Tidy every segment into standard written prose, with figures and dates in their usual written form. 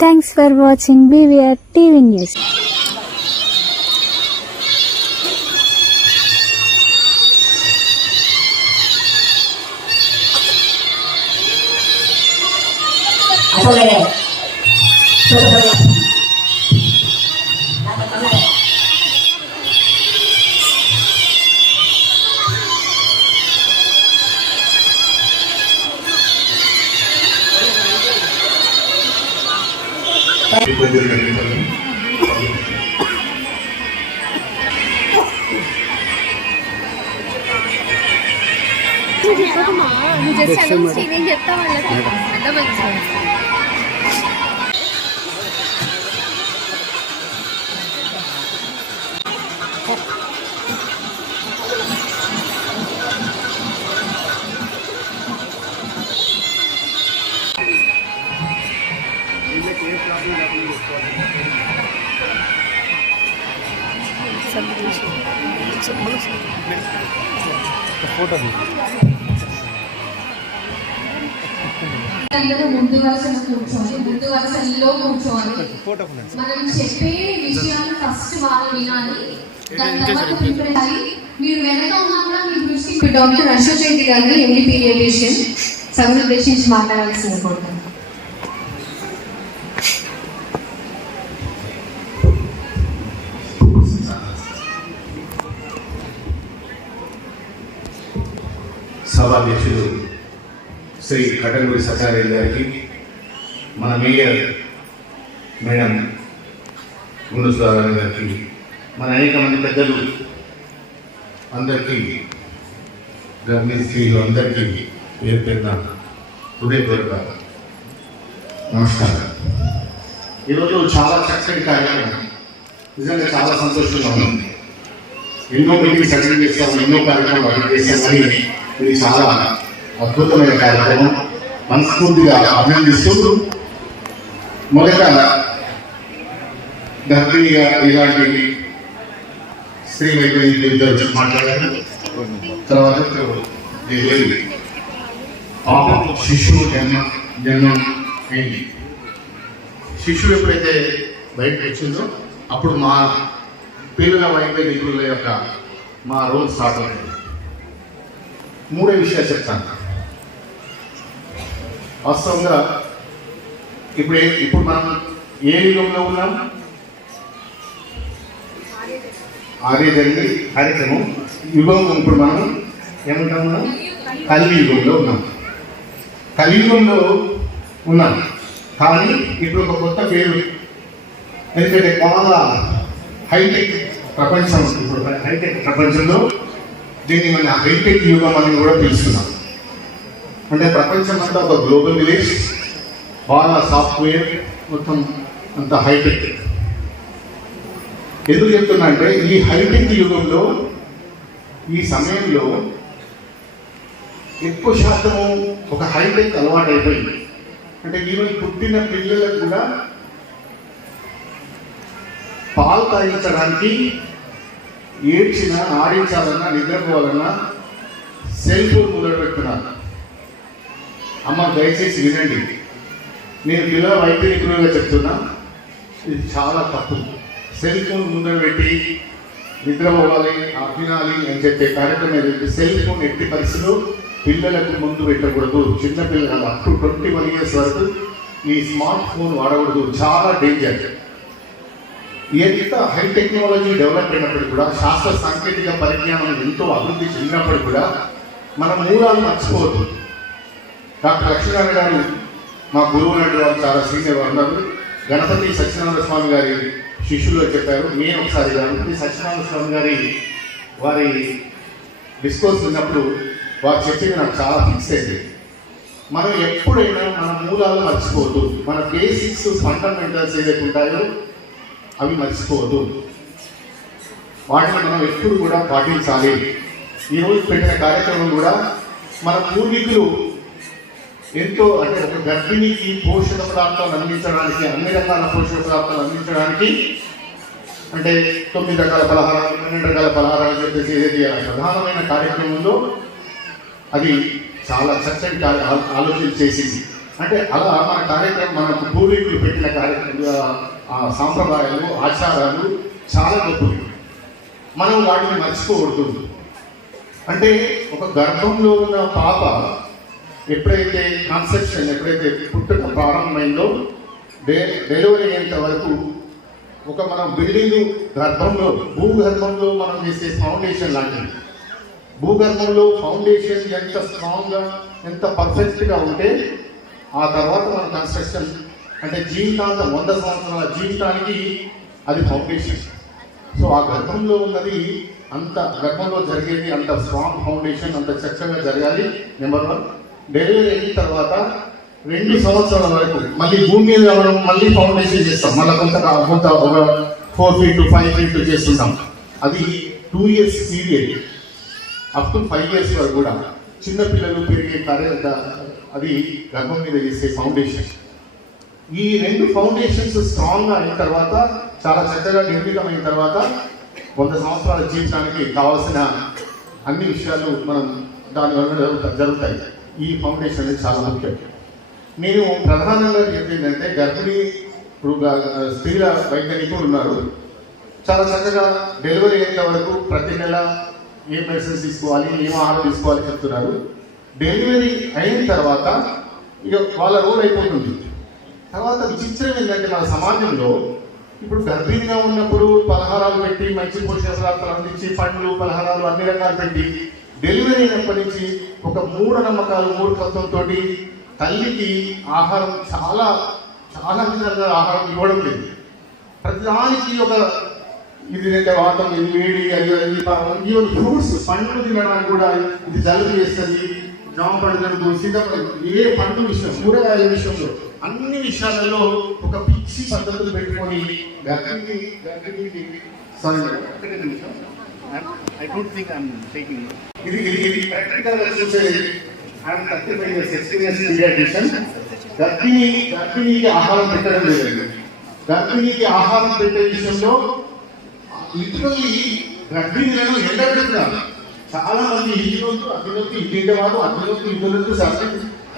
Thanks for watching BVR TV News. అందరూ ముందు వరుసలో కూర్చోవాలి, ముందు వరుసలో కూర్చోవాలి. మనం చెప్పే విషయాలు ఫస్ట్ వాళ్ళు వినాలి, దాని తర్వాత ప్రిపేర్ అయ్యి మీరు వెనక ఉన్నా కూడా మీ దృష్టి డాక్టర్ అశోక్ రెడ్డి గారిని ఎండి పీడియాట్రిషియన్ సభను ఉద్దేశించి మాట్లాడాల్సింది కోరుతాను. సభాధ్యక్షులు శ్రీ కటంగూరి సత్యారెడ్డి గారికి, మన మేయర్ మేడం గుండు సుధాకర్ గారికి, మన అనేక మంది పెద్దలు అందరికీ, గర్భిణీ స్త్రీలు అందరికీ పేరు పేరున హృదయపూర్వక నమస్కారం. ఈరోజు చాలా చక్కటి కార్యక్రమం, నిజంగా చాలా సంతోషంగా ఉంది. ఎన్నో మీటింగ్స్ అటెండ్ చేస్తాము, ఎన్నో కార్యక్రమాలు అటెండ్ చేస్తామని ఇది చాలా అద్భుతమైన కార్యక్రమం. మనస్ఫూర్తిగా అభినందిస్తూ, మొదట గర్భిణిగా ఇలాంటి స్త్రీ వైద్యులు మాట్లాడారు. తర్వాత పాపం శిశువు జన్మం అయింది. శిశువు ఎప్పుడైతే బయటకు వచ్చిందో అప్పుడు మా పిల్లల వైద్య నిపుణుల యొక్క మా రోల్ స్టార్ట్ అయింది. మూడే విషయాలు చెప్తాను. వాస్తవంగా ఇప్పుడు మనం ఏ యుగంలో ఉన్నాం? ఆర్య జరిగి కార్యక్రమం యుగం. ఇప్పుడు మనం ఏమంటాం? మనం కలియుగంలో ఉన్నాం. కలియుగంలో ఉన్నాం, కానీ ఇప్పుడు ఒక కొత్త పేరు, ఎందుకంటే చాలా హైటెక్ ప్రపంచం. ఇప్పుడు హైటెక్ ప్రపంచంలో దీన్ని మన హైటెక్ యుగం అని కూడా పిలుస్తున్నాం. అంటే ప్రపంచం అంతా ఒక గ్లోబల్ విలేజ్, బాగా సాఫ్ట్వేర్, మొత్తం అంత హైటెక్. ఎందుకు చెప్తున్నా అంటే ఈ హైటెక్ యుగంలో, ఈ సమయంలో ఎక్కువ శాతము ఒక హైటెక్ అలవాటు అయిపోయింది. అంటే ఈరోజు పుట్టిన పిల్లలకు కూడా పాలు తాగించడానికి, ఏడ్చినా, ఆడించాలన్నా, నిద్రపోవాలన్నా సెల్ ఫోన్ మొదలు పెడుతున్నారు. అమ్మ దయచేసి వినండి, నేను పిల్లల వైద్య నిపుణులుగా చెప్తున్నా, ఇది చాలా తప్పు. సెల్ ఫోన్ ముందర పెట్టి నిద్రపోవాలి, తినాలి అని చెప్పే కార్యక్రమం ఏదైతే, సెల్ ఫోన్ ఎట్టి పరిస్థితుల్లో పిల్లలకు ముందు పెట్టకూడదు. చిన్నపిల్లలు అప్ టు 21 years వరకు ఈ స్మార్ట్ ఫోన్ వాడకూడదు, చాలా డేంజర్. ఎంత హై టెక్నాలజీ డెవలప్ అయినప్పటికీ కూడా, శాస్త్ర సాంకేతిక పరిజ్ఞానం ఎంతో అభివృద్ధి చెందినప్పటికీ కూడా మన మూలాలు మర్చిపోవద్దు. డాక్టర్ లక్ష్మీనారాయణ గారు మా గురువు లాంటి వాళ్ళు, చాలా సీనియర్ ఉన్నారు. గణపతి సత్యనారాయణ స్వామి గారి శిష్యుల్లో చెప్పారు. నేను ఒకసారి గణపతి సత్యనారాయణ స్వామి గారి వారి డిస్కోర్స్ ఉన్నప్పుడు వారు చెప్పింది నాకు చాలా ఫిక్స్ అయింది. మనం ఎప్పుడైనా మన మూలాలు మర్చిపోవద్దు. మన బేసిక్స్, ఫండమెంటల్స్ ఏదైతే ఉంటాయో అవి మర్చిపోవద్దు. వాటిని మనం ఎప్పుడు కూడా పాటించాలి. ఈరోజు పెట్టిన కార్యక్రమం కూడా మన పూర్వీకులు ఎంతో, అంటే ఒక గర్భిణికి పోషక పదార్థాలు అందించడానికి, అన్ని రకాల పోషక పదార్థాలు అందించడానికి, అంటే 9 రకాల పలహారాలు, 12 రకాల పలహారాలు చెప్పేసి ఏదైతే ప్రధానమైన కార్యక్రమంలో అది చాలా చక్కటి ఆలోచన చేసింది. అంటే అలా మన కార్యక్రమం మన పూర్వీకులు పెట్టిన సాంప్రదాయాలు ఆచారాలు చాలా గొప్పవి. మనం వాటిని మర్చిపోకూడదు. అంటే ఒక గర్భంలో ఉన్న పాప ఎప్పుడైతే కాన్సెప్షన్ ఎప్పుడైతే పుట్టుక ప్రారంభమైందో డెలివరీ అయ్యేంత వరకు ఒక మనం బిల్డింగ్ గర్భంలో భూగర్భంలో మనం చేసే ఫౌండేషన్ లాంటిది. భూగర్భంలో ఫౌండేషన్ ఎంత స్ట్రాంగ్గా ఎంత పర్ఫెక్ట్గా ఉంటే ఆ తర్వాత మన కన్స్ట్రక్షన్ అంటే జీవితాంతం 100 సంవత్సరాల జీవితానికి అది ఫౌండేషన్. సో ఆ గర్భంలో ఉన్నది అంత గర్భంలో జరిగేది అంత స్ట్రాంగ్ ఫౌండేషన్ అంత చక్కగా జరగాలి. నెంబర్ 1. డెలివరీ అయిన తర్వాత 2 సంవత్సరాల వరకు మళ్ళీ భూమి మీద మళ్ళీ ఫౌండేషన్ చేస్తాం. మళ్ళీ కొంత 4 feet to 5 feet చేస్తుంటాం. అది 2 years period up to 5 years వరకు కూడా చిన్నపిల్లలు పెరిగే అది గర్భం మీద చేసే ఫౌండేషన్. ఈ 2 ఫౌండేషన్స్ స్ట్రాంగ్గా అయిన తర్వాత చాలా చక్కగా నిర్మితమైన తర్వాత 100 సంవత్సరాల జీవితానికి కావాల్సిన అన్ని విషయాలు మనం దానివల్ల జరుగుతాయి. ఈ ఫౌండేషన్ అనేది చాలా ముఖ్యం. నేను ప్రధానంగా చెప్పిందంటే గర్భిణీ ఇప్పుడు స్త్రీల వైజ్ఞానికులు ఉన్నారు. చాలా చక్కగా డెలివరీ అయ్యేంత వరకు ప్రతి నెల ఏ మెడిసిన్స్ తీసుకోవాలి ఏం ఆహారం తీసుకోవాలి చెప్తున్నారు. డెలివరీ అయిన తర్వాత ఇక వాళ్ళ రోల్ అయిపోతుంది. తర్వాత విచిత్రం ఏంటంటే మన సమాజంలో ఇప్పుడు గర్భిణిగా ఉన్నప్పుడు పలహారాలు పెట్టి మంచి పోషక పదార్థాలు అందించి పండ్లు పలహారాలు అన్ని రకాలు పెట్టి డెలివరీ అయినప్పటి నుంచి ఒక మూఢనమ్మకాలు మూఢత్వంతో తల్లికి ఆహారం చాలా చాలా విధాలుగా ఆహారం ఇవ్వడం లేదు. ప్రతిదానికి ఒక ఇది వాతం ఇది వేడి ఈవెన్ ఫ్రూట్స్ పండ్లు తినడానికి కూడా ఇది జలుబు చేస్తుంది. జామ పండు సీతాఫలం ఏ పండు విషయం కూరగాయల విషయంలో అన్ని విషయాలలో ఒక పిచ్చి పద్ధతులు పెట్టుకొని గర్భిణీకి sorry I don't think I'm taking it. ఇది ప్రాక్టికల్గా చూసేది. I'm 35 years experience pediatrician. గర్భిణీకి ఆహారం పెట్టడం లేదండి. గర్భిణీకి ఆహారం పెట్టే విషయంలో లిటరల్లీ గర్భిణీలను ఎండబెడుతున్నారు. చాలా మంది ఇంటిలోకి అదిలోకి ఇంటివారు అదిలోకి ఇంటిలోకి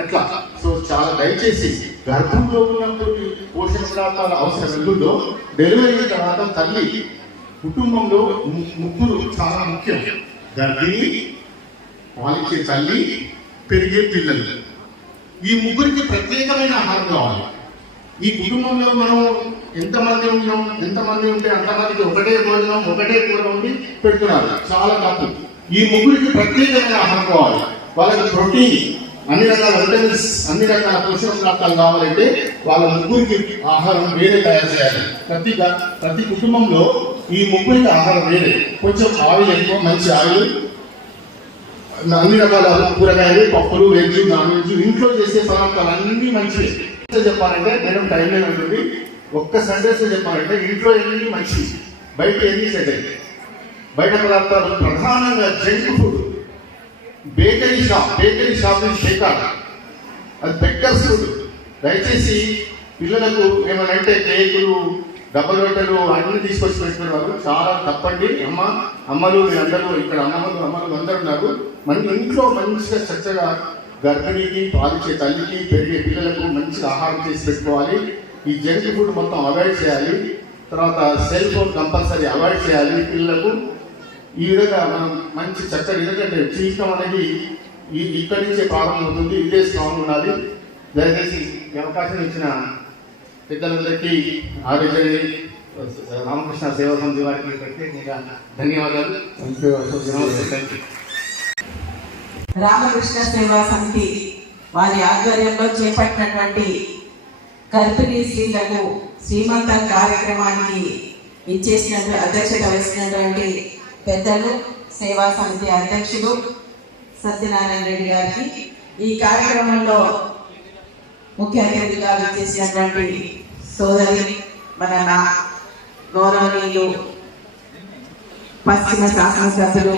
అట్లా. సో చాలా దయచేసి గర్భంలో ఉన్నప్పుడు పోషక పదార్థాల అవసరం ఎందుందో డెలివరీ అయిన తర్వాత తల్లి కుటుంబంలో ముగ్గురు చాలా ముఖ్యం. గర్భిణి, పాలిచ్చే తల్లి, పెరిగే పిల్లలు. ఈ ముగ్గురికి ప్రత్యేకమైన ఆహారం కావాలి. ఈ కుటుంబంలో మనం ఎంతమంది ఉంటే అంతమందికి ఒకటే భోజనం ఒకటే కూర ఉండి పెడుతున్నారు. చాలా తప్పు. ఈ ముగ్గురికి ప్రత్యేకమైన ఆహారం కావాలి. వాళ్ళకి ప్రోటీన్ అన్ని రకాల విటమిన్స్ అన్ని రకాల పోషక పదార్థాలు కావాలంటే వాళ్ళ ముగ్గురికి ఆహారం వేరే తయారు చేయాలి. ప్రతి కుటుంబంలో ఈ ముగ్గురికి ఆహారం వేరే. కొంచెం ఆయిల్ ఎక్కువ, మంచి ఆయిల్, అన్ని రకాల కూరగాయలు, పప్పులు, వెజ్, నాన్ వెజ్, ఇంట్లో చేసే పదార్థాలు అన్ని మంచివి. చెప్పాలంటే నేను టైం లేదు ఉంటుంది. ఒక్క సండేస్ చెప్పాలంటే ఇంట్లో ఎన్ని మంచివి, బయట ఎన్ని సెట్. బయట పదార్థాలు ప్రధానంగా జంక్ ఫుడ్, బేకరీ షాప్ నుంచి షేకాలి, అది బెక్కర్స్ ఫుడ్. దయచేసి పిల్లలకు ఏమనంటే కేకులు, డబ్బులు రొట్టెలు అన్ని తీసుకొచ్చి పెట్టుకున్నారు. చాలా తప్పండి. అమ్మలు మీరందరూ ఇక్కడ అమ్మలు అందరూ ఉన్నారు. మన ఇంట్లో మంచిగా చక్కగా గర్భిణికి, పాలిచ్చే తల్లికి, పెరిగే పిల్లలకు మంచిగా ఆహారం చేసి పెట్టుకోవాలి. ఈ జంక్ ఫుడ్ మొత్తం అవాయిడ్ చేయాలి. తర్వాత సెల్ ఫోన్ కంపల్సరీ అవాయిడ్ చేయాలి పిల్లలకు. ఈ విధంగా మనం మంచి చక్కగా, ఎందుకంటే జీవితం అనేది ఇక్కడి నుంచే ప్రారంభమవుతుంది. ఇదే స్ట్రాంగ్ ఉండాలి. దయచేసి ఈ అవకాశం ఇచ్చిన పెద్దలందరికీ ఆరోగ్య రామకృష్ణ సేవా సమితి వారికి ప్రత్యేకంగా ధన్యవాదాలు. రామకృష్ణ సేవా సమితి వారి ఆధ్వర్యంలో చేపట్టినటువంటి గర్భిణీ స్త్రీలకు శ్రీమంతం కార్యక్రమానికి అధ్యక్షత వహిస్తున్నటువంటి పెద్దలు సేవా సమితి అధ్యక్షులు సత్యనారాయణ రెడ్డి గారికి, ఈ కార్యక్రమంలో ముఖ్య అతిథిగా విచ్చేసినటువంటి సోదరి మన గౌరవనీయులు పశ్చిమ శాసనసభ్యులు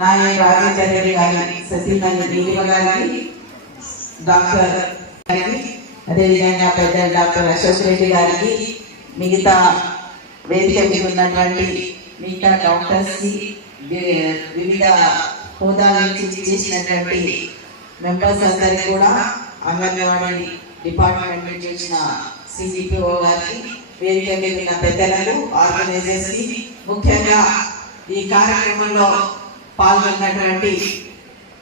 నాయని రాజేందర్ రెడ్డి గారి సతీమణి నీలిమ గారికి, డాక్టర్ గారికి, అదేవిధంగా పెద్ద డాక్టర్ అశోక్ రెడ్డి గారికి, మిగతా వేదిక మీద ఉన్నటువంటి మిగతా డాక్టర్స్కి, వివిధ హోదా నుంచి చేసినటువంటి మెంబర్స్ అందరికీ కూడా, అంగన్వాడీ డిపార్ట్మెంట్ నుంచి వచ్చిన సిడిపిఓ గారికి, వేదిక మీద ఉన్న పెద్దలకు, ఆర్గనైజర్స్ కి, ముఖ్యంగా ఈ కార్యక్రమంలో పాల్గొన్నటువంటి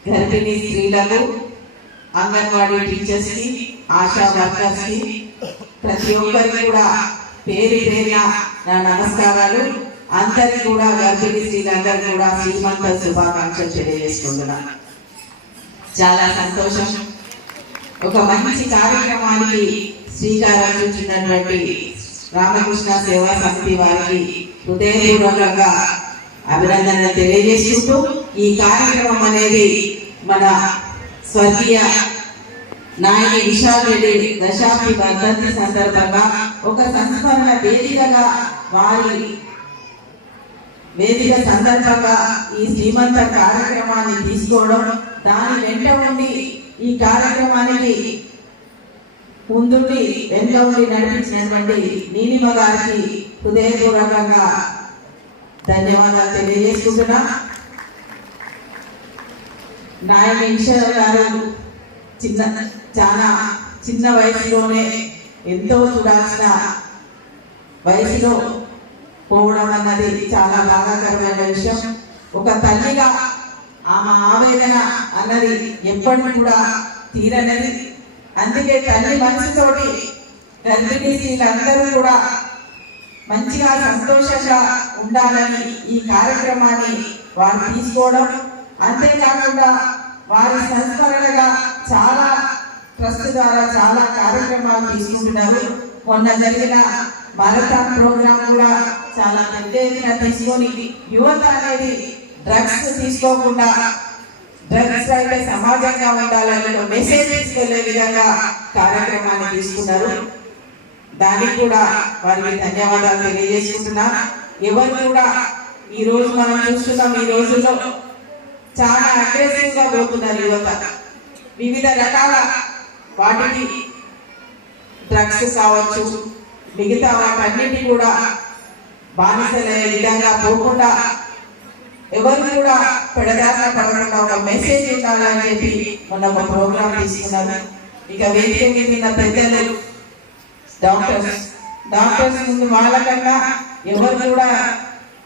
గర్భిణీ స్త్రీలకు, అంగన్వాడీ టీచర్స్ కి, ఆశా వర్కర్స్ కి, ప్రతి ఒక్కరికి కూడా పేరు పేరున నా నమస్కారాలు. అందరికి కూడా గర్భిణీ స్త్రీలందరికీ కూడా శ్రీమంత శుభాకాంక్షలు తెలియజేసుకుంటున్నాను. చాలా సంతోషం. ఒక మంచి కార్యక్రమానికి శ్రీకారం చుట్టినటువంటి రామకృష్ణ సేవా సమితి వారికి హృదయపూర్వకంగా అభినందనలు తెలియజేసుకుంటూ, ఈ కార్యక్రమం అనేది మన స్వర్గీయ నాయకి విశాల్ రెడ్డి దశాబ్ది వర్ధంతి సందర్భంగా ఒక సంస్మరణ వేదికగా, వారి వేదిక సందర్భంగా ఈ శ్రీమంత కార్యక్రమాన్ని తీసుకోవడం, దాని వెంట ఉండి ఈ కార్యక్రమానికి ముందుండి వెనుక ఉండి నడిపించినటువంటి నీలిమ గారికి హృదయపూర్వకంగా ధన్యవాదాలు తెలియజేసుకుంటున్నా. నాయక ఈశ్వర గారు చాలా చిన్న వయసులోనే ఎంతో చూడాల్సిన వయసులో పోవడం అన్నది చాలా బాధాకరమైన విషయం. ఒక తల్లిగా ఆమె ఆవేదన అన్నది ఎప్పటికీ కూడా తీరనది. అందుకే తల్లి మనసుతోటి గర్భిణీ స్త్రీలందరూ కూడా మంచిగా సంతోషంగా ఉండాలని ఈ కార్యక్రమాన్ని వారు తీసుకోవడం, అంతేకాకుండా వారి సంస్మరణగా చాలా ట్రస్ట్ ద్వారా చాలా కార్యక్రమాలు తీసుకుంటున్నారు. మొన్న జరిగిన మారథాన్ ప్రోగ్రామ్ కూడా చాలా పెద్ద ఎత్తున తీసుకొని యువత అనేది డ్రగ్స్ తీసుకోకుండా డ్రగ్స్ అయితే సమాజంగా ఉండాలని మెసేజ్ తీసుకెళ్లే విధంగా కార్యక్రమాన్ని తీసుకున్నారు. దానికి కూడా వారికి ధన్యవాదాలు తెలియజేసుకుంటున్నా. ఎవరు కూడా ఈ రోజు మనం చూస్తున్నాం, ఈ రోజుల్లో చాలా అగ్రెసివ్ గా పోతున్నారు యువత. వివిధ రకాల వాటికి డ్రగ్స్ కావచ్చు, మిగతా వాటన్నిటి కూడా బానిసలయ్యే విధంగా పోకుండా ఎవరు కూడా పెడదారిన పడకుండా ఒక మెసేజ్ ఉండాలని చెప్పి మొన్న ఒక ప్రోగ్రామ్ తీసుకున్నారు. ఇక వేదిక మీద ఉన్న పెద్దలు డాక్టర్స్ ముందు వాళ్ళకన్నా ఎవరు కూడా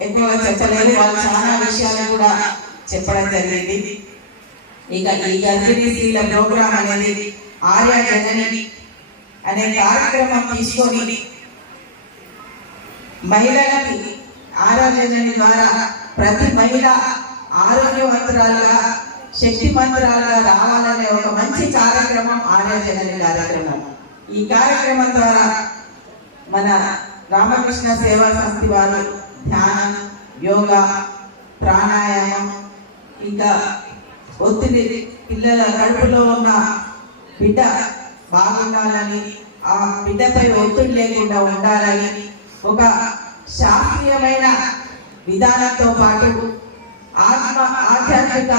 ఎక్కువగా చెప్పలేదు. వాళ్ళు చాలా విషయాలు కూడా చెప్పడం జరిగింది. ఇక ఈ గర్భిణీ స్త్రీల ప్రోగ్రాం అనేది ఆర్య జనని అనే కార్యక్రమం తీసుకొని మహిళలకి ఆర్య జనని ద్వారా ప్రతి మహిళ ఆరోగ్యవంతురాలుగా, శక్తిమంతురాలుగా రావాలనే ఒక మంచి కార్యక్రమం ఆర్య జనని కార్యక్రమం. ఈ కార్యక్రమం ద్వారా మన రామకృష్ణ సేవా సమితి వారు ధ్యానం, యోగా, ప్రాణాయామం, ఇంకా ఒత్తిడి, పిల్లల కడుపులో ఉన్న బిడ్డ బాగుండాలని, ఆ బిడ్డపై ఒత్తిడి లేకుండా ఉండాలని ఒక శాస్త్రీయమైన విధానంతో పాటు ఆధ్యాత్మిక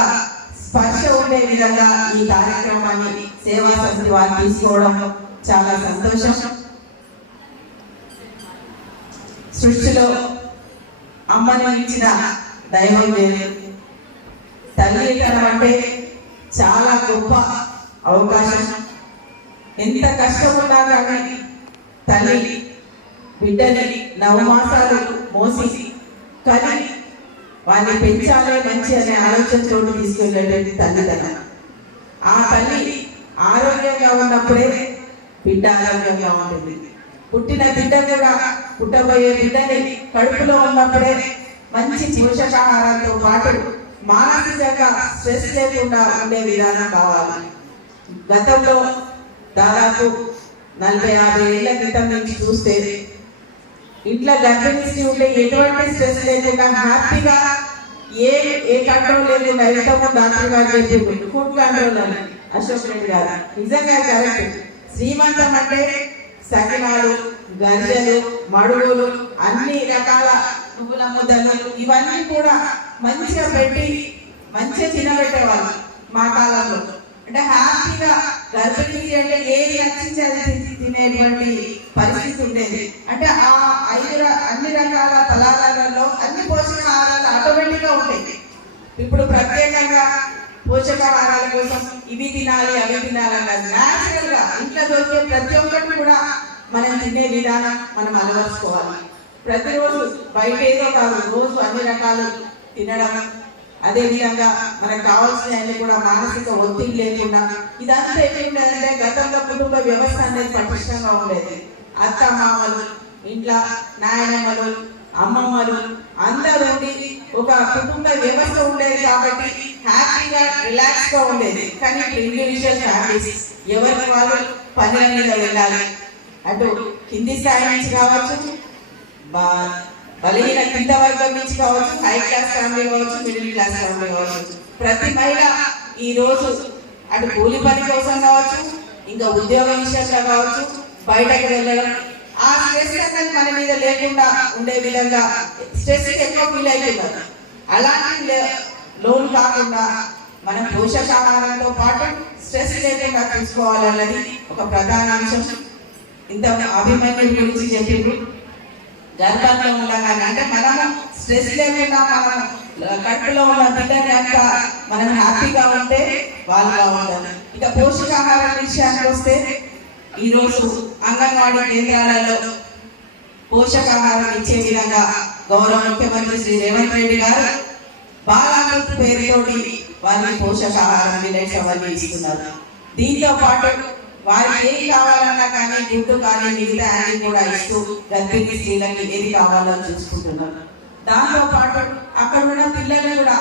స్పర్శ ఉండే విధంగా ఈ కార్యక్రమాన్ని సేవా సమితి వారు తీసుకోవడం చాలా సంతోషం. సృష్టిలో అమ్మని ఇచ్చిన దైవం లేదు. తల్లి ఎక్కడం అంటే చాలా గొప్ప అవకాశం. ఎంత కష్టమున్నా కానీ తల్లి బిడ్డని 9 మాసాలు మోసి కానీ వారిని పెంచాలే మంచి అనే ఆలోచనతో తీసుకెళ్ళేటువంటి తల్లిదండ్రులు. ఆ తల్లి ఆరోగ్యంగా ఉన్నప్పుడే బిడ్డ ఆరోగ్యంగా ఉంటుంది. పుట్టిన బిడ్డ కూడా పుట్టబోయే బిడ్డని కడుపులో ఉన్నప్పుడే మంచి పోషకాహారంతో పాటు మానసికంగా స్ట్రెస్ లేకుండా ఉండే విధానం కావాలి. గతంలో దాదాపు 40-50 ఏళ్ల క్రితం నుంచి చూస్తే ఇంట్లో గర్భిణీ ఉంటే ఎటువంటి స్ట్రెస్ లేకుండా హ్యాపీగా ఏ కంట్రోల్ లేకుండా ఇంతకుముందు డాక్టర్ గారు చెప్పి ఫుడ్ కంట్రోల్ అని అశోక్ రెడ్డి గారు నిజంగా కరెక్ట్. శ్రీమంతం అంటే సకినాలు, గంజలు, మడుగులు, అన్ని రకాల నువ్వుల ముద్దలు ఇవన్నీ కూడా మంచిగా పెట్టి మంచిగా తినబెట్టేవాళ్ళు మా కాలంలో. అంటే హ్యాపీగా గర్భిణీ అంటే ఏది నచ్చించేది తినేటువంటి పరిస్థితి ఉండేది. అంటే ఆ అన్ని రకాల పదార్థాలలో అన్ని పోషకాహారాలు ఆటోమేటిక్ గా ఉండేది. ఇప్పుడు ప్రత్యేకంగా పోషకాహారాల కోసం ఇవి తినాలి అవి తినాలన్నది న్యాచురల్ గా ఇంట్లో ఇంట్లో దొరికే ప్రతి ఒక్కటి కూడా మనం తినే విధానం మనం అలవర్చుకోవాలి. ప్రతిరోజు బయట ఏదో కాదు, రోజు అన్ని రకాలు తినడం, అదే విధంగా మనకు కావాల్సిన కూడా మానసిక ఒత్తిడి లేకుండా ఇదంతా ఏంటంటే గతంలో కుటుంబ వ్యవస్థ అనేది పటిష్టంగా ఉండేది. అత్త మామలు, ఇంట్లో నాయనమ్మలు, అమ్మమ్మలు అందరూ ఉండి ఒక కుటుంబ వ్యవస్థ ఉండేది కాబట్టి హ్యాపీగా రిలాక్స్ గా ఉండేది. కానీ ఇప్పుడు ఇండివిజువల్ ఫ్యామిలీస్ ఎవరికి వాళ్ళు పనుల మీద వెళ్ళాలి. అటు కింది స్థాయి నుంచి కావచ్చు, బలహీన కింద వర్గం నుంచి కావచ్చు, హై క్లాస్ ఫ్యామిలీ కావచ్చు, మిడిల్ క్లాస్ ఫ్యామిలీ కావచ్చు, ప్రతి మహిళ ఈ రోజు అటు కూలి పని కోసం కావచ్చు, ఇంకా ఉద్యోగ విషయంలో కావచ్చు, బయటకు వెళ్ళడం ఆ స్ట్రెస్ అనేది మన మీద లేకుండా ఉండే విధంగా స్ట్రెస్ ఎక్కువ ఫీల్ అయిపోతుంది. అలాంటి లోన్ కాకుండా మనం పోషకాహారంతో పాటు స్ట్రెస్ లేకుండా చూసుకోవాలన్నది ఒక ప్రధాన అంశం. ఇంత అభిమన్యుడి గురించి చెప్పిండ్రు. గర్భంలో ఉండగానే అంటే మనము స్ట్రెస్ లేకుండా మనం కడుపులో ఉన్న బిడ్డని అంత మనం హ్యాపీగా ఉంటే వాళ్ళుగా ఉంటారు. ఇక పోషకాహార విషయానికి వస్తే ఈరోజు అంగన్వాడీ కేంద్రాలలో పోషకాహారం ఇచ్చే విధంగా గౌరవ ముఖ్యమంత్రి శ్రీ రేవంత్ రెడ్డి గారు బాలామృత్ పేరుతోటి వారికి పోషకాహారం మిల్లెట్స్ అవన్నీ ఇస్తున్నారు. దీంతో పాటు వారికి ఏది కావాలన్నా కానీ గుడ్డు కానీ మిగతా అన్ని కూడా ఇస్తూ గర్భిణీ స్త్రీలకి ఏది కావాలని చూసుకుంటున్నారు. దాంతో పాటు అక్కడ ఉన్న పిల్లలు కూడా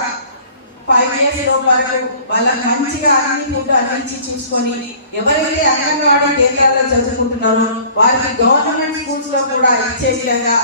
5 years వరకు వాళ్ళకి మంచిగా అన్ని ఫుడ్ అందించి చూసుకొని ఎవరైతే అంగన్వాడీ కేంద్రాల్లో చదువుకుంటున్నారో వారికి గవర్నమెంట్ స్కూల్స్ లో కూడా ఇచ్చే విధంగా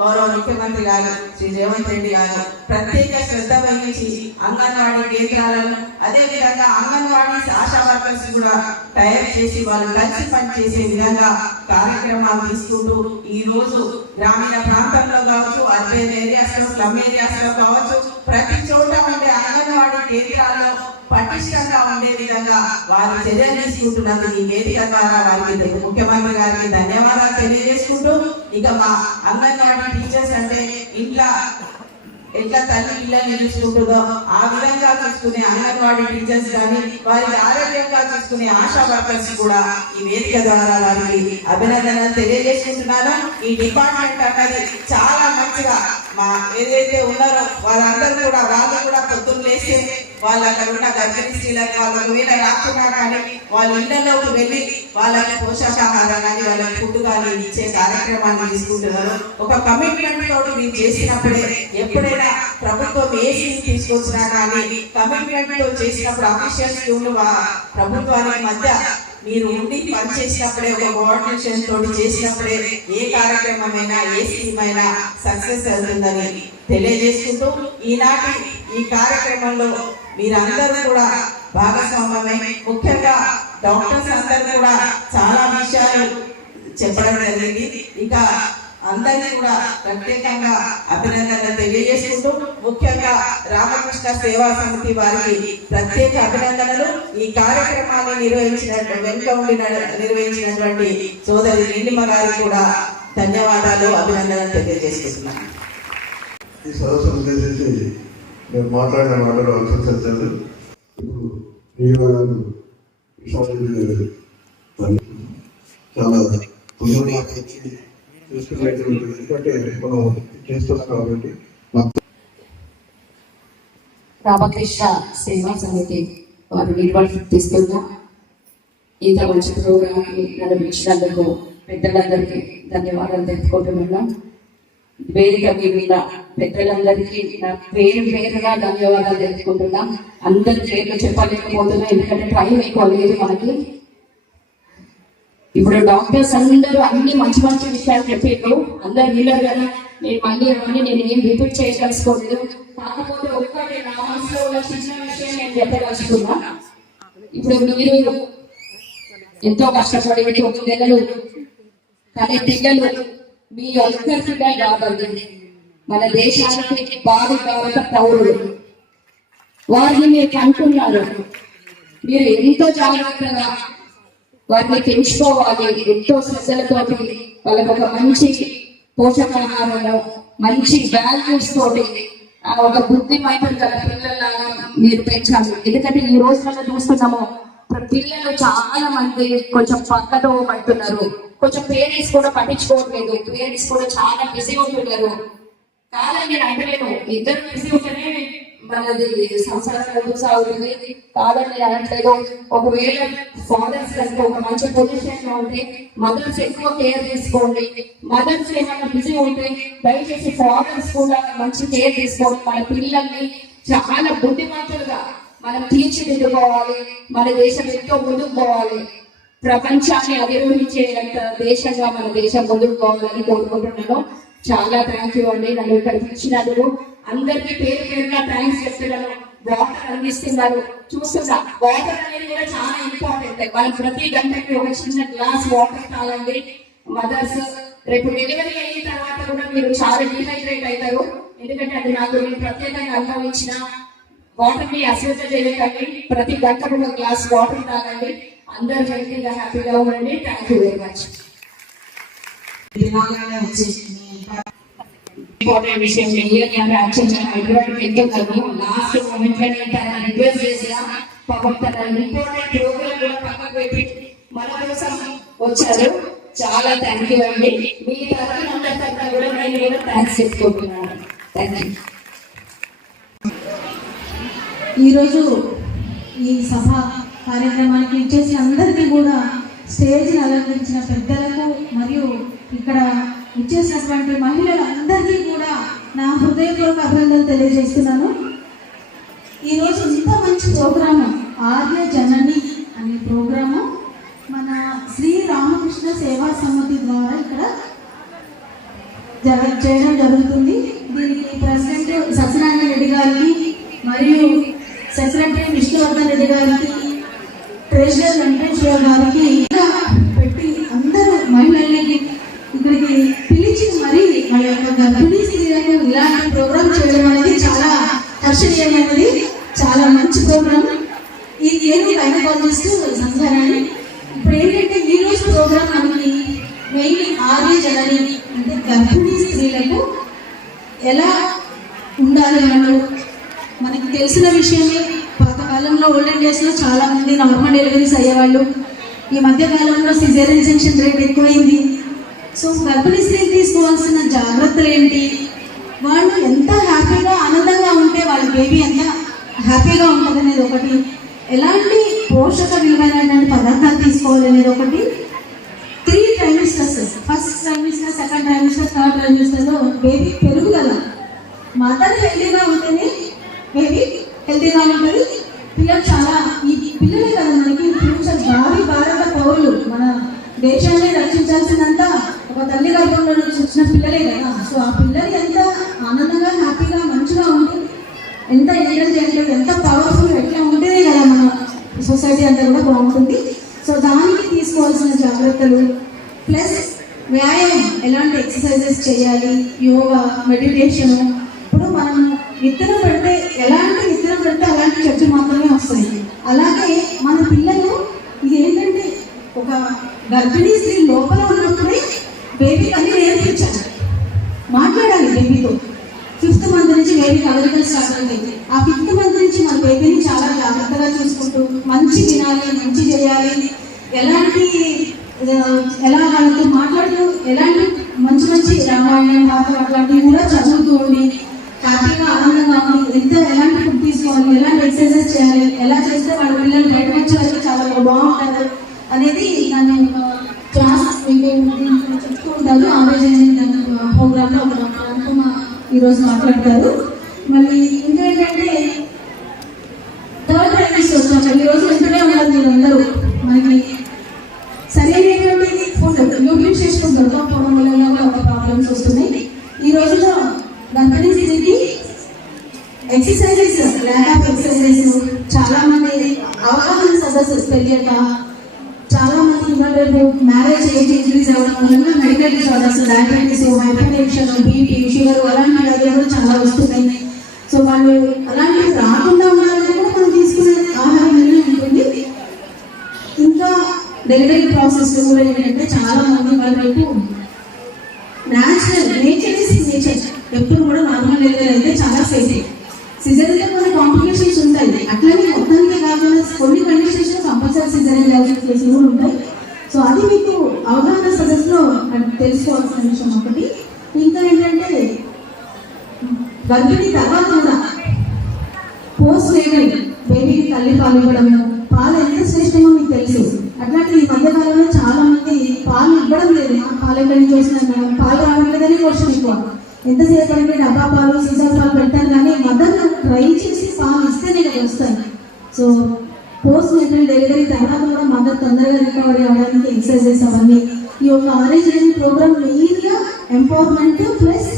గౌరవ ముఖ్యమంత్రి గారు శ్రీ రేవంత్ రెడ్డి గారు ప్రత్యేక శ్రద్ధ వహించి అంగన్వాడీ కేంద్రాలను అదే విధంగా అంగన్వాడీ ఆశా వర్కర్స్ కూడా తయారు చేసి వాళ్ళు కలిసి పనిచేసే విధంగా కార్యక్రమాలు తీసుకుంటూ ఈ రోజు గ్రామీణ ప్రాంతంలో కావచ్చు, అర్బన్ ఏరియాస్ లో, స్లమ్ ఏరియాస్ లో కావచ్చు, ప్రతి చోట ఉండే అంగన్వాడీ కేంద్రాల్లో పటిష్టంగా ఉండే విధంగా వారు చర్యలు తీసుకుంటున్నందుకు ఈ వేదిక ద్వారా వారికి ముఖ్యమంత్రి గారికి ధన్యవాదాలు తెలియజేసుకుంటూ, ఇక మా అంగన్వాడీ టీచర్స్ అంటే ఇంట్లో ఎట్లా తల్లి పిల్లల్ని చూసుకుంటుందో ఆ విధంగా చూసుకునే అంగన్వాడీ టీచర్స్ కానీ వారికి ఆరోగ్యంగా చూసుకునే ఆశా వర్కర్స్ కూడా ఈ వేదిక ద్వారా వారికి అభినందనలు తెలియజేసుకుంటున్నాను. ఈ డిపార్ట్మెంట్ అన్నది చాలా మంచిగా మా ఏదైతే ఉన్నారో వాళ్ళందరూ కూడా వాళ్ళు కూడా పొద్దున్న లేస్తే వాళ్ళు అక్కడ ఉన్న గర్భిణీ స్త్రీలకు వాళ్ళు ఒకవేళ రాకున్నా కానీ వాళ్ళ ఇళ్లలోకి వెళ్ళి వాళ్ళకి పోషకాహారం కానీ వాళ్ళకి ఫుడ్ కానీ ఇచ్చే కార్యక్రమాన్ని తీసుకుంటున్నారు. ఒక కమిట్మెంట్ తోటి మీరు చేసినప్పుడే ఎప్పుడైనా ప్రభుత్వం ఏ స్కీమ్ తీసుకొచ్చినా కానీ కమిట్మెంట్ తో చేసినప్పుడు అఫీషియల్స్ ప్రభుత్వానికి మధ్య మీరు ఉండి పనిచేసినప్పుడే ఒక కోఆర్డినేషన్ తోటి చేసినప్పుడే ఏ కార్యక్రమమైనా ఏ స్కీమ్ అయినా సక్సెస్ అవుతుందని తెలియజేసుకుంటూ ఈనాటి ఈ కార్యక్రమంలో మీరందరూ కూడా భాగస్వామ్యమై ముఖ్యంగా డాక్టర్స్ అందరూ కూడా చాలా విషయాలు చెప్పడం జరిగింది. ఇక అందరినీ కూడా ప్రత్యేకంగా అభినందనలు తెలియజేసుకుంటూ ముఖ్యంగా రామకృష్ణ సేవా సమితి వారికి ప్రత్యేక అభినందనలు. ఈ కార్యక్రమాన్ని నిర్వహించినటువంటి సోదరి నీలిమ గారికి కూడా ధన్యవాదాలు, అభినందనలు తెలియజేసుకుంటున్నాను. ఈ సదస్సును ఉద్దేశించి నేను మాట్లాడిన మాటలు అనుసరించలేదు. ఇప్పుడు చాలా ఎందుకంటే మనం చేస్తున్నాం కాబట్టి రామకృష్ణ సేవా సమితి వారు నిర్వర్తిస్తున్న ఇంత మంచి ప్రోగ్రామ్ నడిపించినందుకు పెద్దలందరికీ ధన్యవాదాలు తెలుపుకుంటున్నాం. వేదిక మీద పెద్దలందరికీ నా పేరుగా ధన్యవాదాలు తెలుపుకుంటున్నాం. అందరి పేర్లు చెప్పలేకపోతున్నా ఎందుకంటే టైం ఎక్కువ లేదు మనకి. ఇప్పుడు డాక్టర్స్ అందరూ అన్ని మంచి మంచి విషయాలు చెప్పారు, అందరు విన్నారు కదా. నేను మళ్ళీ అవన్నీ నేను ఏం రిపీట్ చేయదలుచుకోలేదు. కాకపోతే ఒక్కటి నా మనసులో ఉన్న చిన్న విషయం నేను చెప్పదలుచుకున్నా. ఇప్పుడు మీరు ఎంతో కష్టపడి 9 నెలలు కానీ పిల్లలు మీ ఒక్కరిగా కాదండి, మన దేశానికి భారత పౌరులు. వారిని మీరు కంటున్నారు, మీరు ఎంతో జాగ్రత్తగా వారిని పెంచుకోవాలి. ఎంతో శ్రద్ధలతోటి వాళ్ళకి ఒక మంచి పోషకాహారంలో మంచి వాల్యూస్ తోటి ఒక బుద్ధిమంతులు గల పిల్లల్లాగా మీరు పెంచాలి. ఎందుకంటే ఈ రోజులలో చూస్తున్నాము ఇప్పుడు పిల్లలు చాలా మంది కొంచెం పక్కతో పడుతున్నారు, కొంచెం పేరెంట్స్ కూడా పట్టించుకోవట్లేదు, పేరెంట్స్ కూడా చాలా బిజీ ఉంటున్నారు. కాదని నేను అంటలేను, ఇద్దరు బిజీ ఉంటేనే మనది సంసారం ముందుకు సాగుతుంది, కాదని నేను అనట్లేదు. ఒకవేళ ఫాదర్స్ కనుక ఒక మంచి పొజిషన్ లో ఉంటే మదర్స్ ఎక్కువ కేర్ తీసుకోండి. మదర్స్ ఏమైనా బిజీ ఉంటే దయచేసి ఫాదర్స్ కూడా మంచి కేర్ తీసుకోండి. మన పిల్లల్ని చాలా బుద్ధిమంతులుగా మనం తీర్చిదిద్దుకోవాలి. మన దేశం ఎంతో ముందుకు పోవాలి, ప్రపంచాన్ని అధిరోహించేంత దేశంగా మన దేశం ముందుకు పోవాలని కోరుకుంటున్నాను. చాలా థ్యాంక్ యూ అండి నన్ను ఇక్కడ పిలిచినందుకు. అందరికీ పేరు పేరుగా థ్యాంక్స్ చెప్తున్నాను. వాటర్ అందిస్తున్నారు చూస్తున్నా, వాటర్ అనేది కూడా చాలా ఇంపార్టెంట్. మనం ప్రతి గంటకి ఒక చిన్న గ్లాస్ వాటర్ తాగండి. మదర్స్ రేపు డెలివరీ అయిన తర్వాత కూడా మీరు చాలా డీహైడ్రేట్ అవుతారు, ఎందుకంటే అది నాకు నేను ప్రత్యేకంగా అనుభవించిన. వాటర్ ని అశ్రద్ధ చేయకండి, ప్రతి గంటకు ఒక గ్లాస్ వాటర్ తాగండి. అందరూ హెల్తీగా హ్యాపీగా ఉండండి. Thank you very much. Important విషయం హైదరాబాద్ వెళ్తున్నాను. లాస్ట్ మూమెంట్ లో నేను తన రిక్వెస్ట్ చేసిన, పాపం తన ఇంపార్టెంట్ ప్రోగ్రామ్ కూడా పక్కకు పెట్టి మన కోసం వచ్చారు. చాలా థ్యాంక్ యూ అండి. మీ తరఫున కూడా నేను కూడా థ్యాంక్స్ చెప్పుకుంటున్నాను. Thank you. ఈరోజు ఈ సభ కార్యక్రమానికి ఇచ్చేసి అందరికీ కూడా స్టేజ్ని అలంకరించిన పెద్దలకు మరియు ఇక్కడ ఇచ్చేసినటువంటి మహిళలందరికీ కూడా నా హృదయపూర్వక అభినందనలు తెలియజేస్తున్నాను. ఈరోజు ఇంత మంచి ప్రోగ్రాము ఆర్య జనని అనే ప్రోగ్రాము మన శ్రీ రామకృష్ణ సేవా సమితి ద్వారా ఇక్కడ చేయడం జరుగుతుంది. దీనికి ప్రెసిడెంట్ సత్యనారాయణ రెడ్డి గారికి మరియు సెక్రటరీ విష్ణువర్ధన్ రెడ్డి గారికి, ట్రెజరర్ వెంకటేశ్వర గారికి పెట్టి అందరూ మహిళల్ని ఇక్కడికి పిలిచి మరి మన యొక్క గర్భిణీ స్త్రీలకు ఇలాంటి ప్రోగ్రామ్ చేయడం అనేది చాలా హర్షణీయమైనది, చాలా మంచి ప్రోగ్రామ్. ఈ ఏది గైనకాలజిస్ట్ సంఘాన్ని ఇప్పుడు ఏంటంటే ఈ రోజు ప్రోగ్రామ్ మనకి మెయిన్ ఆర్య జనని అంటే గర్భిణీ స్త్రీలకు ఎలా ఉండాలి అన్నట్టు మనకి తెలిసిన విషయమే. పాతకాలంలో ఓల్డెన్ డేస్ లో చాలా మంది నార్మల్ డెలివరీస్ అయ్యేవాళ్ళు. ఈ మధ్య కాలంలో సిజేరియన్ సెక్షన్ రేట్ ఎక్కువైంది. సో గర్భిణీ స్త్రీలు తీసుకోవాల్సిన జాగ్రత్తలు ఏంటి, వాళ్ళు ఎంత హ్యాపీగా ఆనందంగా ఉంటే వాళ్ళ బేబీ ఎంత హ్యాపీగా ఉంటుంది అనేది ఒకటి, ఎలాంటి పోషక విలువైనటువంటి పదార్థాలు తీసుకోవాలి అనేది ఒకటి. 3 trimesters, first trimester, second trimester, third ట్రైమిస్టర్లో బేబీ పెరుగుదల. మదర్ హెల్తీగా ఉంటేనే బేబీ హెల్తీగా ఉంటుంది. పిల్లలు చాలా ఈ పిల్లలే కదా మనకి ఫ్యూచర్ భావి భారత పౌరులు. మన దేశాన్ని రక్షించాల్సినంత ఒక తల్లి గర్భంలో నుంచి వచ్చిన పిల్లలే కదా. సో ఆ పిల్లలు ఎంత ఆనందంగా హ్యాపీగా మంచిగా ఉంటే, ఎంత ఇంటెలిజెంట్, ఎంత పవర్ఫుల్ ఎట్లా ఉంటేనే కదా మన సొసైటీ అంతా కూడా బాగుంటుంది. సో దానికి తీసుకోవాల్సిన జాగ్రత్తలు ప్లస్ వ్యాయామం, ఎలాంటి ఎక్సర్సైజెస్ చేయాలి, యోగా, మెడిటేషన్. ఇప్పుడు మనం విత్తనం పెడితే ఎలాంటి విత్తనం పెడితే అలాంటి చెట్టు మాత్రమే వస్తాయి. అలాగే మన పిల్లలు ఇది ఏంటంటే ఒక గర్భిణీ స్త్రీ లోపల ఉన్నప్పుడే బేబీకి అన్ని నేర్పించాలి, మాట్లాడాలి బేబీతో. 5th మంత్ నుంచి బేబీ కదలికలు స్టార్ట్ అవుతాయి. ఆ 5th మంత్ నుంచి మన బేబీని చాలా జాగ్రత్తగా చూసుకుంటూ మంచి వినాలి, మంచి చేయాలి, ఎలా వాళ్ళతో మాట్లాడుతూ ఎలాంటి మంచి మంచి రామాయణం, భారతం అట్లాంటివి కూడా చదువుతూ ఉండి హ్యాపీగా ఆనందంగా ఉండి ఎలాంటి ఫుడ్ తీసుకోవాలి, ఎలాంటి ఎక్సర్సైజ్ చేయాలి, ఎలా చేస్తే వాళ్ళ పిల్లలు బయటకు వచ్చే వరకు చాలా బాగుంటారు అనేది నన్ను క్లాస్ చెప్తూ ఉంటారు. ఆరోగ్య ప్రోగ్రాంలో ఒక ఈరోజు మాట్లాడతారు. మళ్ళీ ఇంకేంటంటే 3rd ట్రైమిస్టర్ వచ్చాక ఈరోజు వెంటనే ఉన్నారు మీరందరూ. మనకి సరైనటువంటి ఫుడ్ న్యూట్రిషన్ దొరకకపోవడం వల్ల ఒక ప్రాబ్లమ్స్ వస్తున్నాయి. ఈ రోజులో గర్భిణీ స్త్రీకి ఎక్సర్సైజెస్, ల్యాక్ ఆఫ్ ఎక్సర్సైజెస్, చాలా మంది అవగాహన సదస్సు తెలియక చాలా మంది మ్యారేజ్ ఏజ్ ఇంక్రీజ్ అవ్వడం వల్ల medical disorders, diabetes, hypertension, BP, sugar అలాంటి వ్యాధులు చాలా వస్తున్నాయి. సో వాళ్ళు అలాంటివి రాకుండా ఉండాలంటే కూడా మనం తీసుకునే ఆహారం ఉంటుంది. ఇంకా డెలివరీ ప్రాసెస్ కూడా ఏంటంటే చాలా మంది వాళ్ళకు నేచర్ ఎప్పుడు కూడా నార్మల్ డెలివరీ అయితే చాలా సేఫ్. సిజరీలో కొన్ని కాంప్లికేషన్స్ ఉంటాయి. అట్లనే మొత్తానికి కాకుండా కొన్ని కండిషన్స్ కంపల్సరీ చేయాల్సిన కేసులు కూడా ఉంటాయి. సో అది మీకు అవగాహన సదస్సులో తెలుసుకోవాల్సిన విషయం ఒకటి. ఇంకా ఏంటంటే గర్భిణీ తర్వాత కూడా పోస్ట్ నేటల్ బేబీకి తల్లి పాలు ఇవ్వడము, పాలు ఎంత శ్రేష్టమో మీకు తెలుసు. అట్లాంటి ఈ మధ్యకాలంలో చాలా మంది పాలు ఇవ్వడం లేదు. పాలు ఎక్కడి నుంచి వస్తున్నాయి, పాలు రావట్లేదని క్వశ్చన్ ఎక్కువ. ఎంతసేపు అంటే డబ్బా పాలు సీసా పాలు పెడతారు, కానీ మదర్ ట్రై చేసి పాలు ఇస్తేనే కదా వస్తాయి. సో పోస్ట్ నేటల్ డెలివరీ తర్వాత కూడా మదర్ తొందరగా రికవరీ అవ్వడానికి ఎక్సర్సైజెస్ అవన్నీ ఈ యొక్క ఆర్ఎస్జేఎన్ ప్రోగ్రామ్ మెయిన్గా ఎంపవర్మెంట్ ప్లస్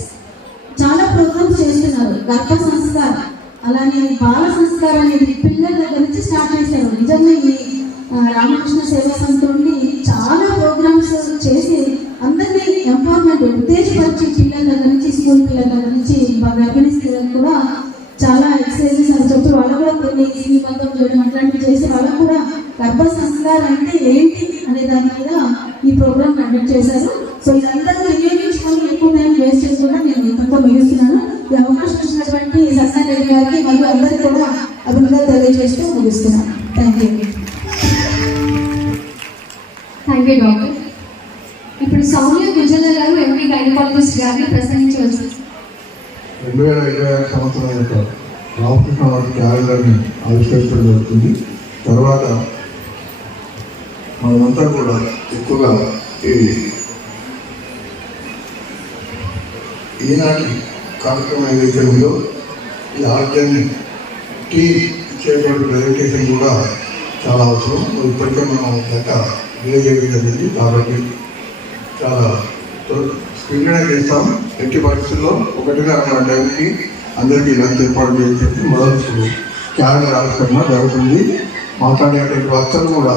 చాలా ప్రోగ్రామ్స్ చేస్తున్నారు. గర్భ సంస్కారం అలానే బాల సంస్కారం అనేది పిల్లల దగ్గర నుంచి స్టార్ట్ చేశారు. నిజంగా ఈ రామకృష్ణ సేవా సంస్థ నుండి చాలా ప్రోగ్రామ్స్ చేసి అందరినీ ఎంపవర్మెంట్ ఉత్తేజపరిచి పిల్లల దగ్గర నుంచి స్కూల్ పిల్లల దగ్గర నుంచి గర్భిణీ స్త్రీలకు కూడా చాలా ఎక్సర్సైజెస్ అని చెప్పి వాళ్ళకు కూడా కొన్ని శ్రీమంతం చేయడం అట్లాంటివి చేసి వాళ్ళకు కూడా గర్భ సంస్కారం అంటే ఏంటి అనే దాని మీద ఈ ప్రోగ్రామ్ కండక్ట్ చేశారు. సో ఇదందరూ వినియోగించుకొని ఎక్కువ టైం వేస్ట్ చేసుకుంటా నేను ఇంతతో ముగిస్తున్నాను. ఈ అవకాశం ఇచ్చినటువంటి సత్యనారాయణ గారికి మరియు అందరికీ కూడా అభినందనలు తెలియజేస్తూ ముగిస్తున్నాను. Thank you. Thank you doctor. ఇప్పుడు సౌమ్య గుజ్జల గారు ఎంపీ గైనకాలజిస్ట్ గారిని ప్రసంగించవచ్చు. 2026 సంవత్సరం యొక్క రామకృష్ణ వారి క్యాలెండర్ని ఆవిష్కరించడం జరుగుతుంది. తర్వాత మనమంతా కూడా ఎక్కువగా ఈనాటి కార్యక్రమం ఏదైతే ఉందో ఈ ఆరోగ్యాన్ని ఇచ్చేటువంటి ప్రెజెంటేషన్ కూడా చాలా అవసరం. ఇప్పటికే మనం లెక్క విలేజ్ జరిగింది కాబట్టి చాలా స్పీడ్గా చేస్తాం. ఎట్టి పరిస్థితుల్లో 1:30 టైంకి అందరికీ లంచ్ ఏర్పాటు చేసేసి మొదలు క్యాలెండర్ ఆవిష్కరణ జరుగుతుంది. మాట్లాడేటువంటి వక్తలు కూడా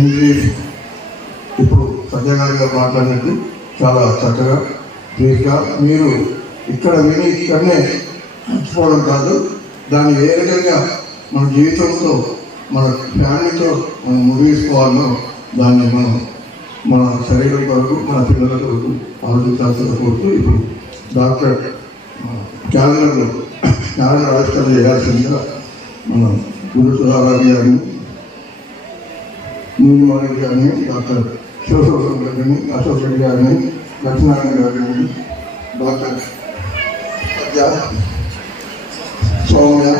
ఇంగ్లీష్ ఇప్పుడు సంజయ్ గారు మాట్లాడినట్టు చాలా చక్కగా బ్రీఫ్గా మీరు ఇక్కడ విని ఇక్కడనే మర్చిపోవడం కాదు, దాన్ని ఏ రకంగా మన జీవితంతో మన ఫ్యామిలీతో మనం ముగిసుకోవాలో దాన్ని మనం మన శరీరం కొరకు మన పిల్లల కొరకు ఆలోచించాల్సిన కోరుతూ ఇప్పుడు డాక్టర్ క్యాలెండర్ ఆవిష్కరణ చేయాల్సిందిగా మన గురు సుధారాణి గారిని, నీలిమాణి గారిని, డాక్టర్ శివశోభన్ గారిని, అశోక్ రెడ్డి గారిని, లక్ష్మీనారాయణ గారిని, doctor Satya, Soumya,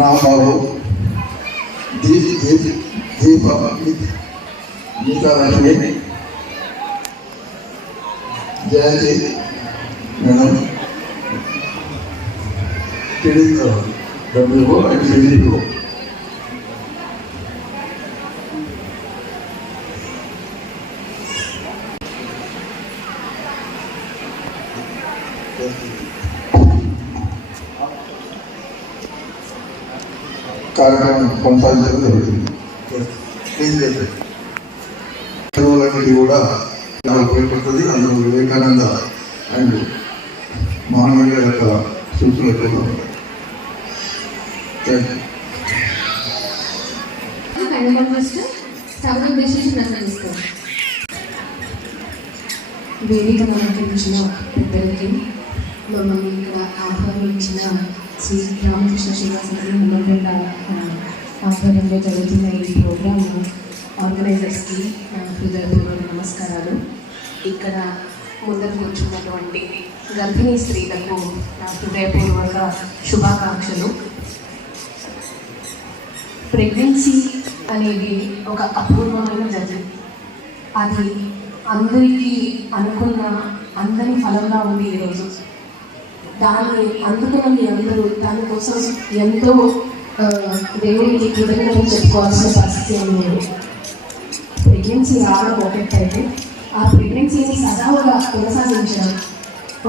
Rambabu, Deepa, Geethalakshmi, Jayanthi madam, TDO WO and CDO. కార్యక్రమం కొనసాగించడం జరుగుతుంది. కూడా చాలా ఉపయోగపడుతుంది. అందులో వివేకానంద అండ్ మానవుల యొక్క సూచనలు వేదిక అలంకరించిన పెద్దలకి, మమ్మల్ని ఇక్కడ ఆహ్వానించిన శ్రీ రామకృష్ణ సేవా సమితి హనుమంతపేట ఆధ్వర్యంలో జరుగుతున్న ఈ ప్రోగ్రామ్ ఆర్గనైజర్స్కి హృదయపూర్వక నమస్కారాలు. ఇక్కడ ముందర కూర్చున్నటువంటి గర్భిణీ స్త్రీలకు నా హృదయపూర్వక శుభాకాంక్షలు. ప్రెగ్నెన్సీ అనేది ఒక అపూర్వమైన జర్నీ. అది అందరికీ అనుకున్న అందని ఫలంగా ఉంది ఈరోజు. దాన్ని అందుకున్న అందరూ దానికోసం ఎంతో దేవుడికి కృతజ్ఞతలు చెప్పుకోవాల్సిన పరిస్థితి ఉంది. ప్రెగ్నెన్సీ రావడం ఒకటైతే ఆ ప్రెగ్నెన్సీని సజావుగా కొనసాగించడం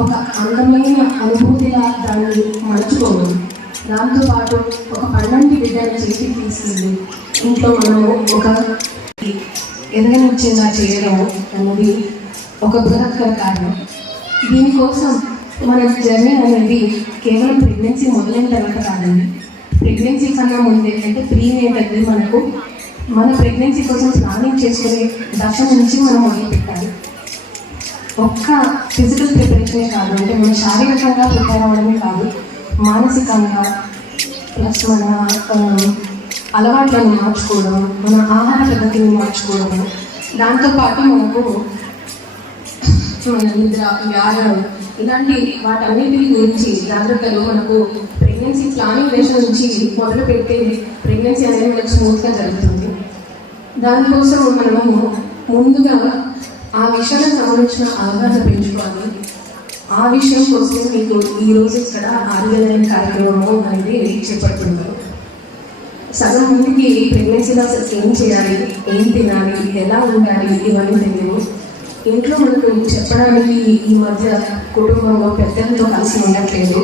ఒక అందమైన అనుభూతిగా దాన్ని మలుచుకోవడం, దాంతోపాటు ఒక పండంటి బిడ్డను చేతికి తీసుకెళ్ళి ఇంట్లో మనము ఒక ఎదగనిచ్చేలా చేయడం అన్నది ఒక బృహత్కర కారణం. దీనికోసం మన జర్నీ అనేది కేవలం ప్రెగ్నెన్సీ మొదలైన తర్వాత కాదండి. ప్రెగ్నెన్సీ కన్నా ముందే అంటే ప్రీనేటల్ మనకు మన ప్రెగ్నెన్సీ కోసం ప్లానింగ్ చేసుకునే దశ నుంచి మనం మొదలు పెట్టాలి. ఒక్క ఫిజికల్ ప్రిపరేషనే కాదు, అంటే మనం శారీరకంగా ప్రిపేర్ అవ్వడమే కాదు, మానసికంగా ప్లస్ మన అలవాట్లను మార్చుకోవడం, మన ఆహార పద్ధతిని మార్చుకోవడం, దాంతోపాటు మనకు మన నిద్ర, వ్యాయామం ఇలాంటి వాటన్నిటి గురించి జాగ్రత్తలు మనకు ప్రెగ్నెన్సీ ప్లానింగ్ దశ నుంచి మొదలు పెడితే ప్రెగ్నెన్సీ అనేది మనకు స్మూత్గా జరుగుతుంది. దానికోసం మనము ముందుగా ఆ విషయానికి సంబంధించిన అవగాహన పెంచుకోవాలి. ఆ విషయం కోసం మీకు ఈరోజు ఇక్కడ ఆరోగ్య కార్యక్రమము అనేది చేపడుతున్నారు. సగం మందికి ప్రెగ్నెన్సీలో అసలు ఏం చేయాలి, ఏం తినాలి, ఎలా ఉండాలి ఇవన్నీ తెలియదు. ఇంట్లో మనకు చెప్పడానికి ఈ మధ్య కుటుంబంలో పెద్దలతో కలిసి ఉండట్లేదు.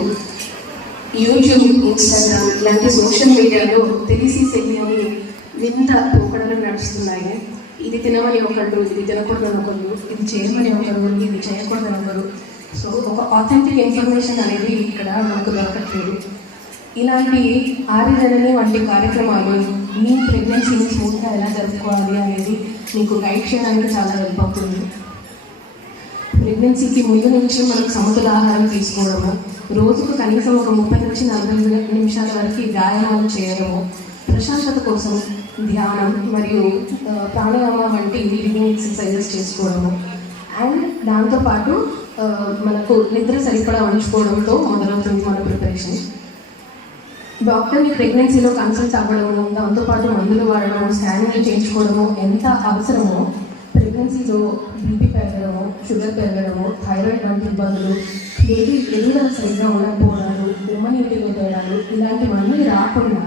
యూట్యూబ్, ఇన్స్టాగ్రామ్ ఇలాంటి సోషల్ మీడియాలో తెలిసి తెలియని వింత పోకడలు నడుస్తున్నాయి. ఇది తినమని ఒకళ్ళు, ఇది తినకూడదని ఒకళ్ళు, ఇది చేయమని ఒకరు, ఇది చేయకూడదని ఒకరు. సో ఒక ఆథెంటిక్ ఇన్ఫర్మేషన్ అనేది ఇక్కడ మనకు దొరకట్లేదు. ఇలాంటి ఆరోగ్యజనని వంటి కార్యక్రమాలు మీ ప్రెగ్నెన్సీని స్మూత్గా ఎలా జరుపుకోవాలి అనేది మీకు గైడ్ చేయడానికి చాలా హెల్ప్ అవుతుంది. ప్రెగ్నెన్సీకి ముందు నుంచి మనం సమతుల ఆహారం తీసుకోవడము, రోజుకు కనీసం ఒక 30 నుంచి 40 నిమిషాల వరకు వ్యాయామాలు చేయడము, ప్రశాంతత కోసం ధ్యానం మరియు ప్రాణాయామం వంటి బ్రీతింగ్ ఎక్సర్సైజెస్ చేసుకోవడము, అండ్ దాంతోపాటు మనకు నిద్ర సరిపడా ఉంచుకోవడంతో మొదలవుతుంది మన ప్రిపరేషన్. డాక్టర్ని ప్రెగ్నెన్సీలో కన్సల్ట్ అవ్వడము, దాంతోపాటు మందులు వాడడము, స్కానింగ్లు చేయించుకోవడము ఎంత అవసరమో ప్రెగ్నెన్సీలో బీపీ పెరగడము, షుగర్ పెరగడము, థైరాయిడ్ వంటి ఇబ్బందులు, బేబీ ఎదుగుదల సరిగ్గా ఉండకపోవడాలు, ఇమ్యూనిటీలో తేడాలు ఇలాంటివన్నీ రాకుండా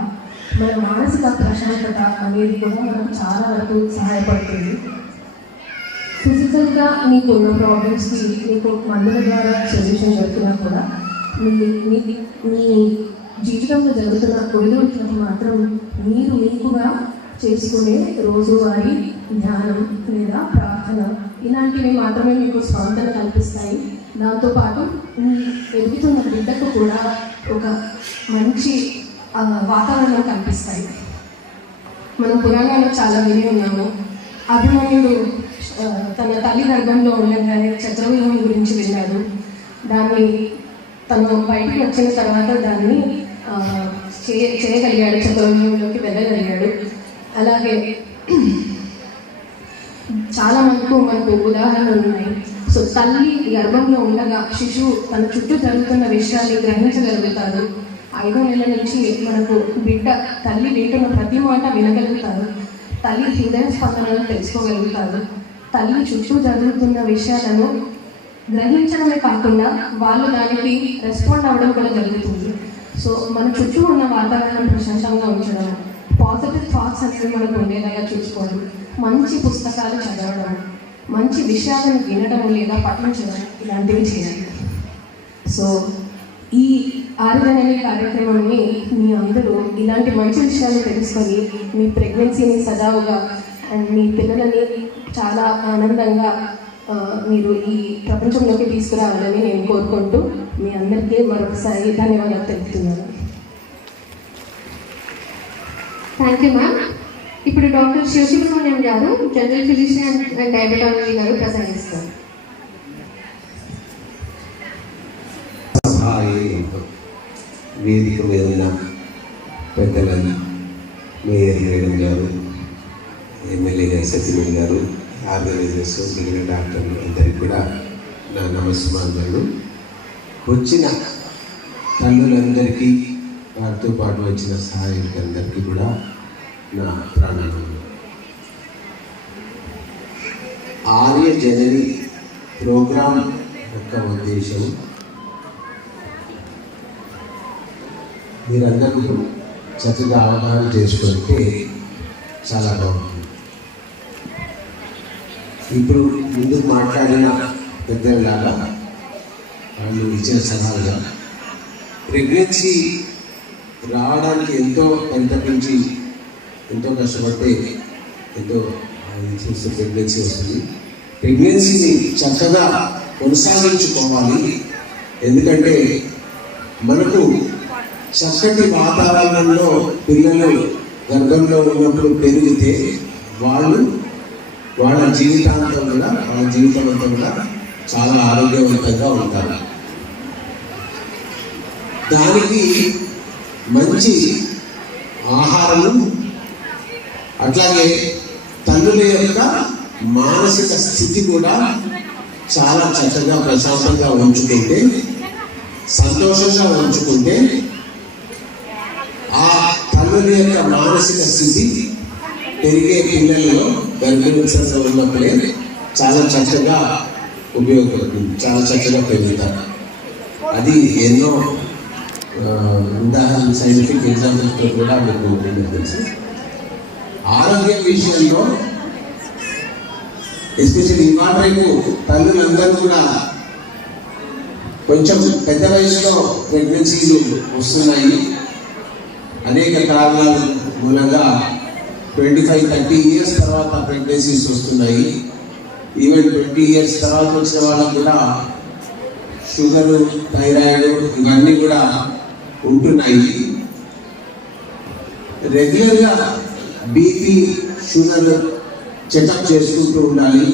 మన మానసిక ప్రశాంతత అనేది కూడా మనకు చాలా వరకు సహాయపడుతుంది. ఫిజికల్గా మీకు ఉన్న ప్రాబ్లమ్స్కి మీకు మందుల ద్వారా సొల్యూషన్ దొరికినా కూడా మీ జీవితంలో జరుగుతున్న ఒడిదుడుకులకు మాత్రం మీరు మీకుగా చేసుకునే రోజువారీ ధ్యానం లేదా ప్రార్థన ఇలాంటివి మాత్రమే మీకు స్పందన కల్పిస్తాయి. దాంతోపాటు మీ ఎదుగుతున్న బిడ్డకు కూడా ఒక మంచి వాతావరణం కల్పిస్తాయి. మనం పురాణాల్లో చాలా విని ఉన్నాము. అభిమన్యుడు తన తల్లి గర్భంలో ఉండగానే చక్రవ్యూహం గురించి విన్నాడు. దాన్ని తను బయటకు వచ్చిన తర్వాత దాన్ని చేయగలిగాడు, చక్రవ్యూహంలోకి వెళ్ళగలిగాడు. అలాగే చాలా మనకు ఉదాహరణలు ఉన్నాయి. సో తల్లి గర్భంలో ఉండగా శిశువు తన చుట్టూ జరుగుతున్న విషయాన్ని గ్రహించగలుగుతాడు. 5వ నెల నుంచి మనకు బిడ్డ తల్లి వింటున్న ప్రతి మాట వినగలుగుతారు. తల్లి హృదయ స్పందనలను తెలుసుకోగలుగుతారు. తల్లి చుట్టూ జరుగుతున్న విషయాలను గ్రహించడమే కాకుండా వాళ్ళు దానికి రెస్పాండ్ అవ్వడం కూడా జరుగుతుంది. సో మన చుట్టూ ఉన్న వాతావరణం ప్రశాంతంగా ఉంచడం, పాజిటివ్ థాట్స్ అనేవి మనకు ఉండేలాగా చూసుకోవడం, మంచి పుస్తకాలు చదవడం, మంచి విషయాలను వినడం లేదా పఠించడం ఇలాంటివి చేయాలి. సో ఈ ఆరోగ్య కార్యక్రమాన్ని మీ అందరూ ఇలాంటి మంచి విషయాలు తెలుసుకొని మీ ప్రెగ్నెన్సీని సజావుగా అండ్ మీ పిల్లలని చాలా ఆనందంగా మీరు ఈ ప్రపంచంలోకి తీసుకురావాలని నేను కోరుకుంటూ మీ అందరికీ మరొకసారి ధన్యవాదాలు తెలుపుతున్నాను. Thank you ma'am. ఇప్పుడు డాక్టర్ శివసుబ్రహ్మణ్యం గారు, జనరల్ ఫిజిషియన్ అండ్ డయాబెటాలజీ గారు ప్రసంగిస్తారు. వేదిక మీద ఉన్న పెద్దలని, మేయర్ మేడం గారు, ఎమ్మెల్యే గారు, సత్యమణి గారు, ఆర్గనైజర్స్, మిగిలిన డాక్టర్లు అందరికీ కూడా నా నమస్కారాలు. వచ్చిన తల్లులందరికీ, వారితో పాటు వచ్చిన సహాయకులందరికీ కూడా నా ప్రణామాలు. ఆర్య జనని ప్రోగ్రాం యొక్క ఉద్దేశం మీరందరూ చక్కగా అవగాహన చేసుకుంటే చాలా బాగుంటుంది. ఇప్పుడు ముందు మాట్లాడిన పెద్దలాగా వాళ్ళు ఇచ్చిన సలహాలుగా ప్రెగ్నెన్సీ రావడానికి ఎంతో పరితపించి ఎంతో కష్టపడితే ఎంతో చూస్తే ప్రెగ్నెన్సీ వస్తుంది. ప్రెగ్నెన్సీని చక్కగా కొనసాగించుకోవాలి. ఎందుకంటే మనకు చక్కటి వాతావరణంలో పిల్లలు గర్భంలో ఉన్నప్పుడు పెరిగితే వాళ్ళ జీవితాంతం కూడా వాళ్ళ జీవితం అంతా కూడా చాలా ఆరోగ్యవంతంగా ఉంటారు. దానికి మంచి ఆహారము, అట్లాగే తల్లుల యొక్క మానసిక స్థితి కూడా చాలా చక్కగా ప్రశాంతంగా ఉంచుకుంటే, సంతోషంగా ఉంచుకుంటే ఆ తల్లుల యొక్క మానసిక స్థితి పెరిగే పిల్లల్లో గర్భిణీలో ఉన్నప్పుడే చాలా చక్కగా ఉపయోగపడుతుంది, చాలా చక్కగా పెరుగుతారు. అది ఎన్నో ఉదాహరణ సైంటిఫిక్ ఎగ్జాంపుల్స్తో కూడా మీకు తెలుసు. ఆరోగ్యం విషయంలో ఎస్పెషల్లీ ఇవాళ రేపు తల్లులందరూ కూడా కొంచెం పెద్ద వయసులో ప్రెగ్నెన్సీలు వస్తున్నాయి. అనేక కారణాల మూలంగా 25-30 ఇయర్స్ తర్వాత ప్రెగ్నెన్సీస్ వస్తున్నాయి. ఈవెన్ 20 ఇయర్స్ తర్వాత వచ్చిన వాళ్ళకు కూడా షుగర్, థైరాయిడ్ ఇవన్నీ కూడా ఉంటున్నాయి. రెగ్యులర్గా బీపీ, షుగర్ చెకప్ చేసుకుంటూ ఉండాలి.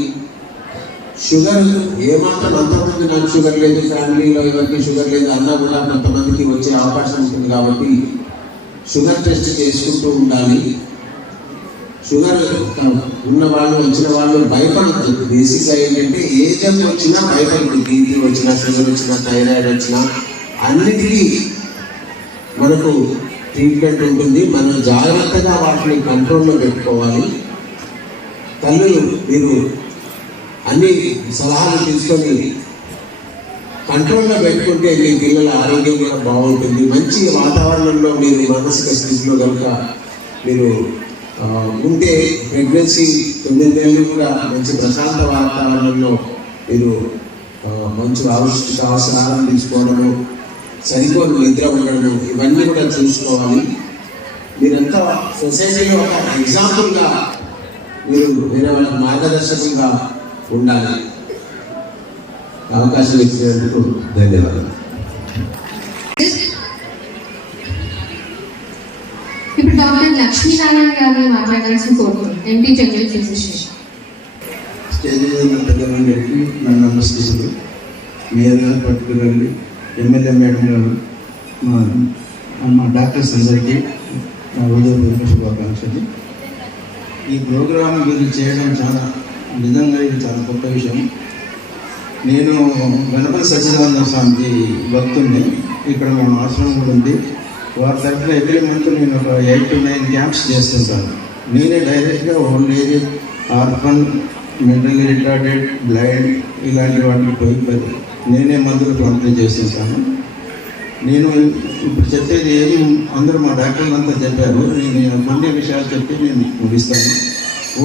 షుగర్ ఏమాత్రం అంతమంది నాకు షుగర్ లేదు, ఫ్యామిలీలో ఎవరికి షుగర్ లేదు అన్నా కూడా కొంతమందికి వచ్చే అవకాశం ఉంటుంది. కాబట్టి షుగర్ టెస్ట్ చేసుకుంటూ ఉండాలి. షుగర్ ఉన్న వాళ్ళు, వచ్చిన వాళ్ళు భయపడద్దు. బేసిక్గా ఏంటంటే ఏ జబ్బు వచ్చినా భయపడద్దు. బీపీ వచ్చినా, షుగర్ వచ్చినా, థైరాయిడ్ వచ్చినా అన్నిటికీ మనకు ట్రీట్మెంట్ ఉంటుంది. మనం జాగ్రత్తగా వాటిని కంట్రోల్లో పెట్టుకోవాలి. తల్లులు మీరు అన్ని సలహాలు తీసుకొని కంట్రోల్లో పెట్టుకుంటే మీ పిల్లల ఆరోగ్యం కూడా బాగుంటుంది. మంచి వాతావరణంలో మీరు మానసిక స్థితిలో కనుక మీరు ఉంటే ప్రెగ్నెన్సీ 9 నెలలు కూడా మంచి ప్రశాంత వాతావరణంలో మీరు మంచి అవసరాలను తీసుకోవడము, సరిపోని నిద్ర ఉండడము, ఇవన్నీ కూడా చూసుకోవాలి. మీరంతా సొసైటీలో ఒక ఎగ్జాంపుల్గా మీరు వేరే వాళ్ళకి మార్గదర్శకంగా ఉండాలి. అవకాశం ఇచ్చినందుకు ధన్యవాదాలు. ఇప్పుడు డాక్టర్ లక్ష్మీనారాయణ గారిని మాట్లాడాల్సిన కోరుతున్నాను. MP general physician. స్టేజ్ మీద ఉన్న పెద్దలందరికీ నా నమస్కారాలు. మేయర్ గారు, పర్టికులర్లీ ఎమ్మెల్యే మేడం గారు, మా డాక్టర్స్ అందరికీ నా హృదయపూర్వక శుభాకాంక్షలు. ఈ ప్రోగ్రాం గురించి చేయడం నిజంగా ఇది చాలా గొప్ప విషయం. నేను గణపతి సచ్చిదానంద స్వామికి భక్తుడిని. ఇక్కడ మా ఆశ్రమం కూడా ఉంది. వారి తరఫున ఎవ్రీ మంత్ నేను ఒక 8 to 9 క్యాంప్స్ చేస్తుంటాను. నేనే డైరెక్ట్గా old age, orphan, mentally retarded, blind ఇలాంటి వాటికి పోయి నేనే మందులు పంపిణీ చేస్తుంటాను. నేను ఇప్పుడు చెప్పేది ఏమి అందరూ మా డాక్టర్లు అంతా చెప్పారు. నేను కొన్ని విషయాలు చెప్పి నేను ముగిస్తాను.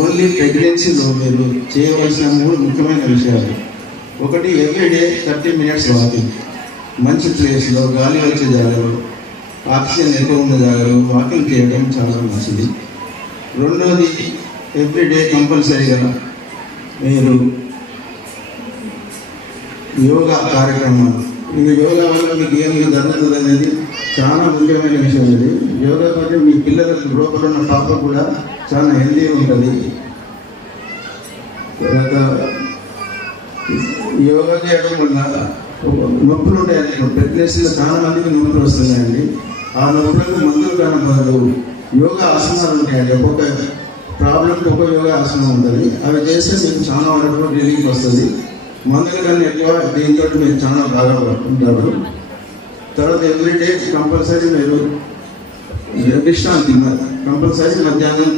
ఓన్లీ ప్రెగ్నెన్సీలో మీరు చేయవలసిన 3 ముఖ్యమైన విషయాలు. ఒకటి, ఎవ్రీడే 30 minutes వాకింగ్. మంచి ప్లేస్లో, గాలి వచ్చే జాగాలో, ఆక్సిజన్ ఎక్కువ ఉన్న జాగాలో వాకింగ్ చేయడం చాలా మంచిది. రెండవది, ఎవ్రీడే కంపల్సరీగా మీరు యోగా కార్యక్రమాలు. ఇది యోగా వల్ల మీకు ఏమి జరుగుతుంది అనేది చాలా ముఖ్యమైన విషయం. ఇది యోగా తోటి మీ పిల్లలకు లోపల ఉన్న పాప కూడా చాలా హెల్తీగా ఉంటుంది. తర్వాత యోగా చేయడం వల్ల నొప్పులు ఉంటాయండి. ప్రెగ్నెన్సీలో చాలా మందికి నొప్పులు వస్తున్నాయండి. ఆ నొప్పులకు మందులు కనపడదు. యోగా ఆసనాలు ఉంటాయండి. ఒక్కొక్క ప్రాబ్లంకి ఒక యోగా ఆసనం ఉంటుంది. అవి చేస్తే మీకు చాలా వరకు రిలీఫ్ వస్తుంది. మందుల కన్నా ఎక్కువ దీంతో మీరు చాలా బాగా ఉంటారు. తర్వాత ఎవ్రీడే కంపల్సరీ మీరు విశ్రాంతి, కంపల్సరీ మధ్యాహ్నం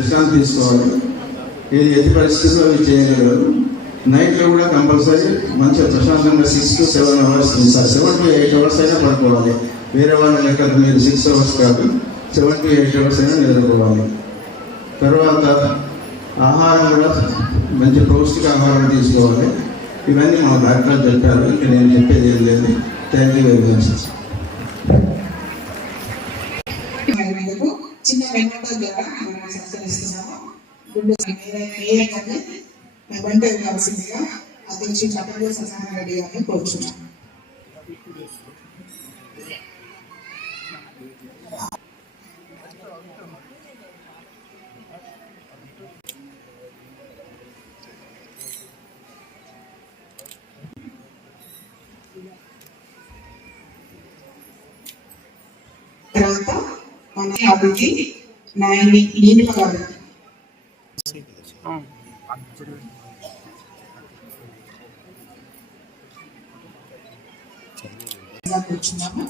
విశ్రాంతి తీసుకోవాలి. ఇది ఎట్టి పరిస్థితుల్లో అవి చేయగలరు. నైట్లో కూడా కంపల్సరీ మంచిగా ప్రశాంతంగా 6 to 7 hours, 7 to 8 hours అయినా పడుకోవాలి. వేరే వాళ్ళ లెక్క మీరు 6 hours కాదు, 7 to 8 hours అయినా నిద్రపోవాలి. తర్వాత ఆహారం కూడా మంచి పౌష్టిక ఆహారం తీసుకోవాలి. ఇవన్నీ మా డాక్టర్ చెప్పారు. ఇంకా నేను చెప్పేది ఏం లేదు. Thank you very much. చిన్న వెంట ద్వారా మనం సంచరిస్తున్నాము. వెంట కావాల్సిందిగా అధ్యక్షుడు చప్పటి సత్యనారాయణ రెడ్డి గారిని కోరుచున్నాం. తర్వాత మన అభివృద్ధి నాయని నీలిమ గారు. కూర్చున్నాము.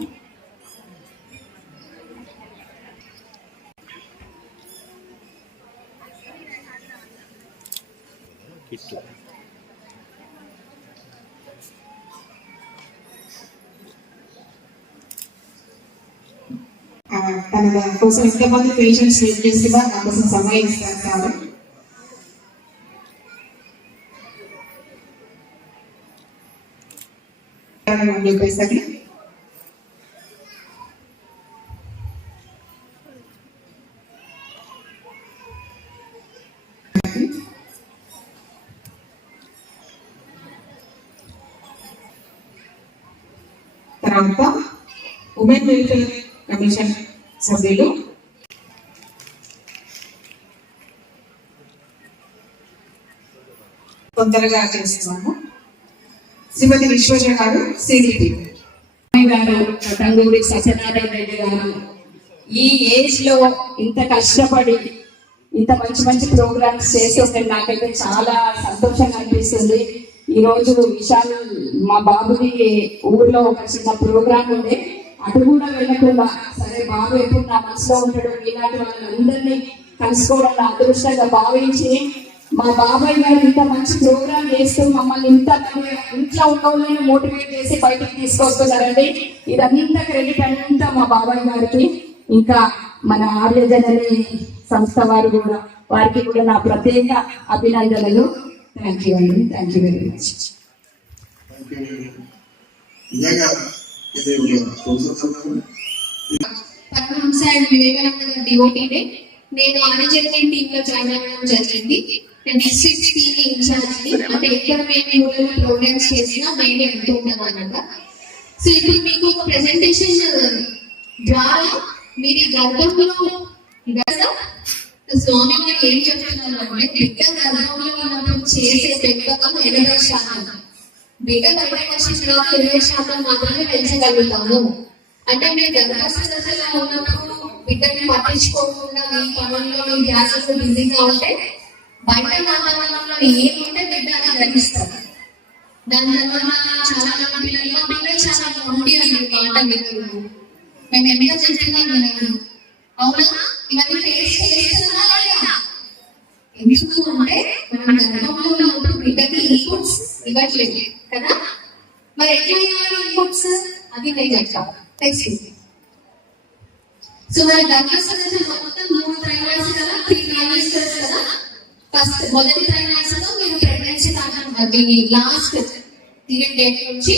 తన కోసం ఎంతమంది పేషెంట్స్ వెయిట్ చేసినా నా కోసం సమయం ఇస్తారు సార్. చెప్పేసరికి తర్వాత ఉమెన్ వెల్ఫేర్ కమిషన్ సభ్యులు తొందరగా చేస్తున్నాము. శ్రీమతి విశ్వేశ్వర గారు సిడిపి గారు, తంగూరి సత్యనారాయణ రెడ్డి గారు ఈ ఏజ్ లో ఇంత కష్టపడి ఇంత మంచి మంచి ప్రోగ్రామ్స్ చేస్తుంటే నాకైతే చాలా సంతోషంగా అనిపిస్తుంది. ఈ రోజు విశాల్ మా బాబుని ఊర్లో ఒక చిన్న ప్రోగ్రామ్ ఉండే, అటు కూడా వెళ్ళకుండా సరే బాబు ఎప్పుడు నా మనసులో ఉంటాడు, ఇలాంటి వాళ్ళందరినీ కలుసుకోవడం నా అదృష్టంగా భావించి మా బాబాయ్ గారు ఇంత మంచి ప్రోగ్రామ్ చేస్తూ మమ్మల్ని ఇంట్లో ఉన్నోళ్ళని మోటివేట్ చేసి బయటకు తీసుకొస్తున్నారండి. ఇదంతా క్రెడిట్ అంతా మా బాబాయ్ గారికి, ఇంకా మన ఆర్యజనని సంస్థ వారు కూడా, వారికి కూడా నా ప్రత్యేక అభినందనలు. థ్యాంక్ యూ అండి. Thank you very much. Vivekananda గారి డివోటీనే. నేను ఆర్యజనని టీమ్ లో జాయిన్ అవ్వడం జరిగింది. నేను డిస్ట్రిక్ట్ టీమ్ ఇన్ఛార్జ్. అంటే ఎక్కడ మేము ఊళ్ళో ప్రోగ్రామ్స్ చేసినా నేనే వెళ్తూ ఉంటాను అన్నమాట. సో ఇప్పుడు మీకు ఒక ప్రెజెంటేషన్ ద్వారా మీరు ఈ గర్భంలో స్వామి గారు ఏం చెప్తున్నారు అంటే, బిడ్డ గర్భంలో ఉన్నప్పుడు చేసే పెంపకం 80%, బిడ్డ బయటకు వచ్చిన తర్వాత 20% మాత్రమే పెంచగలుగుతాము. అంటే మీరు గర్భస్థ దశలో ఉన్నప్పుడు బిడ్డని పట్టించుకోకుండా మీ పనుల్లో మీ ధ్యాసలో బిజీగా ఉంటే బయట వాతావరణంలో ఏముంటే బిడ్డ అని గ్రహిస్తారు. దాని తర్వాత చాలా మంది పిల్లలు చాలా మొండి అండి, మాట వినరు, మేము ఎంత చేసినా వినరు. అవునా? ఇవన్నీ ఫేస్ చేస్తున్నారా లేదా? ఎందుకు అంటే మనం గర్భంలో ఉన్నప్పుడు బిడ్డకి ఇన్పుట్స్ ఇవ్వట్లేదు కదా. మరి ఎట్లా ఇవ్వాలి ఇన్పుట్స్? అది నేను చెప్తాను నెక్స్ట్. సో మన గర్భస్థ దశలో మొత్తం 3 ట్రైమాస్టర్స్ కదా, 3 ట్రైమాస్టర్స్ కదా. ఫస్ట్ మొదటి ట్రైమాస్టర్లో మీరు ప్రెగ్నెన్సీ దాకా లాస్ట్ పీరియడ్ డేట్ నుంచి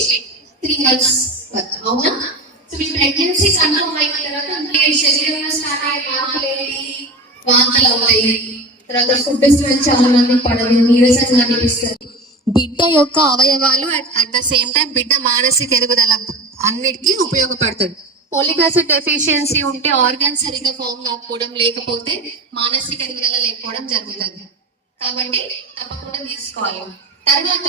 3 months వరకు. అవునా? సో మీ ప్రెగ్నెన్సీ కన్ఫర్మ్ అయిన తర్వాత మీ శరీరంలో స్టార్ట్ అయ్యే మార్పులు ఏంటి? వాంతులు అవుతాయి, తర్వాత ఫుడ్ స్మెల్ చాలా మంది పడదు, నీరసంగా అనిపిస్తుంది. బిడ్డ యొక్క అవయవాలు అట్ ద సేమ్ టైం బిడ్డ మానసిక ఎదుగుదల అన్నిటికీ ఉపయోగపడుతుంది. ఫోలిక్ యాసిడ్ డెఫిషియన్సీ ఉంటే ఆర్గాన్స్ సరిగ్గా ఫామ్ కాకపోవడం, లేకపోతే మానసిక ఎదుగుదల లేకపోవడం జరుగుతుంది. కాబట్టి తప్పకుండా తీసుకోవాలి. తర్వాత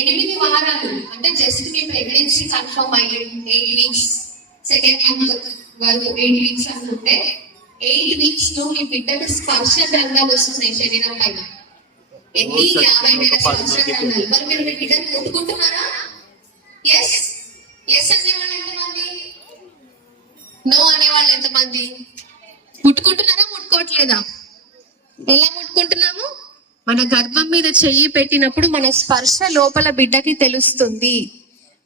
8 వారాలు అంటే జస్ట్ మీ ప్రెగ్నెన్సీ కన్ఫర్మ్ అయ్యి 8 weeks, సెకండ్ మంత్ వరకు 8 weeks అనుకుంటే 8 weeks లో మీ బిడ్డకు స్పర్శ రంగాలు వస్తున్నాయి శరీరం పైన. ఎన్ని 50,000 స్పర్శ రంగాలు. మరి మీరు మీ బిడ్డను ముట్టుకుంటున్నారా? ఎస్ ఎస్ అనేవాళ్ళు ఎంతమంది? నో అనేవాళ్ళు ఎంతమంది? ముట్టుకుంటున్నారా? ముట్టుకోవట్లేదా? ఎలా ముట్టుకుంటున్నాము? మన గర్భం మీద చెయ్యి పెట్టినప్పుడు మన స్పర్శ లోపల బిడ్డకి తెలుస్తుంది.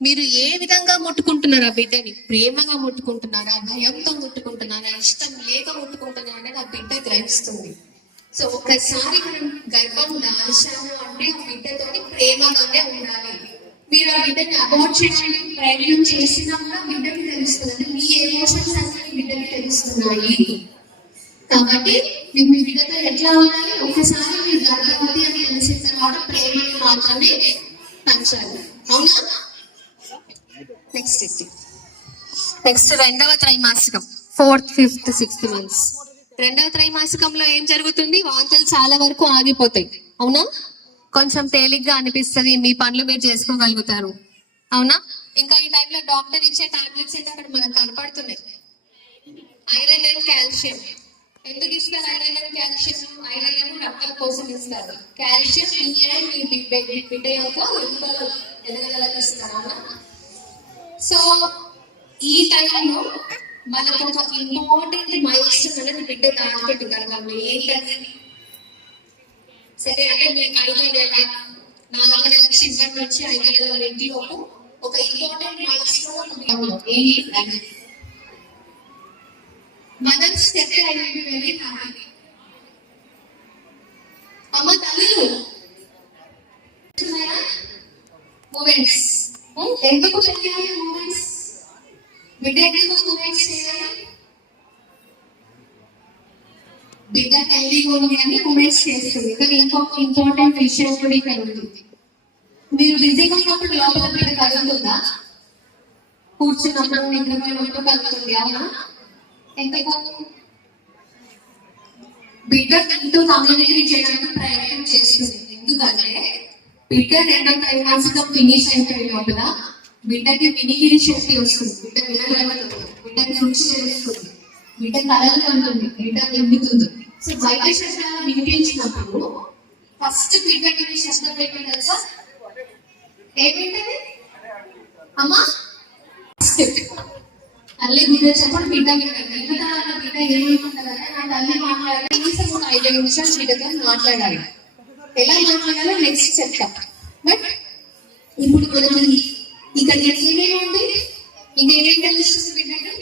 మీరు ఏ విధంగా ముట్టుకుంటున్నారా బిడ్డని? ప్రేమగా ముట్టుకుంటున్నారా, భయంతో ముట్టుకుంటున్నారా, ఇష్టం లేక ముట్టుకుంటున్నారా అనేది ఆ బిడ్డ గ్రహిస్తుంది. సో ఒకసారి మనం గర్భం దాల్చాము అంటే ఆ బిడ్డతోని ప్రేమగానే ఉండాలి. మీరు ఆ బిడ్డని అబార్ట్ చేయడానికి ప్రయత్నం చేసినా కూడా బిడ్డకి తెలుస్తుంది. అంటే మీ ఎమోషన్స్ అన్ని బిడ్డకి తెలుస్తున్నాయి. కాబట్టి మీరు మీ బిడ్డతో ఎట్లా ఉండాలి? ఒకసారి మీరు గర్భవతి అని తెలిసిన తర్వాత ప్రేమను మాత్రమే పంచాలి. అవునా? నెక్స్ట్ రెండవ త్రైమాసికం, 4th, 5th, 6th months. రెండవ త్రైమాసికంలో ఏం జరుగుతుంది? వాంతులు చాలా వరకు ఆగిపోతాయి. అవునా? కొంచెం తేలిగ్గా అనిపిస్తుంది, మీ పనులు మీరు చేసుకోగలుగుతారు. అవునా? ఇంకా ఈ టైంలో డాక్టర్ ఇచ్చే టాబ్లెట్స్ ఏంటి అక్కడ మనకు కనపడుతున్నాయి, ఐరన్ అండ్ కాల్షియం. ఎందుకు ఇస్తారు ఐరన్ కాల్షియం? ఐరన్ రక్తం కోసం ఇస్తారు, కాల్షియం మీ బిడ్డ యొక్క ఎదుగుదలకు ఇస్తారు. సో ఈ టైంలో మనకు ఒక ఇంపార్టెంట్ మైల్స్టోన్ అనేది బిడ్డ దాచిపెట్టగలగాలి. ఏంటది? సరే అంటే మీకు 5 నెలల 4 నెలల చివరి నుంచి 5 నెలల రెండులోపు ఒక ఇంపార్టెంట్ మైల్స్టోన్ ఏంటి? మదర్స్ చెప్పే ఐడెంటిటీ వెరీ హ్యాపీ. అమ్మ తల్లులు మూమెంట్స్ ఎందుకు చేయాలి? మూమెంట్స్ బిడ్డ ఎందుకు మూమెంట్స్ చేయాలి? బిడ్డ హెల్దీగా ఉంది అని మూమెంట్స్ చేస్తుంది. కానీ ఇంకొక ఇంపార్టెంట్ విషయం కూడా ఇక్కడ ఉంది. మీరు బిజీగా ఉన్నప్పుడు లోపల బిడ్డ కలుగుతుందా? కూర్చున్నప్పుడు నిద్రపోయినప్పుడు కలుగుతుంది, అవునా? ఎందుకు? బిడ్డ తింటూ కమ్యూనికేట్ చేయడానికి ప్రయత్నం చేస్తుంది. ఎందుకంటే బిడ్డ 2వ త్రైమాసికం ఫినిష్ అయిపోయిన లోపల బిడ్డకి వినికిడి శక్తి వస్తుంది, బిడ్డ వినగలుగుతుంది, బిడ్డకి రుచి తెలుస్తుంది, బిడ్డ కలలు కంటుంది, బిడ్డ నిండుతుంది. సో బయట శబ్దాలు వినిపించినప్పుడు ఫస్ట్ బిడ్డకి శబ్దం పెట్టింది తెలుసా? ఏమిటది అమ్మా? తల్లి గురించినప్పుడు బిడ్డ వింటారు. బిడ్డ ఏమనుకుంటారంటే నా తల్లి మాట్లాడాలి, కనీసం ఒక 5 నిమిషాలు బిడ్డతో మాట్లాడాలి. ఎలా మాట్లాడాలో నెక్స్ట్ చెప్తా. బట్ ఇప్పుడు మనకి ఇక్కడ ఏమేమి ఇంకేమేమి తెలుస్తుంది బిడ్డకి?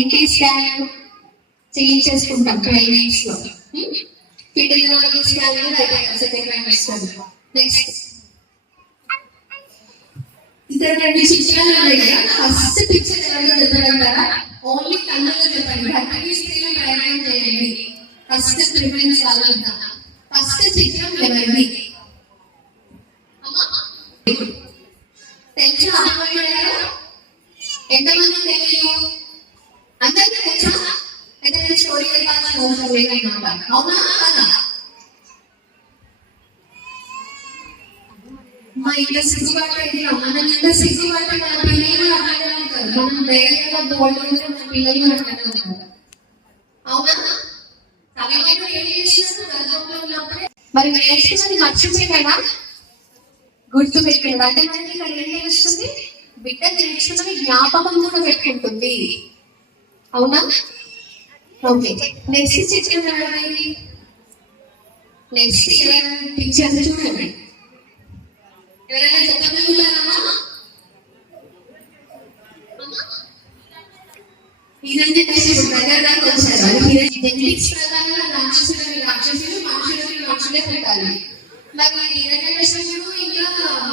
ఎన్టీ స్కాన్ చేయించేసుకుంటాం 12 weeks లో. ఫిడియోలజీ స్కాన్ సెకండ్ ట్రైమస్టర్. నెక్స్ట్ ఇక్కడ 2 చిత్రాలు ఉన్నాయి కదా. ఫస్ట్ పిక్చర్ ఎవరిలో చెప్పగలుగుతారా? ఓన్లీ కన్నులో చెప్పండి. గర్భిణీ స్త్రీలు ప్రయాణం చేయండి. ఫస్ట్ ప్రిఫరెన్స్ వాళ్ళంతా. ఫస్ట్ చిత్రం ఎవరిది? తెలుసు అమ్మగారు? ఎంతమంది తెలియదు? అందరికీ తెలుసా? అయితే నేను స్టోరీ చెప్పాల్సిన అవసరం లేదన్నమాట, అవునా కదా? మా ఇంట్లో సిగ్గుబాటు అయితే మనం ఇంట్లో సిగ్గుబాటు మన పిల్లలు అట్లానే ఉంటారు. మనం ధైర్యంగా బోల్డ్ ఉంటే మన పిల్లలు అట్లానే ఉంటారు, అవునా? అభిమానులు ఏం చేసినారు గర్భంలో ఉన్నప్పుడే? మరి నేర్చుకున్నది మర్చిపోయినా గుర్తు పెట్టుకుంది. అంటే మనకి ఇక్కడ ఏం తెలుస్తుంది? బిడ్డ నేర్చుకున్నది జ్ఞాపకం కూడా పెట్టుకుంటుంది, అవునా? ఓకే, నెక్స్ట్ చిత్రం ఎవరైంది? నెక్స్ట్ పిక్చర్ చూడండి. ఎవరైనా చెప్పగలుగుతారమ్మా? ఇదంటే దగ్గర దాకా వచ్చారు. జెనెటిక్స్ ప్రకారంగా రాక్షసులు మనుషులే పెట్టాలి. మరి హిరణ్యకశిపుడు ఇంకా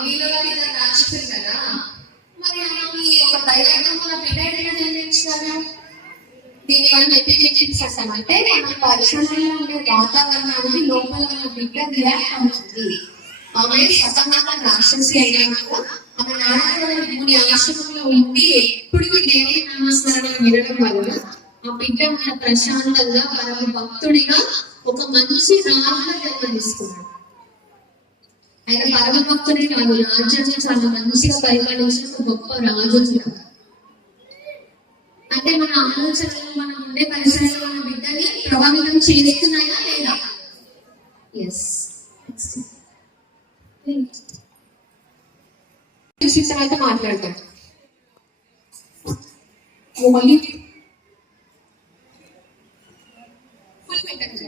వీళ్ళకి రాక్షసులు కదా. మరి ఒక ధైర్యంగా మన బిడ్డ జన్మించారు. దీని మనం ఎపిజెనెటిక్స్ అంటామంటే మన పరిసరాల్లో ఉండే వాతావరణానికి లోపల మన బిడ్డ రియాక్ట్ అవుతుంది. ఆమె స్వతహాగా రాక్షసి అయినా కూడా ఆమె నారాయణుని ఆశ్రమంలో ఉండి ఎప్పుడు దేవి నామస్మరణ వినడం వల్ల ఆ బిడ్డ మన ప్రశాంతంగా పరమ భక్తుడిగా ఒక మంచి రాజుగా జన్మనిస్తున్నాడు. ఆయన పరమ భక్తుడి కాదు, రాజ్యాన్ని చాలా మంచిగా పరిపాలించిన ఒక గొప్ప రాజు. అంటే మన ఆలోచనలు, మనం ఉండే పరిసరాలు మన బిడ్డని ప్రభావితం చేస్తున్నాయా లేదా? ఎస్. అయితే మాట్లాడతాం. మళ్ళీ ఫుల్ పెట్టండి.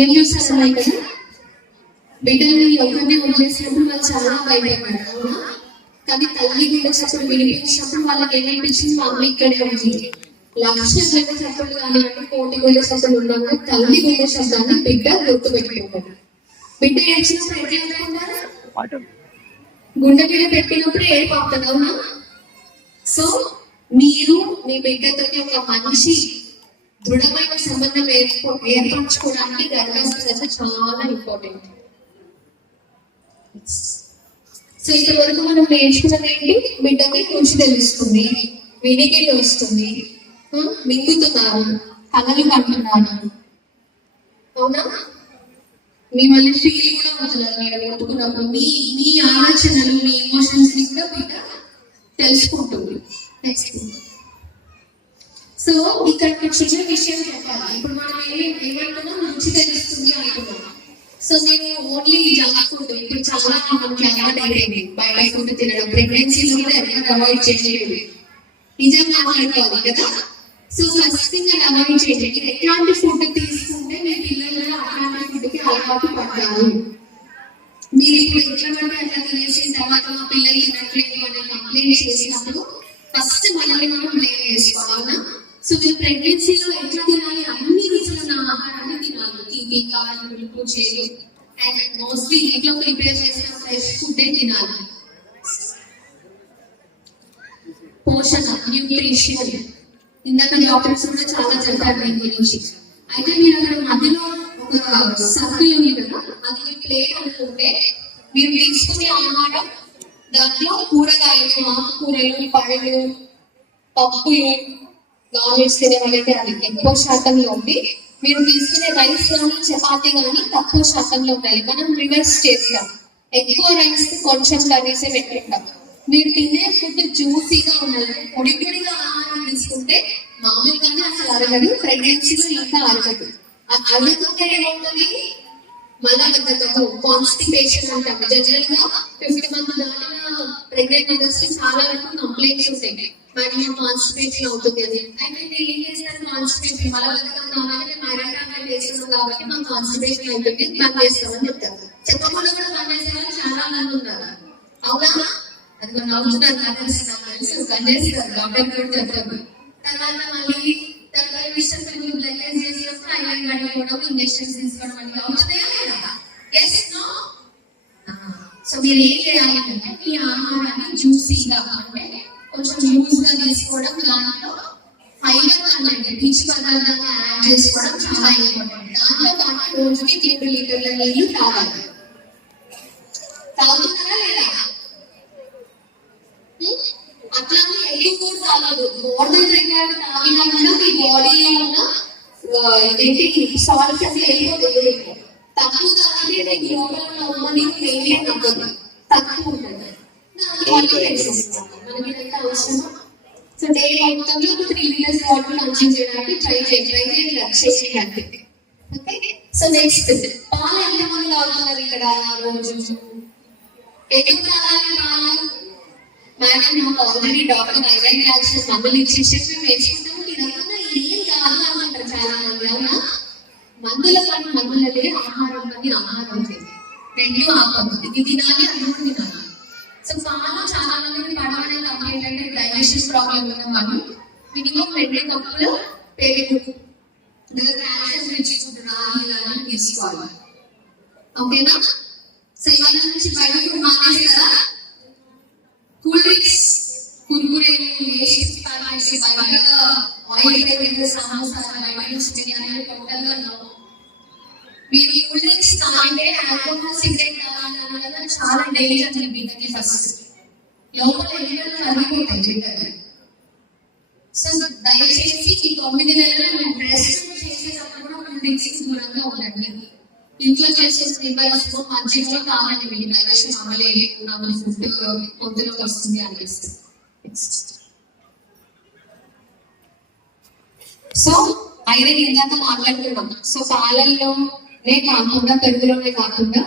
ఏం చూస్తారమ్మా ఇక్కడ బిడ్డల్ని ఒకరిని వదిలేసినప్పుడు వాళ్ళు చాలా భయపడ్డారు అవునా? కానీ తల్లి కూడా చప్పుడు వినిపించినప్పుడు వాళ్ళకి ఏమనిపించింది, మా అమ్మ ఇక్కడే ఉంది. 1,00,000 గుండె చప్పులు కానివ్వండి, 1,00,00,000 గుండె చప్పులు ఉండగా తల్లి గుండె శబ్దాన్ని బిడ్డ గుర్తుపెట్టుకుంటారు. బిడ్డ ఏడ్చినప్పుడు ఎట్లా అనుకుంటారు? గుండె మీద పెట్టినప్పుడు ఏడిపోతుంది అవునా? సో మీరు మీ బిడ్డతో ఒక మంచి దృఢమైన సంబంధం ఏర్పరచుకోవడానికి గర్భాస్థ చాలా ఇంపార్టెంట్. సో ఇంతవరకు మనం నేర్చుకున్నది ఏంటి? బిడ్డకి రుచి తెలుస్తుంది, వినికిడి వస్తుంది, మింగుతున్నారు, కథలు కంటున్నారు అవునా? మిమ్మల్ని ఫీల్ కూడా అవుతున్నారు మీరు కొట్టుకున్నప్పుడు. మీ మీ ఆలోచనలు, మీ ఎమోషన్స్ ని కూడా బిడ్డ తెలుసుకుంటుంది. సో ఇక్కడ చిన్న విషయం చెప్పాలి. ఇప్పుడు మనం ఏమంటున్నాం, రుచి తెలుస్తుంది అంటున్నాం. సో నేను ఓన్లీ జంక్ ఫుడ్ ఇప్పుడు చాలా మనకి అలవాటు అయిపోయింది బయట ఫుడ్ తినడం. ప్రెగ్నెన్సీలో కూడా ఎవరైనా అవాయిడ్ చేయలేదు, నిజంగా మాట్లాడుకోవాలి కదా. సో ఫస్ట్ థింగ్ అది అవాయిడ్ చేయండి. మీరు ఎట్లాంటి ఫుడ్ తీసుకుంటే మీ పిల్లలు కూడా అట్లాంటి ఫుడ్ కి అలవాటు పడతారు. మీరు ఇప్పుడు ఎట్లా పడితే అట్లా తినేసిన తర్వాత మా పిల్లలు తినట్లేదు అని కంప్లైంట్ చేసినప్పుడు ఫస్ట్ మనల్ని మనం బ్లేమ్ చేసుకోవాలి. సో మీరు ప్రెగ్నెన్సీలో ఎట్లా తినాలి, అన్ని రుచుల ఆహారాన్ని తినాలి. తీపి, కారం, పులుపు, చేదు అండ్ మోస్ట్లీ ఇంట్లో ప్రిపేర్ చేసిన ఫ్రెష్ ఫుడ్ తినాలి. పోషణ, న్యూట్రిషన్, ఇందాక డాక్టర్స్ కూడా చాలా చెప్పారు దీని గురించి. అయితే మీరు అక్కడ మధ్యలో ఒక సర్కిల్ ఉంది కదా, అది మీ ప్లేట్ అనుకుంటే మీరు తీసుకునే ఆహారం దాంట్లో కూరగాయలు, ఆకుకూరలు, పళ్ళు, పప్పులు, నాన్ వెజ్ తినే వాళ్ళకి అది ఎక్కువ శాతంలో ఉంది. మీరు తీసుకునే రైస్ కానీ చపాతీ కానీ తక్కువ శాతంలో ఉండాలి. మనం రివర్స్ చేస్తాం, ఎక్కువ రైస్ కొంచెం కర్రీసే పెట్టుకుంటాం. మీరు తినే ఫుడ్ జ్యూసీగా ఉండాలి. పొడి పొడిగా ఆహారం తీసుకుంటే మామూలుగానే అసలు అరగదు, ప్రెగ్నెన్సీలో ఇంకా అరగదు. అరగకుంటే ఏమవుతుంది, మలబద్ధకము, కాన్స్టిపేషన్ అంటాం. జనరల్ గా 50 మంది దాటిన ప్రెగ్నెంట్ మదర్స్ కి చాలా వరకు కంప్లైంట్స్ ఉంటాయి, మరి కాన్స్టిపేషన్ అవుతుంది అని. అయితే మీరు ఏం చేస్తారు, కాన్స్టిపేషన్ మలబద్ధకం కావాలంటే మైరాన్ చేస్తున్నాం కాబట్టి మాకు కాన్స్టిపేషన్ అవుతుంది, బంద్ చేస్తామని చెప్తారు. చెప్పకుండా కూడా బంద్ చేసే వాళ్ళు చాలా మంది ఉన్నారు అవునా? అది మనం అవుతున్నారు బంద్ చేస్తారు, డాక్టర్ కూడా చెప్తారు. తర్వాత మళ్ళీ తర్వాత విషయం బ్లడ్ టెస్ట్ చేసినప్పుడు ఐరన్ కట్టుకోవడం, ఇంజెక్షన్స్ తీసుకోవడం అని అవుతుందా లేదా? Yes no? సో మీరు ఏం చేయాలంటే మీ ఆహారాన్ని జ్యూసీగా అంటే కొంచెం లూజ్ గా తీసుకోవడం, దాంట్లో ఫైబర్ కంటెంట్ పీచు పదార్థాన్ని యాడ్ చేసుకోవడం చాలా ఇంపార్టెంట్. దాంట్లో పాటు రోజుకి 3 లీటర్ల నీళ్లు తాగాలి. తాగుతున్నారా లేదా? అట్లానే ఎక్కువ కూడా తాగదు. మోర్ దెన్ రెగ్యులర్ తాగినా కూడా మీ బాడీలో ఉన్న సాల్ట్స్ అన్ని వెళ్ళిపోతుంది. తక్కువ తాగితే గ్లోబల్ మనకి మెయింటైన్ అవ్వదు, తక్కువ ఉంటుంది. మనకి అవసరమా? సో డే మొత్తంలో 3 లీటర్స్ వాటర్ కన్స్యూమ్ చేయడానికి ట్రై చేయండి. ఓకే. సో నెక్స్ట్ పాలు ఎంతమంది తాగుతున్నారు ఇక్కడ రోజు? ఎక్కువ తాగాలి పాలు. మేడం నాకు ఆల్రెడీ డాక్టర్ ఐరన్ క్యాల్షియం మందులు ఇచ్చేసి మేము వేసుకుంటాము, ఇదంతా ఏం కాదు అంటారు చాలా మంది అవునా? మందుల పని మందులదే, ఆహారం పని ఆహారం లేదు, రెండు ఆపదు. ఇది తినాలి, అది కూడా తినాలి. సో పాలు చాలా మందికి పడవనే కంప్లైంట్ అంటే డైజెషన్ ప్రాబ్లం ఉన్న వాళ్ళు మినిమం 2 కప్పులు పెరుగు, కాల్షియం రిచ్ రాగి ఇలాంటివి తీసుకోవాలి. ఓకేనా? సో ఇవాళ నుంచి బయట ఫుడ్ మానేస్తారా? కూల్ డ్రింక్స్, కుర్కురేలు, లేస్ ప్యాకెట్స్, బయట ఆయిల్ ఫ్రైడ్ సమోసా, బయట నుంచి బిర్యానీ టోటల్ గా నో. మీరు కూల్ డ్రింక్స్ తాగితే ఆల్కహాల్, సిగరెట్ తాగాలన్నా చాలా డేంజర్ మీ బిడ్డకి. ఫస్ట్ లోపల ఎన్నో అరిగిపోతాయి బిడ్డకి. సో దయచేసి ఈ 9 నెలలు బ్రెస్ట్ చేసేటప్పుడు డ్రింక్స్ దూరంగా ఉండండి. ఇంట్లో చేసే నిమ్మరసము మజ్జిగలో కావాలండి. మీ డైజెషన్ అవ్వలేదు, నాకు ఫుడ్ పొద్దులోకి వస్తుంది అనిపిస్తుంది. సో ఐరన్ ఇందాక మాట్లాడుతున్నాం. సో పాలల్లోనే కాకుండా పెరుగులోనే కాకుండా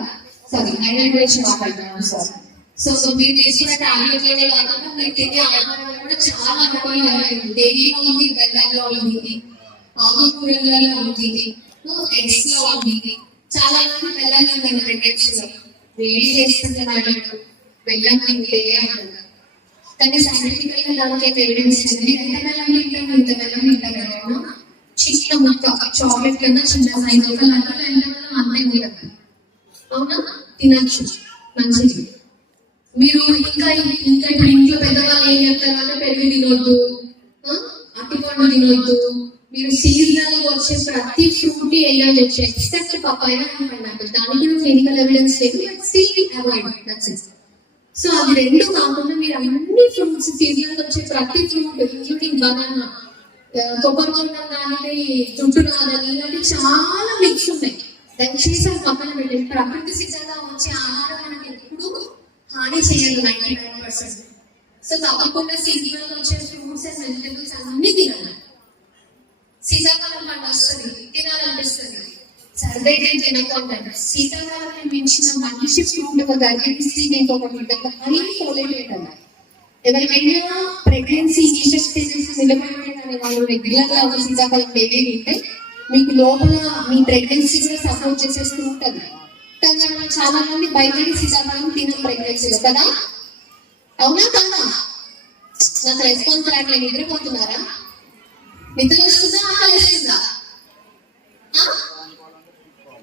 ఐరన్ గురించి మాట్లాడుతున్నాం సార్. సో మీరు తీసుకున్న టాబ్లెట్లోనే కాకుండా మీరు తినే ఆహారంలో కూడా చాలా రకాల ఐరన్ దేనిలో ఉంది, బెల్లంలో ఉంది, ఆకుకూరలలో ఉంది, ఎగ్స్ లో ఉంది. చాలా మంది బెల్లం ఉందని ప్రెగ్నెన్సీలో వేడి చేస్తున్నారు, బెల్లం తింటే అంటున్నారు. కానీ సైంటిఫికల్ గా దానికైతే ఎవిడెన్స్ ఉంది. ఎంత బెల్లం తింటాము, ఇంత బెల్లం తింటాము. చిన్న ముక్క చాక్లెట్ కన్నా చిన్న సైజ్ ఒక లడ్డూలో ఎంత బెల్లం అంతే ఉండదు. అవునా, తినచ్చు, మంచిది. మీరు ఇంకా ఇప్పుడు ఇంట్లో పెద్దవాళ్ళు ఏం చెప్తారు అంటే పెరుగు తినొద్దు, అరటిపండు తినొద్దు, మీరు సీజనల్ వచ్చే ప్రతి ఫ్రూట్ ఎంజాయ్ చేయొచ్చు ఎక్సెప్ట్ పపాయ అండ్ పైనాపిల్. దానికి కూడా క్లినికల్ ఎవిడెన్స్ లేదు, still avoid. That's it. So అది రెండు కాకుండా మీరు అన్ని ఫ్రూట్స్ సీజనల్ వచ్చే ప్రతి ఫ్రూట్ ఇంక్లూడింగ్ బనానా, కొబ్బరి కానీ జుట్టు నాదని ఇలాంటి చాలా మిక్స్ ఉన్నాయి. దయచేసి అది పక్కన పెట్టండి. ప్రకృతి సిద్ధంగా వచ్చే ఆహారం మనకి ఎప్పుడు హాని చేయదు 99%. సో తప్పకుండా సీజనల్ వచ్చే ఫ్రూట్స్ అండ్ వెజిటబుల్స్ అన్ని తినాలి. శీతాకాలం పండు వస్తుంది, తినాలనిపిస్తుంది, సర్దైతే తినకుంటాను. శీతాకాలం మించిన మంచి ఫ్రూట్ ఒక గర్భిణీ ఇంకొకటి ఉంటుంది, హై ఫోలేట్ అన్న. ఎవరికైనా ప్రెగ్నెన్సీ నిలబడి వాళ్ళు రెగ్యులర్ గా ఒక శీతాకాలం బేబీ తింటే మీకు లోపల మీ ప్రెగ్నెన్సీ కూడా సపోర్ట్ చేసేస్తూ ఉంటుంది. కానీ మనం చాలా మంది బయటకి శీతాకాలం తినం ప్రెగ్నెన్సీలో కదా, అవునా కదా? నాకు రెస్పాన్స్ రావట్లేదు. నిద్రపోతున్నారా? నిద్ర వస్తుందా, ఆకలి వస్తుందా?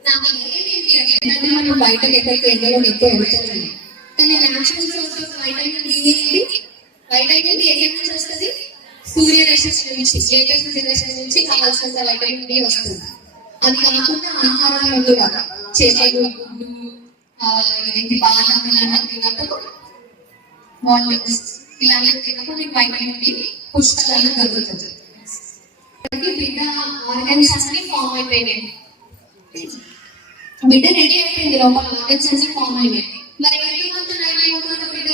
నాకు ఏమి మనం బయటకు ఎక్కడికి ఎండలో ఎక్కువ వెళ్తామండి. కానీ natural source of vitamin D ఏంటి? వైటమిన్ డి ఎక్కడి నుంచి వస్తుంది? సూర్యరశ్మి నుంచి, లేటెస్ట్ నుంచి కావాల్సినంత వైటమిన్ డి వస్తుంది. అది కాకుండా ఆహారంలో కూడా చేపలు, గుడ్డు, బాదం ఇలాంటివి తిన్నప్పుడు, వాల్నట్స్ ఇలాంటివి తిన్నప్పుడు మీకు వైటమిన్ డి పుష్కలంగా దొరుకుతుంది. బిడ్డ ఆర్గన్స్ అన్ని ఫామ్ అయిపోయినాయి. బిడ్డ రెడీ అయిపోయింది, లోపల ఆర్గన్స్ అన్ని ఫామ్ అయినాయి. మరి ఎందుకు రెడీ అవుతుంది బిడ్డ?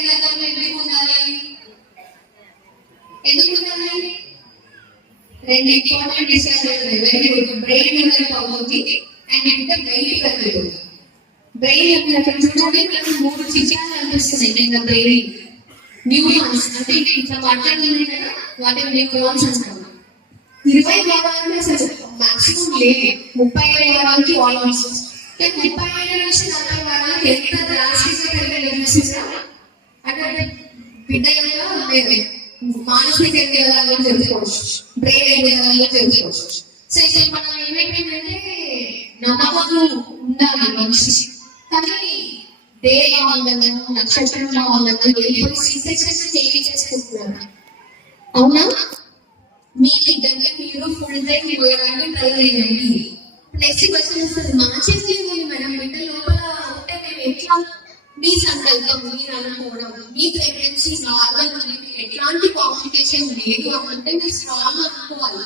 ఎందుకు ఉండాలి? ఎందుకు ఉండాలి? రెండు ఇంపార్టెంట్ విషయాలు. Very good. బ్రెయిన్ డెవలప్ అవుతుంది అండ్ బిడ్డ వెయిట్ పెరుగుతుంది. బ్రెయిన్ అక్కడ చూడండి, మనకు 3 చిత్రాలు కనిపిస్తున్నాయి. ఇంకా బ్రెయిన్ న్యూరాన్స్ అంటే ఇట్లా మాట్లాడుతున్నాయి కదా, వాటిని న్యూరాన్స్ అంటారు. 20 భాగాలకి అసలు మాక్సిమం లేదు, 35 భాగాలకి ఆల్మోస్ట్. 35 నుంచి 40 భాగాలకి ఎంత డ్రాస్టిక్ గా చూసినా అంటే బిడ్డ యొక్క లేదు మానసిక ఎదుగుదలలో తెలుసుకోవచ్చు, బ్రెయిన్ ఎదుగుదలలో తెలుసుకోవచ్చు. సో ఇప్పుడు మనం ఏమైపోయిందంటే నమ్మకాలు ఉండాలి మనిషి, కానీ డే కావాలన్నా నక్షత్రం కావాలన్నా వెళ్ళిపోయి చేసుకుంటున్నారు. అవునా? మీ ఇద్దరికి మీరు ఫుల్ టైం ఇవ్వడానికి ట్రై చేయండి. నెక్స్ట్ క్వశ్చన్ వస్తుంది, మా చేతిలో మేడం బిడ్డ లోపల ఉంటే మేము ఎట్లా? మీ సంకల్పం, మీరు అనుకోవడం, మీ ప్రెగ్నెన్సీ నార్మల్, ఎట్లాంటి కాంప్లికేషన్ లేదు అంటే మీరు స్ట్రాంగ్ అనుకోవాలి.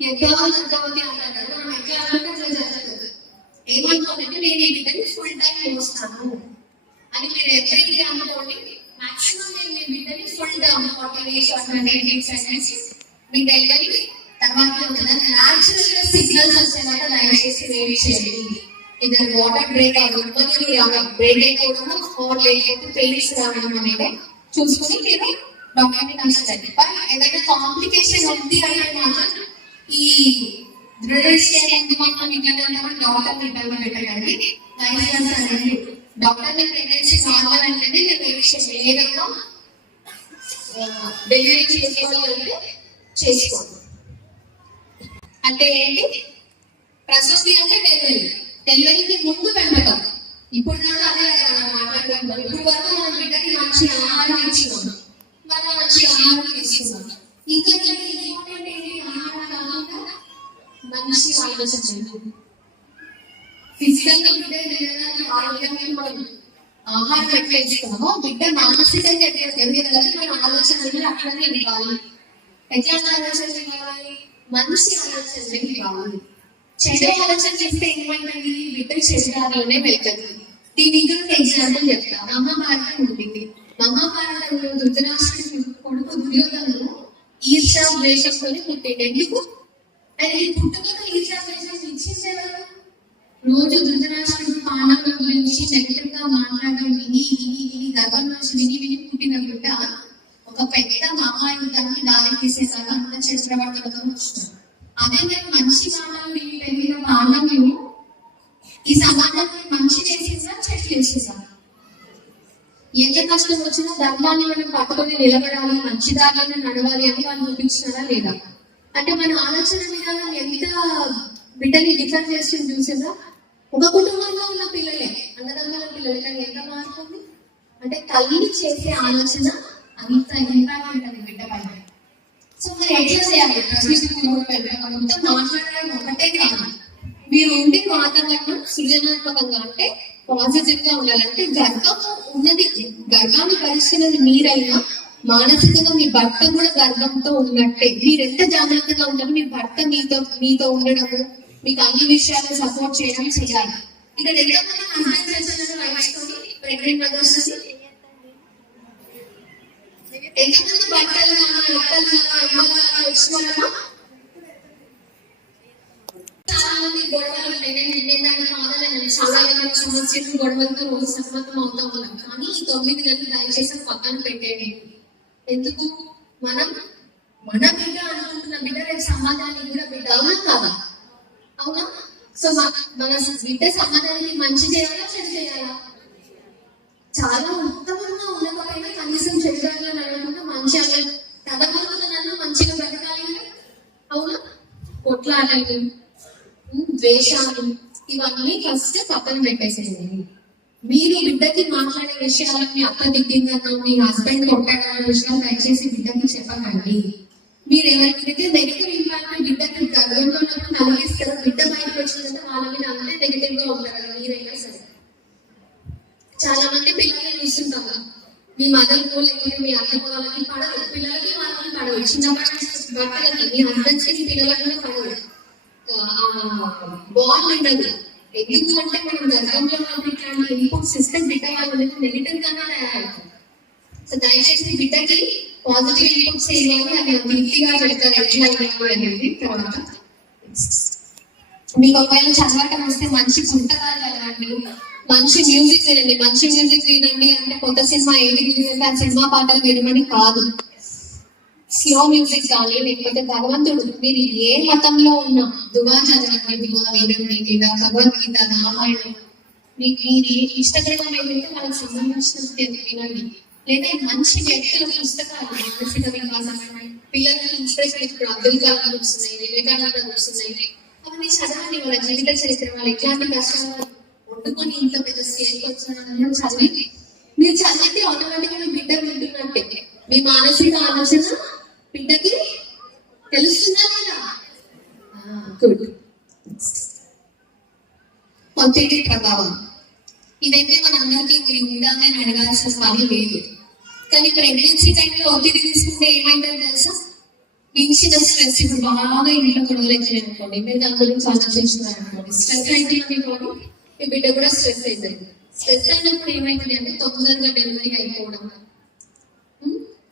ఎంతమంది అంతమంది అంటారు, మనం ఎట్లా అనుకుంటే అట్లా జరుగుతుంది. ఏమనుకోవాలంటే నేను ఈ బిడ్డని ఫుల్ టైం వస్తాను అని మీరు ఎవ్రీ అనుకోండి. మాక్సిమం నేను మీ బిడ్డని full time 40 days or 20 days అనేసి మీ డెలివరీ తర్వాత ఉంటుందని న్యాచురల్ గా సిగ్నల్స్ వచ్చేలాగా దయచేసి వెయిట్ చేయండి. ఇది వాటర్ బ్రేక్ అవ్వడం, బ్రేక్ అయిపోవడం, లేకపోతే పెయిన్స్ రావడం అనేది చూసుకుని మీరు డాక్టర్ ని కన్సల్ట్ అయ్యండి. ఏదైనా కాంప్లికేషన్ ఉంది అంటే మాత్రం ఈ డాక్టర్ ని ఇబ్బంది పెట్టకండి. డాక్టర్ ని ప్రెగ్నెన్సీ నార్మల్ అంటే నేను ఏ విషయం ఏదైనా డెలివరీ చేసుకోవాలంటే చేసుకోండి. అంటే ఏంటి? ప్రసూతి అంటే డెలివరీకి ముందు పెంపకం. ఇప్పుడు దాకా అదే మనం మాట్లాడుకుంటాం. ఇప్పుడు వరకు మన బిడ్డకి మంచి ఆహారం ఇచ్చినాం, మనం మంచి ఆహారం తీసుకున్నాం. ఇంకా ఇంపార్టెంట్ ఏంటి? ఆహారం కాకుండా మంచి ఆలోచన. ఫిజికల్ గా బిడ్డ ఆరోగ్యంగా మనం ఆహారం ఎట్లా ఇస్తున్నామో బిడ్డ మానసికంగా ఎదిగేదానికి మన ఆలోచనలు అట్లనే ఇవ్వాలి. ఎట్లాంటి ఆలోచనలు ఇవ్వాలి? మంచి ఆలోచనలు ఇవ్వాలి. చెడు ఆలోచన చేస్తే ఏమైందండి, బిడ్డ చెడు దారిలోనే వెళ్తుంది. దీనికి ఒక ఎగ్జాంపుల్ చెప్తా. మహాభారతం ఉంటుంది. మహాభారతంలో ధృతరాష్ట్రుడి కొడుకు దుర్యోధనుడు ఈర్ష్యా ద్వేషంతో పుట్టిండు. ఎందుకు? ఆయన పుట్టుక ఈర్ష్యా ద్వేషం ఇచ్చేసేవారు. రోజు ధృతరాష్ట్రుడు పాండవుల గురించి నెగటివ్ గా మాట్లాడడం విని గర్భం నుంచి విని పుట్టిన బిడ్డ ఒక పెద్ద మహాయుద్ధానికి దారి తీసేదాకా అంత చెడు ప్రవర్తనతో వచ్చినారు. అదే నేను మంచి మాటలు పెరిగిన పాండవులు ఈ సమాజాన్ని మంచి చేసేసా చెడు చేసేసా? ఎంత కష్టం వచ్చినా ధర్మాన్ని మనం పట్టుకొని నిలబడాలి, మంచి దారిలో నడవాలి అని వాళ్ళు చూపించినారా లేదా? అంటే మన ఆలోచన విధానం ఎంత బిడ్డని డిఫరెంట్ చేస్తుంది చూసిందా? ఒక కుటుంబంలో ఉన్న పిల్లలే, అన్నదమ్ముల పిల్లలు, కానీ ఎంత మారుతుంది అంటే తల్లి చేసే ఆలోచన అంత ఇంపాక్ట్ ఉంటుంది బిడ్డ పైన. సో మరి ఎట్లా చేయాలి? మొత్తం మాట్లాడడం ఒకటే కాదు. మీరు ఉండే వాతావరణం సృజనాత్మకంగా అంటే పాజిటివ్ గా ఉండాలంటే గర్భం ఉన్నది, గర్భాన్ని భరిస్తున్నది మీరైనా మానసికంగా మీ భర్త కూడా గర్భంతో ఉన్నట్టే. మీరు ఎంత జాగ్రత్తగా ఉంటారో మీ భర్త మీతో ఉండడము, మీకు అన్ని విషయాలు సపోర్ట్ చేయడం చేయాలి. ఇక్కడ ప్రెగ్నెంట్ మదర్స్ ఎంతమంది భర్తలు వచ్చిన చాలా మంది గొడవలు చాలా సమస్యలు గొడవలతో రోజు సమ్మతం అవుతా ఉన్నాం. కానీ ఈ 9 నెలలు దయచేసి పక్కన పెట్టేయండి. ఎందుకు? మన బిడ్డ అనుకుంటున్న బిడ్డ రేపు సమాజానికి కూడా బిడ్డ అవునా కాదా? అవునా? సో మన బిడ్డ సమాజానికి మంచి చేయాలా చెడు చేయాలా? చాలా ఉత్తమంగా ఉండకపోయినా కనీసం చెడుగా నడవకుండా మంచి తదగలుగుతున్నా మంచిగా బ్రతకాలి. అవునా? కొట్లాటలు, ద్వేషాలు ఇవన్నీ ఫస్ట్ పక్కన పెట్టేసేయండి. మీరు బిడ్డకి మాట్లాడే విషయాలు మీ అక్క తిట్టిందన్నా, మీ హస్బెండ్ కొట్టాడన్న విషయాలు దయచేసి బిడ్డకి చెప్పకండి. మీరు ఎవరికైతే నెగిటివ్ ఇంపాక్ట్ బిడ్డకి గర్భంలో కలిగిస్తారో, బిడ్డ బయటకు వచ్చిందంటే వాళ్ళ మీద అంతే నెగిటివ్ గా ఉంటారు కదా మీరైనా సరే. చాలా మంది పిల్లల్ని చూస్తుంటారు, మీ మదర్కు లేకపోతే మీ అక్కకు వాళ్ళకి పడదు, పిల్లలకి వాళ్ళకి పడదు, చిన్నప్పటి భర్తలకి మీ హస్బెండ్స్ కి పిల్లలకి కూడా పడదు, బాండ్ ఉండదు. ఎందుకు అంటే మనం గర్భంలో ఇట్లాంటి ఇన్పుట్ సిస్టమ్ బిడ్డ వాళ్ళకి నెగిటివ్ గానే తయారవుతుంది. సో దయచేసి బిడ్డకి పాజిటివ్ ఇన్పుట్స్ ఏమైనా అది తీర్తిగా పెడతారు ఎట్లా అనేది. తర్వాత మీకు ఒకవేళ చదవటం వస్తే మంచి పుస్తకాలు చదవండి, మంచి మ్యూజిక్ వినండి. మంచి మ్యూజిక్ వినండి అంటే కొత్త సినిమా ఏది రిలీజ్ ఆ సినిమా పాటలు వినమని కాదు. స్లో మ్యూజిక్ కానీ లేకపోతే భగవంతుడు మీరు ఏ మతంలో ఉన్నా దువా చదవండి, దువా వినండి, లేదా భగవద్గీత, రామాయణం మీకు ఇష్టకరమైన ఏదైతే వాళ్ళకి సంబంధించిన వినండి. లేదా మంచి వ్యక్తుల పుస్తకాలు, మానసిక వికాసం, పిల్లలకి ఇన్స్పిరేషన్ ఇప్పుడు అబ్దుల్ కలాం వస్తున్నాయి, వివేకానంద వస్తున్నాయి, అవన్నీ చదవండి. వాళ్ళ జీవిత చరిత్ర, వాళ్ళు ఎట్లాంటి కష్టాలు వండుకొని ఇంట్లో పెద్ద స్టేజ్కి వచ్చిన చదివి మీరు చదివితే ఆటోమేటిక్ గా బిడ్డ వింటున్నట్టే. మీ మానసిక ఆలోచన బిడ్డకి తెలుస్తుందా లేదా? గుడ్. ఒత్తిడి ప్రభావం ఇదైతే మన అందరికీ ఉండాలని అడగాల్సిన పని లేదు. కానీ ప్రెగ్నెన్సీ టైంలో ఒత్తిడి తీసుకుంటే ఏమైందో తెలుసా? మించిన స్ట్రెస్. ఇప్పుడు బాగా ఇంట్లో గొడవలు అయితే అనుకోండి, మీరు దాని గురించి ఆలోచిస్తున్నారు అనుకోండి, స్ట్రెస్ అయితే అనుకోండి, మీ బిడ్డ కూడా స్ట్రెస్ అవుతుంది. స్ట్రెస్ అయినప్పుడు ఏమైతుంది అంటే తొందరగా డెలివరీ అయిపోవడం,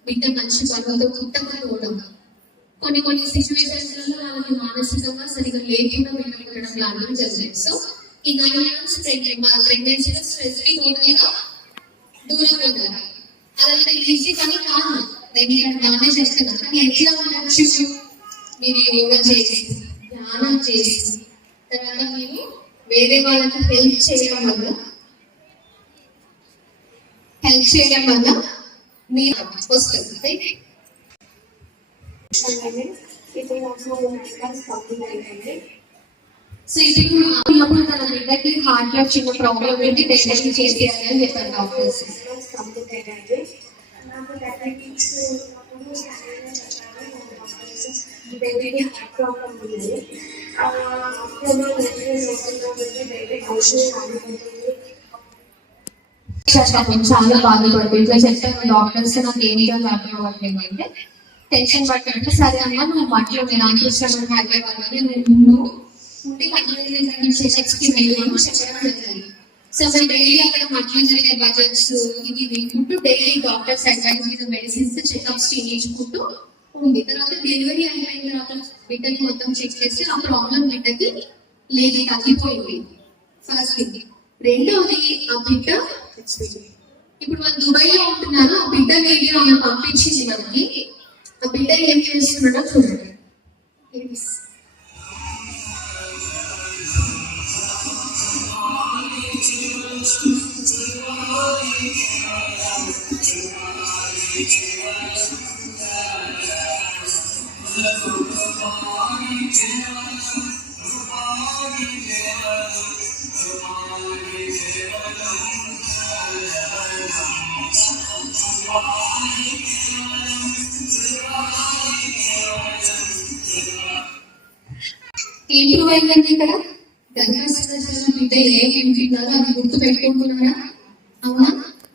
బిడ్డ మంచి పనులతో పుట్టకపోవడం, కొన్ని సిచ్యువేషన్స్ వాళ్ళకి మానసికంగా సరిగా లేకుండా బిడ్డ పుట్టడం లాంటివి జరుగుతాయి. సో ఈ 9 months ప్రెగ్నెన్సీలో స్ట్రెస్ కి టోటల్ గా దూరంగా ఉండాలి. అదంతా ఈజీ పని కాదు, నేను ఇక్కడ బాగానే చేస్తున్నాను. కానీ ఎట్లా ఉండొచ్చు? మీరు యోగా చేసి, ధ్యానం చేసి, తర్వాత మీరు వేరే వాళ్ళకి హెల్ప్ చేయడం వల్ల మీరు వస్తుంది. సో ఇప్పుడు తన బిడ్డకి హార్ట్ లో చిన్న ప్రాబ్లం ఏంటి, డెలివరీ చేసేయాలి అని చెప్పారు డాక్టర్స్. చాలా బాధపడుతుంది. ఇట్లా చెప్పాను డాక్టర్స్, నాకు ఏమి అర్థం అవ్వట్లేదు అంటే టెన్షన్ పట్టినట్టు. సరే అమ్మా నువ్వు మట్లో నేను ఆంకిస్తాను హైదరాబాద్, నువ్వు ఉంటే కంటిన్యూస్ చెకప్స్కి వెళ్ళమని చెప్పడం జరిగింది. సో మేము డైలీ అక్కడ మధ్యలో జరిగే బడ్జెట్స్ ఇది వింటూ డైలీ డాక్టర్స్ అడ్వైజ్ మీద మెడిసిన్స్ చెకప్స్ చేయించుకుంటూ ఉంది. తర్వాత డెలివరీ అయిపోయిన తర్వాత బిడ్డని మొత్తం చెక్ చేసి ఆ ప్రాబ్లం బిడ్డకి లేదు, తగ్గిపోయింది. First thing. రెండవది ఆ బిడ్డ ఇప్పుడు మనం దుబాయ్ లో ఉంటున్నారు. ఆ బిడ్డ వీడియో ఆమె పంపించింది మనకి. ఆ బిడ్డ ఏం చేస్తున్నాడో చూడండి. ఇంప్రూవ్ అయిందండి. ఇక్కడ గంగాశ్వర బిడ్డ ఏం వింటున్నారో అది గుర్తు పెట్టుకుంటున్నారా? అవునా?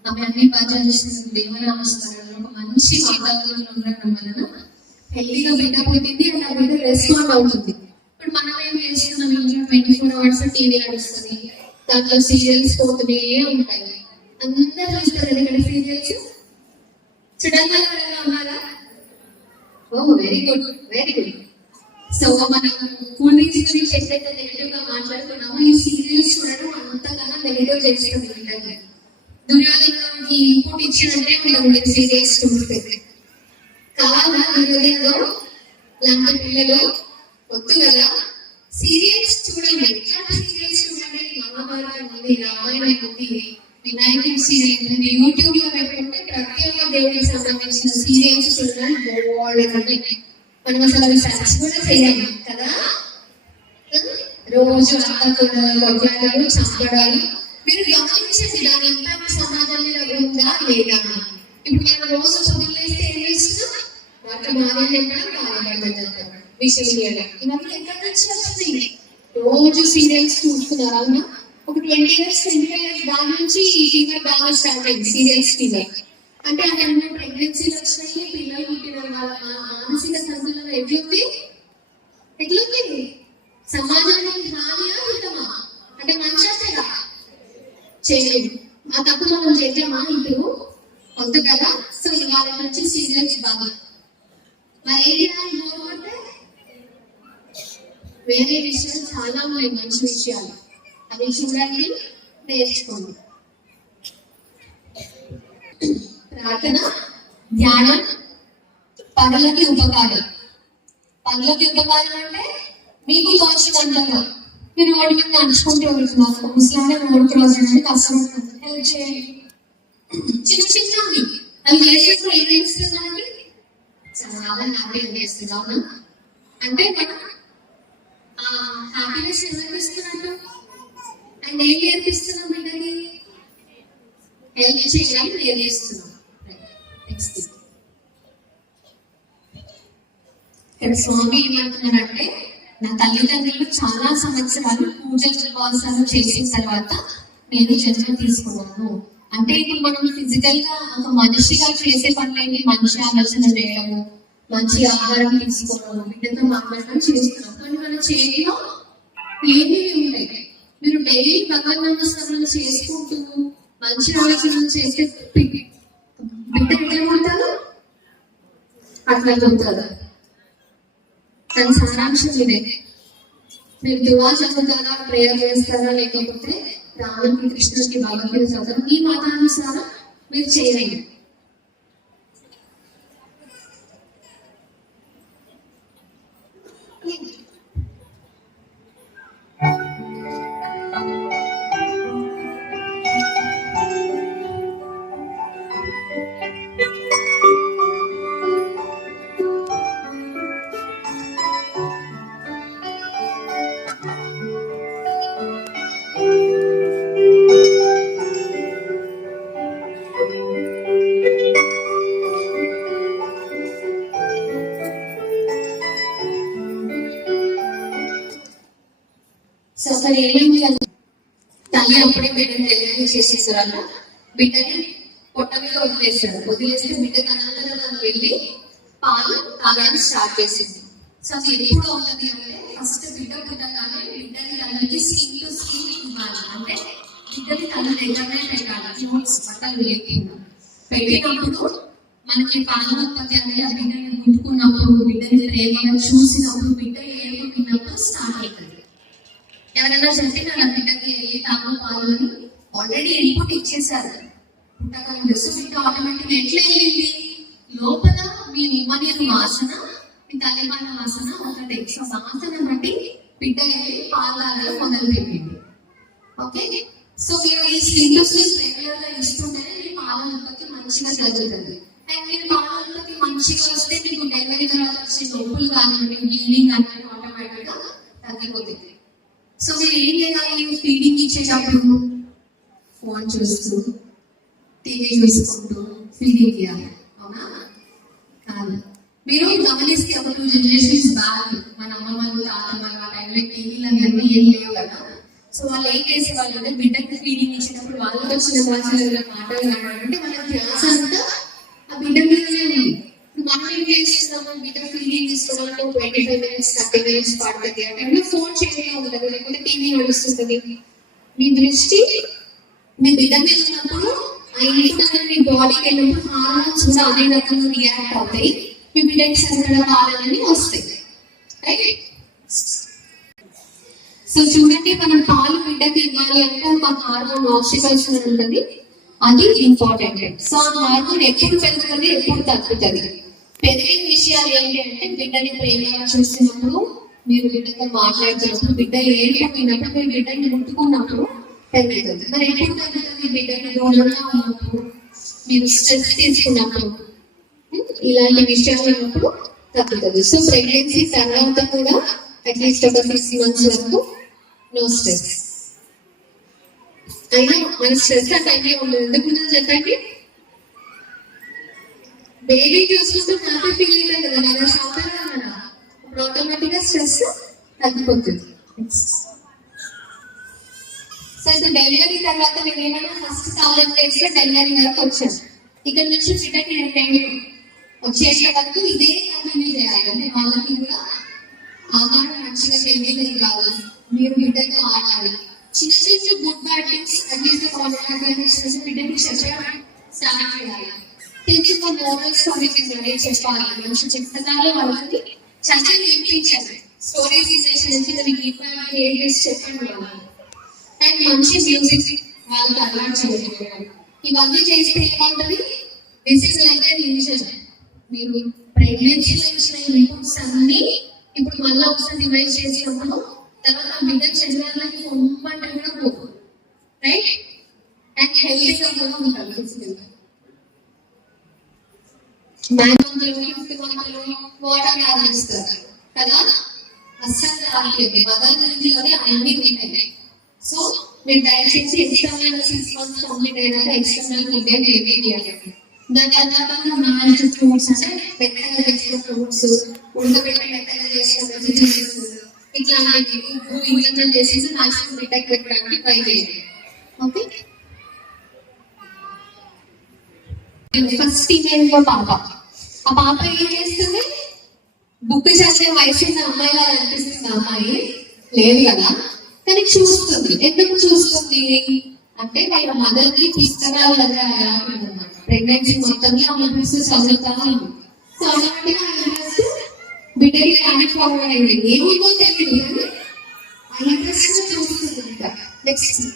ఆమె అన్ని బాగా చేస్తుంది. దేవనామస్కారాలు ఒక మంచి వాతావరణంలో ఉండడం వలన హెల్దీగా బిడ్డ పుట్టింది అండ్ ఆ బిడ్డ రెస్పాండ్ అవుతుంది. ఇప్పుడు మనం ఏం చేస్తున్నాం, ఇంట్లో 24 hours టీవీ నడుస్తుంది, దాంట్లో సీరియల్స్ పోతూనే ఉంటాయి. అందరూ చూస్తారు ఇక్కడ సీరియల్స్. చూడంగా ఉన్నారా? Oh very good, very good. So మనం కూల్ డ్రింక్స్ గురించి ఎట్లయితే నెగిటివ్ గా మాట్లాడుతున్నామో ఈ సీరియల్స్ చూడడం అంతకన్నా నెగిటివ్ చేస్తుంది పిల్లలకి. దుర్యోధనకి ఇన్పుట్ ఇచ్చినట్టే మనం సీరియల్స్ చూస్తే కావాలా? దుర్యోధనలో లాంటి పిల్లలు వద్దు కదా. సీరియల్స్ చూడండి, ఎట్లాంటి సీరియల్స్ చూడండి. మహాభారతం ఉంది, రామాయణం ఉంది, వినాయకుడి సీరియల్ ఉంది. యూట్యూబ్ లో పెట్టుకుంటే ప్రతి ఒక్క దేవుడికి సంబంధించిన సీరియల్స్ చూడండి. మనం అసలు అవి సర్చ్ కూడా చేయాలి కదా. రోజు కొట్లాటలు, చంపడాలు మీరు గమనించండి. దాని ఇంపాక్ట్ సమాజంలో ఉందా లేదా? ఇప్పుడు మనం రోజు చదువులేస్తే ఏం చేస్తున్నాం? వాటి భార్య విషయం ఇవన్నీ ఎక్కడి నుంచి వచ్చింది? రోజు సీరియల్స్ చూస్తున్నారు. అవునా? ఒక 20 years 25 years దాని నుంచి ఈ ఫీవర్ బాగా స్టార్ట్ అయింది, సీరియల్స్ ఫీవర్. అంటే అన్ని ప్రెగ్నెన్సీలు వచ్చినాయి, పిల్లలు పుట్టిన వాళ్ళ మానసిక సంతులనం ఎట్లుంది? సమాజానికి హానియా హితమా? అంటే మంచిగా చెడా? చేయలేదు. ఆ తప్పు మనం చేద్దామా? ఇప్పుడు వద్దు కదా. సో ఇవాళ నుంచి సీరియల్స్ బాగా మరి ఏది కోరుకుంటే వేరే విషయాలు చాలా ఉన్నాయి, మంచి విషయాలు. అవి చూడండి, నేర్చుకోండి. ప్రార్థన, ధ్యానం, పనులకి ఉపకారం. పనులకి ఉపకారం అంటే మీకు తోచినంతలో మీరు రోడ్డు మీద నడుచుకుంటూ వెళ్తున్నారు, ముస్లింగా రోడ్డు క్రాస్ చేయడానికి కష్టం హెల్ప్ చేయండి. చిన్న చిన్నవి అవి చేసేప్పుడు ఏం చేస్తుందండి? చాలా హ్యాపీ అనిపిస్తుంది. అవునా? అంటే మనం హ్యాపీనెస్ ఎవరికి ఇస్తున్నట్టు అండ్ ఏం నేర్పిస్తున్నాం? బిడ్డకి హెల్ప్ చేయడం నేర్పిస్తున్నాం. నెక్స్ట్ ఇక్కడ స్వామి ఏమంటున్నారంటే, నా తల్లిదండ్రులు చాలా సంవత్సరాలు పూజలు ఉపవాసాలు చేసిన తర్వాత నేను జన్మ తీసుకున్నాను. అంటే ఇప్పుడు మనం ఫిజికల్ గా ఒక మనిషిగా చేసే పనులేంటి? మంచి ఆలోచన చేయడము, మంచి ఆహారం తీసుకోవడం, బిడ్డతో మాట్లాడడం చేస్తున్నాం. కానీ మన చేతిలో ఏమీ ఉంటాయి. మీరు డైలీ భగవన్ నమస్కారాలు చేసుకుంటూ మంచి ఆలోచనలు చేస్తే బిడ్డ ఎట్లా ఉంటారు? అట్లా ఉంటారు. దాని సారాంశం ఇదే. మీరు దువా చదువుతారా, ప్రేయర్ చేస్తారా, లేకపోతే రాముడికి, కృష్ణుడికి, భగవద్గీత చదువుతారా? మీ మతానుసారం మీరు చేయండి. సో అక్కడ ఏమేమి తల్లి అప్పుడే బిడ్డని డెలివరీ చేసేసారన్న బిడ్డని పొట్ట మీద వదిలేస్తే బిడ్డ తనంతలో తను వెళ్ళి పాలు తాగడానికి స్టార్ట్ చేసింది. సో అది ఎప్పుడు అవుతుంది అంటే ఫస్ట్ బిడ్డ పుట్టగానే బిడ్డని తల్లికి స్కిన్ టు స్కిన్ ఇవ్వాలి. అంటే బిడ్డని తల్లి దగ్గరనే పెట్టాలి, క్లోత్స్ బట్టలు లేకుండా పెట్టినప్పుడు మనకి పాల ఉత్పత్తి అనేది ఆ బిడ్డని ముట్టుకున్నప్పుడు, బిడ్డని ప్రేమగా చూసినప్పుడు, బిడ్డ ఏడుకున్నప్పుడు స్టార్ట్ అవుతుంది. ఎవరైనా చెప్పిన నా బిడ్డకి ఏ తాగు పాలు అని ఆల్రెడీ ఇన్పుట్ ఇచ్చేసారు పుట్టగానే. సో బిడ్డ ఆటోమేటిక్ ఎట్లా వెళ్ళింది, లోపల మీ ఉమ్మనీరు వాసన, మీ తల్లిపాల వాసన ఒకటి. సో వాసన బట్టి బిడ్డ వెళ్ళి పాలు తాగడం మొదలు పెట్టింది. ఓకే, సో మీరు ఈ స్లీప్లెస్ రెగ్యులర్ గా ఇస్తుంటేనే మీ పాల ఉత్పత్తి మంచిగా జరుగుతుంది. అండ్ మీరు పాల ఉత్పత్తి మంచిగా వస్తే మీకు డెలివరీ తర్వాత వచ్చే నొప్పులు కానివ్వండి, బ్లీడింగ్ కానివ్వండి ఆటోమేటిక్ గా తగ్గిపోతుంది. సో మీరు ఏం చేయాలి, ఫీడింగ్ ఇచ్చేటప్పుడు ఫోన్ చూస్తూ టీవీ చూసుకుంటూ ఫీడింగ్ ఇవ్వాలి, అవునా కాదు? మీరు గమనిస్తే ఒక 2 generations బ్యాక్ మన అమ్మమ్మలు తాతమ్మలు ఆ టైంలో టీవీలు అన్నీ ఏం లేవు కదా. సో వాళ్ళు ఏం చేసేవాళ్ళు అంటే బిడ్డకి ఫీడింగ్ ఇచ్చినప్పుడు వాళ్ళకి వచ్చిన భాషలో మాటలు కావాలంటే వాళ్ళ ధ్యాస అంతా ఆ బిడ్డ మీదనే ఉంది. మనం ఏం చేస్తున్నాము, బిడ్డ ఫీడింగ్ తీసుకోవాలంటే 25 minutes 30 minutes పడుతుంది. ఆ టైంలో ఫోన్ చేస్తూ ఉంటుంది, లేకపోతే టీవీ నడుస్తుంటుంది. మీ దృష్టి మీ బిడ్డ మీద ఉన్నప్పుడు ఆ ఇన్పుట్ అనేది మీ బాడీకి వెళ్ళినప్పుడు హార్మోన్స్ కూడా అదే రకంగా రియాక్ట్ అవుతాయి, మీ బిడ్డకి సరిపడా పాలన్నీ వస్తాయి. రైట్? సో చూడండి, మనం పాలు బిడ్డకి ఇవ్వాలి అంటే ఒక హార్మోన్ ఆక్సిటోసిన్ ఉంటుంది, అది ఇంపార్టెంట్. సో ఆ హార్మోన్ ఎప్పుడు పెరుగుతుంది, ఎప్పుడు తగ్గుతుంది. పెరిగిన విషయాలు ఏంటి అంటే బిడ్డని ప్రేమగా చూసినప్పుడు, మీరు బిడ్డతో మాట్లాడుతున్నప్పుడు, బిడ్డ ఏడిపోయినప్పుడు, మీరు బిడ్డని ముట్టుకున్నప్పుడు పెరుగుతుంది. మరి ఎప్పుడు తగ్గుతుంది, బిడ్డకి దూరంగా ఉన్నప్పుడు, మీరు స్ట్రెస్ తీసుకున్నప్పుడు, ఇలాంటి విషయాలు ఉన్నప్పుడు తగ్గుతుంది. సో ప్రెగ్నెన్సీ తర్వాత కూడా అట్లీస్ట్ ఒక 6 months వరకు నో స్ట్రెస్. అయినా మన స్ట్రెస్ ఆ టైంలో ఉండదు. ఎందుకు చెప్పండి, బేబీ చూసుకుంటూ హ్యాపీ ఫీల్ అవుతాం కదా, మన సాధారణ కదా, అప్పుడు ఆటోమేటిక్ గా స్ట్రెస్ తగ్గిపోతుంది. సో ఇప్పుడు డెలివరీ తర్వాత నేను ఏమైనా ఫస్ట్ కాలం ప్లేస్ లో డెలివరీ వరకు వచ్చాను. ఇక్కడ నుంచి బిడ్డకి 2 వచ్చేసే వరకు ఇదే కంటిన్యూ చేయాలి. అంటే వాళ్ళకి కూడా ఆహారం మంచిగా హెల్దీగా కావాలి, మీరు బిడ్డతో ఆడాలి. చిన్న చిన్న గుడ్ బ్యాడ్ థింగ్స్ అట్లీస్ట్ బిడ్డకి చెప్పడం స్టార్ట్ చేయాలి. తెలిసిన మోరల్ స్టోరీస్ చెప్పాలి, మంచి చెప్తాలో వాళ్ళకి చక్కగా వినిపించాలి. స్టోరీస్ ఇన్నేసి చెప్పండి వాళ్ళు. అండ్ మంచి మ్యూజిక్ వాళ్ళకి అలవాటు చేయాలి. ఇవన్నీ చేస్తే ఏమవుతుంది, this is like an illusion. మీరు ప్రెగ్నెన్సీలో ఇచ్చిన ఇన్పుట్స్ అన్ని ఇప్పుడు మళ్ళీ ఒకసారి రివైజ్ చేసినప్పుడు తర్వాత బిడ్డ శరీరానికి ఉమ్మంటే కూడా పోతుంది. రైట్? అండ్ హెల్తీగా కూడా ఉంటారు. వాటర్ తాగిస్తారు కదా, అస్సలు తాగలేదు. మదర్ మిల్క్లోనే అన్ని ఉంటాయి. సో మీరు దయచేసి ఎక్స్టర్నల్ 6 months కంప్లీట్ అయినాక ఎక్స్టర్నల్ ఫుడ్ ఏమీ తీయాలి. దాని తర్వాత ఫ్రూట్స్ అంటే మెత్తగా చేసిన ఫ్రూట్స్, ఉడకబెట్టి మెత్తగా చేసిన వెజిటేబుల్స్, ఇట్లాంటివి ఇంప్లిమెంట్ చేసేసి మాక్సిమం బిడ్డకి పెట్టడానికి ట్రై చేయండి. ఓకే, ఫస్ట్ ఇమేజ్లో పాప, ఆ పాప ఏం చేస్తుంది, బుక్ చదివే వయసు అమ్మాయిలా అనిపిస్తుంది. అమ్మాయి లేదు కదా, కానీ చూస్తుంది. ఎందుకు చూస్తుంది అంటే వాళ్ళ మదర్ కి పుస్తకాల దగ్గర అన్నమాట. ప్రెగ్నెన్సీ మొత్తంలో ఆమె బుక్స్ చదువుతా ఉంది. సో ఆటోమేటిక్ గా ఇంట్రెస్ట్ బిడ్డకి కనెక్ట్ ఫార్వర్డ్ అయింది. ఏముందో తెలియదు కానీ ఆ ఇంట్రెస్ట్ చూస్తుంది. ఇంకా నెక్స్ట్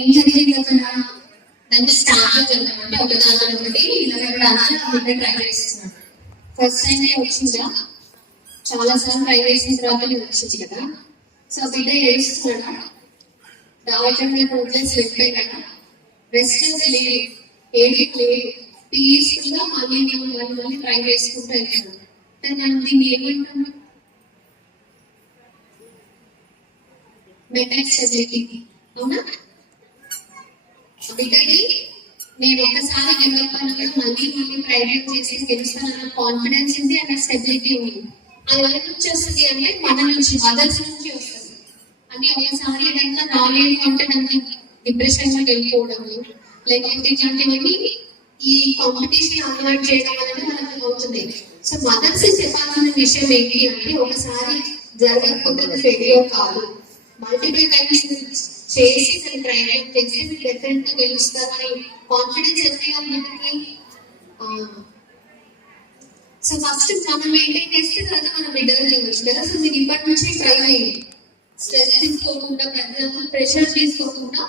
ఏం జరిగింది అక్కడ దాన్ని స్టార్టింగ్ వెళ్తామంటే ఒక దాని ఒకటి ఇలా ట్రై చేస్తున్నాను. ఫస్ట్ టైం వచ్చిందా, చాలా సార్లు ట్రై చేసిన తర్వాత వచ్చింది కదా. సో బిడ్డ ఏడుస్తున్నాడా, దావకుండా ప్రోగ్రెస్ వెళ్ళిపోయినాడా, రెస్ట్ లేదు, ఏది లేదు, పీస్ఫుల్ గా మళ్ళీ ట్రై చేసుకుంటూ వెళ్తున్నాడు. మనం దీన్ని ఏమంటాము, మెంటల్ స్టెబిలిటీ. అవునా? బిడ్డకి నేను ఒక్కసారి డెవలప్ అయినా మళ్ళీ ట్రైనింగ్ చేసి గెలుస్తానన్న కాన్ఫిడెన్స్ ఉంది అండ్ స్టెబిలిటీ ఉంది. అది ఎవరి నుంచి వస్తుంది అంటే మన నుంచి, మదర్స్ నుంచి వస్తుంది. అంటే ఒకసారి ఏదైనా నాలెడ్జ్ అంటే దాన్ని డిప్రెషన్ లోకి వెళ్ళిపోవడం, లేకపోతే ఇట్లాంటివన్నీ ఈ కాంపిటీషన్ అలవాటు చేయడం అనేది మనకు అవుతుంది. సో మదర్స్ చెప్పాల్సిన విషయం ఏంటి అంటే, ఒకసారి జరగకపోతే ఫెయిల్యూర్ కాదు, మల్టిపుల్ టైమ్స్ చేసి దాన్ని ట్రైనింగ్ చేసి మీరు డెఫినెట్ గా గెలుస్తారని కాన్ఫిడెన్స్ ఎంత మనకి. సో ఫస్ట్ మనం మెయింటైన్ చేస్తే తర్వాత మనం బిడ్డలు ఇవ్వచ్చు కదా. సో మీరు ఇప్పటి నుంచి ట్రై చేయండి, స్ట్రెస్ తీసుకోకుండా, ప్రజలు ప్రెషర్ తీసుకోకుండా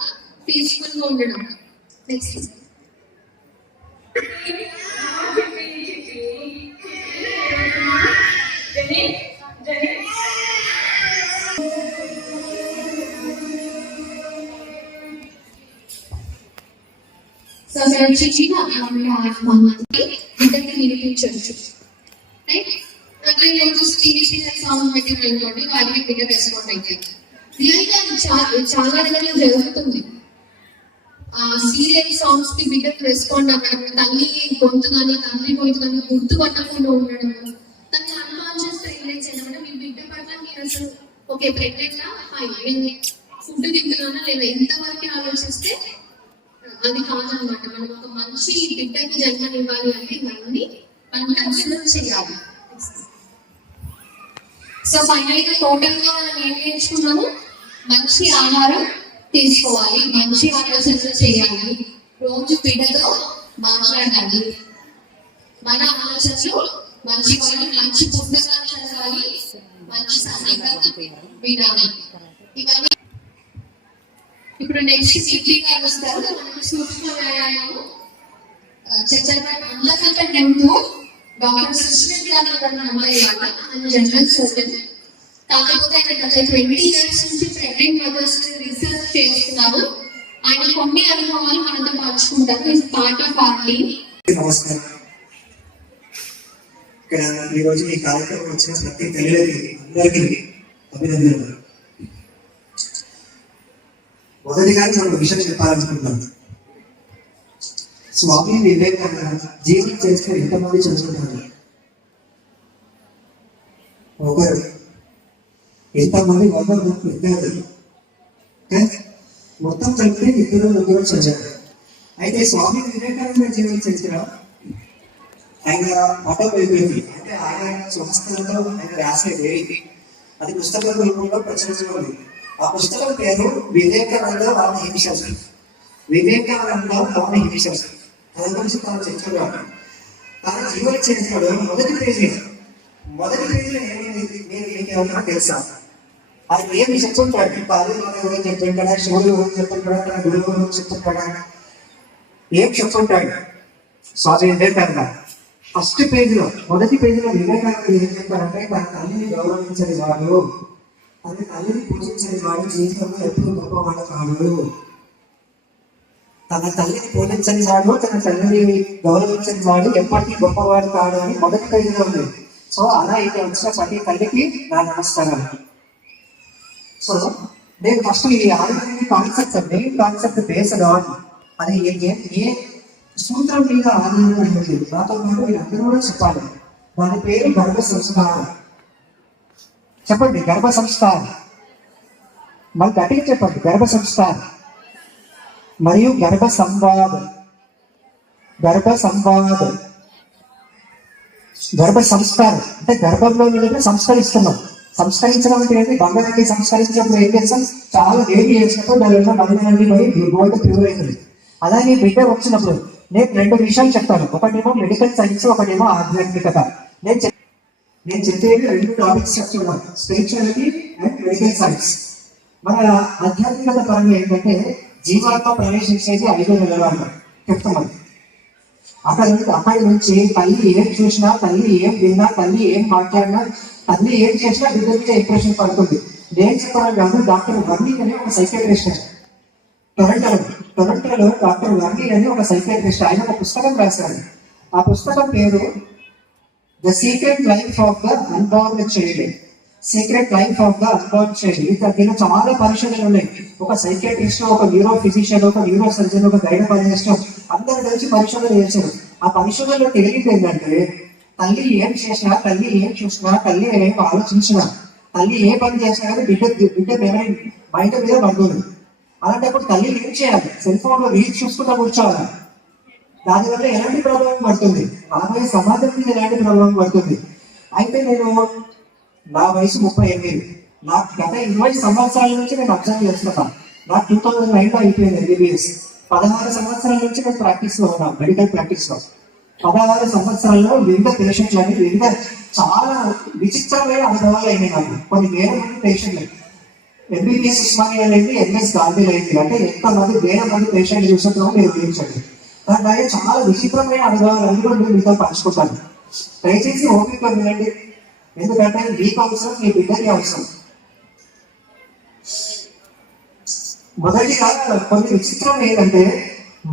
పీస్ఫుల్ గా ఉండడం. నెక్స్ట్ సో మీరు చిన్న బిడ్డకి వినిపించవచ్చు. అదే రోజు సౌండ్ పెట్టిన అనుకోండి, వారికి బిడ్డ రెస్పాండ్ అవుతుంది. రియల్ గా చాలా దగ్గర జరుగుతుంది. సీరియల్ సాంగ్స్ కి బిడ్డకు రెస్పాండ్ అవ్వడం, తల్లి గొంతు కానీ తండ్రి గొంతు కానీ గుర్తుపట్టకుండా ఉండడం, తనని అన్కాన్షియస్ ప్రెగ్నెన్సీ అనమాట. మీ బిడ్డ పట్ల మీరు అసలు ఓకే ప్రెగ్నెంట్ ఫుడ్ తింటున్నానా లేదా ఇంతవరకు ఆలోచిస్తే అది కాదనమాట. మనం ఒక మంచి బిడ్డకి జన్మనివ్వాలి అంటే ఇవన్నీ మనం కన్సిడర్ చేయాలి. సో ఫైనల్ గా టోటల్ గా మనం ఏం నేర్చుకున్నాము, మంచి ఆహారం తీసుకోవాలి, మంచి ఆలోచనలు చేయాలి, రోజు బిడ్డతో మాట్లాడాలి, మన ఆలోచనలు మంచి మంచి పుస్తకాలు చదవాలి, మంచి సంగీతం వినాలి. ఇవన్నీ ఇప్పుడు నెక్స్ట్ సిటీ గారు వస్తారు. మనకి సూక్ష్మ వ్యాయామం చెప్పారు. అందరికంటే ముందు డాక్టర్ సుష్మిత్ గారు నమ్మయ్యాలి జనరల్ సర్జన్. కాకపోతే ఆయన గత 20 years నుంచి ప్రెగ్నెంట్ మదర్స్ రీసెర్చ్ చేస్తున్నారు. ఆయన కొన్ని అనుభవాలు మనతో పంచుకుంటారు. Is part of our team. నమస్కారం. ఇక్కడ ఈ రోజు ఈ కార్యక్రమం వచ్చిన ప్రతి తల్లికి అందరికీ అభినందనలు. మొదటిగా మనం విషయం చెప్పాలనుకుంటున్నాను. స్వామి వివేకానంద జీవనం చేస్తే ఎంతమంది చదువుకుంటారు? ఒకరు. ఎంతమంది విద్యార్థులు మొత్తం కలిపి 2 చదివారు. అయితే స్వామి వివేకానంద జీవన చరిత్ర ఆయన ఆటోబయోగ్రఫీ, అంటే ఆయన సంస్థలతో ఆయన రాసే వేడి, అది పుస్తకాల రూపంలో ప్రచురించడం ఉంది. ఆ పుస్తకం పేరు వివేకానంద వాని హింసలు. వివేకానంద వాని హింసలు. దాని గురించి తాను చర్చగా తన జీవన చరిత్రలో మొదటి పేజీలో ఏమైంది మీకు ఏమన్నా తెలుసా? అది ఏమి చెప్తుంటాడు? పాదం చెప్తుంటాడా, శివుడు చెప్తుంటాడా, గురువు చెప్తుంటాడా, ఏం చెప్తుంటాడు? స్వామి వివేకానంద ఫస్ట్ పేజీలో మొదటి పేజీలో వివేకానంద ఏం చెప్పారంటే, తన తల్లిని గౌరవించని వాడు, తన తల్లిని పూజించని వాడు జీవితంలో ఎప్పుడు గొప్పవాడు కాడు. తన తల్లిని పూజించని వాడు, తన తల్లిని గౌరవించని వాడు ఎప్పటికీ గొప్పవాడు కాడు అని మొదటి పేజీలో ఉంది. సో అలా అయితే వచ్చిన ప్రతి తల్లికి నా నమస్కారాలు. సో నేను ఫస్ట్ ఈ ఆరోగ్య concept main concept based on అది ఏ సూత్రం మీద ఆధారపడి నాతో పాటు మీరు అందరూ కూడా చెప్పాలి. దాని పేరు గర్భ సంస్కారం. చెప్పండి, గర్భ సంస్కారం. మళ్ళీ గట్టిగా చెప్పండి, గర్భ సంస్కారం మరియు గర్భ సంవాదం. గర్భ సంవాదం, గర్భ సంస్కారం అంటే గర్భంలో వెళ్ళి సంస్కరిస్తున్నాం. సంస్కరించడం అంటే ఏంటి? బంగారాన్ని సంస్కరించినప్పుడు ఏం చేస్తాం? చాలా వేడి చేసినప్పుడు దానిలో మలినాన్ని పోయి గోల్డ్ ప్యూర్ అవుతుంది. అలాగే బిడ్డ వచ్చినప్పుడు నేను 2 విషయాలు చెప్తాను. ఒకటేమో మెడికల్ సైన్స్, ఒకటేమో ఆధ్యాత్మికత. నేను చెప్పేది 2 టాపిక్స్ చెప్తున్నాను, స్పిరిచువాలిటీ అండ్ మెడికల్ సైన్స్. మన ఆధ్యాత్మికత పరంగా ఏంటంటే జీవాత్మ ప్రవేశించేది 5 నెలలు అంటారు, 5th month. అక్కడి నుంచి తల్లి ఏం చూసినా, తల్లి ఏం విన్నా, తల్లి ఏం మాట్లాడినా, తల్లి ఏం చేసినా బిడ్డ మీద ఇంప్రెషన్ పడుతుంది. నేను చెప్పడం కాదు, డాక్టర్ వర్నీ అని ఒక సైకాట్రిస్ట్ టొరంటోలో డాక్టర్ వర్నీ అని ఒక సైకాట్రిస్ట్, ఆయన ఒక పుస్తకం రాశారు. ఆ పుస్తకం పేరు the secret life of the unborn child. దీనిలో చాలా పరిశోధనలు ఉన్నాయి. ఒక సైకాట్రిస్ట్, ఒక న్యూరో ఫిజిషియన్, ఒక న్యూరో సర్జన్, ఒక గైనకాలజిస్ట్ అందరు కలిసి పరిశోధన చేశారు. ఆ పరిశోధనలో తెలియదు ఏంటంటే, తల్లి ఏం చేసినా, తల్లి ఏం చూసినా, తల్లి ఏం ఆలోచించినా, తల్లి ఏ పని చేసినా కానీ బిడ్డ మెమరీ బయట మీద పడుతుంది. అలాంటప్పుడు తల్లి ఏం చేయాలి? సెల్ ఫోన్ లో రీల్స్ చూసుకుంటా కూర్చోవాలి. దానివల్ల ఎలాంటి ప్రభావం పడుతుంది? రాబోయే సమాజం మీద ఎలాంటి ప్రభావం పడుతుంది? అయితే నా వయసు 38. నాకు గత 20 సంవత్సరాల నుంచి నేను అబ్జర్వ్ చేస్తున్నాను. నాకు 2009లో అయిపోయింది MBBS. 16 సంవత్సరాల నుంచి నేను ప్రాక్టీస్ లో ఉన్నాను, మెడికల్ ప్రాక్టీస్ లో. 16 సంవత్సరాల్లో వివిధ పేషెంట్లని, చాలా విచిత్రమైన అనుభవాలు అయినాయి నాకు. కొన్ని వేల మంది పేషెంట్లు, MBBS ఉస్మానియా అయింది, MS గాంధీ అయింది, అంటే ఎంతమంది వేల మంది పేషెంట్లు చూసుకుంటామో మీరు ఊహించండి. దాని చాలా విచిత్రమైన అనుభవాలు అన్ని కూడా మీతో పంచుకుంటాను. దయచేసి ఓపిక వినండి, ఎందుకంటే మీకు అవసరం, మీ బిడ్డకి అవసరం. మొదటిగా కొన్ని విచిత్రం ఏంటంటే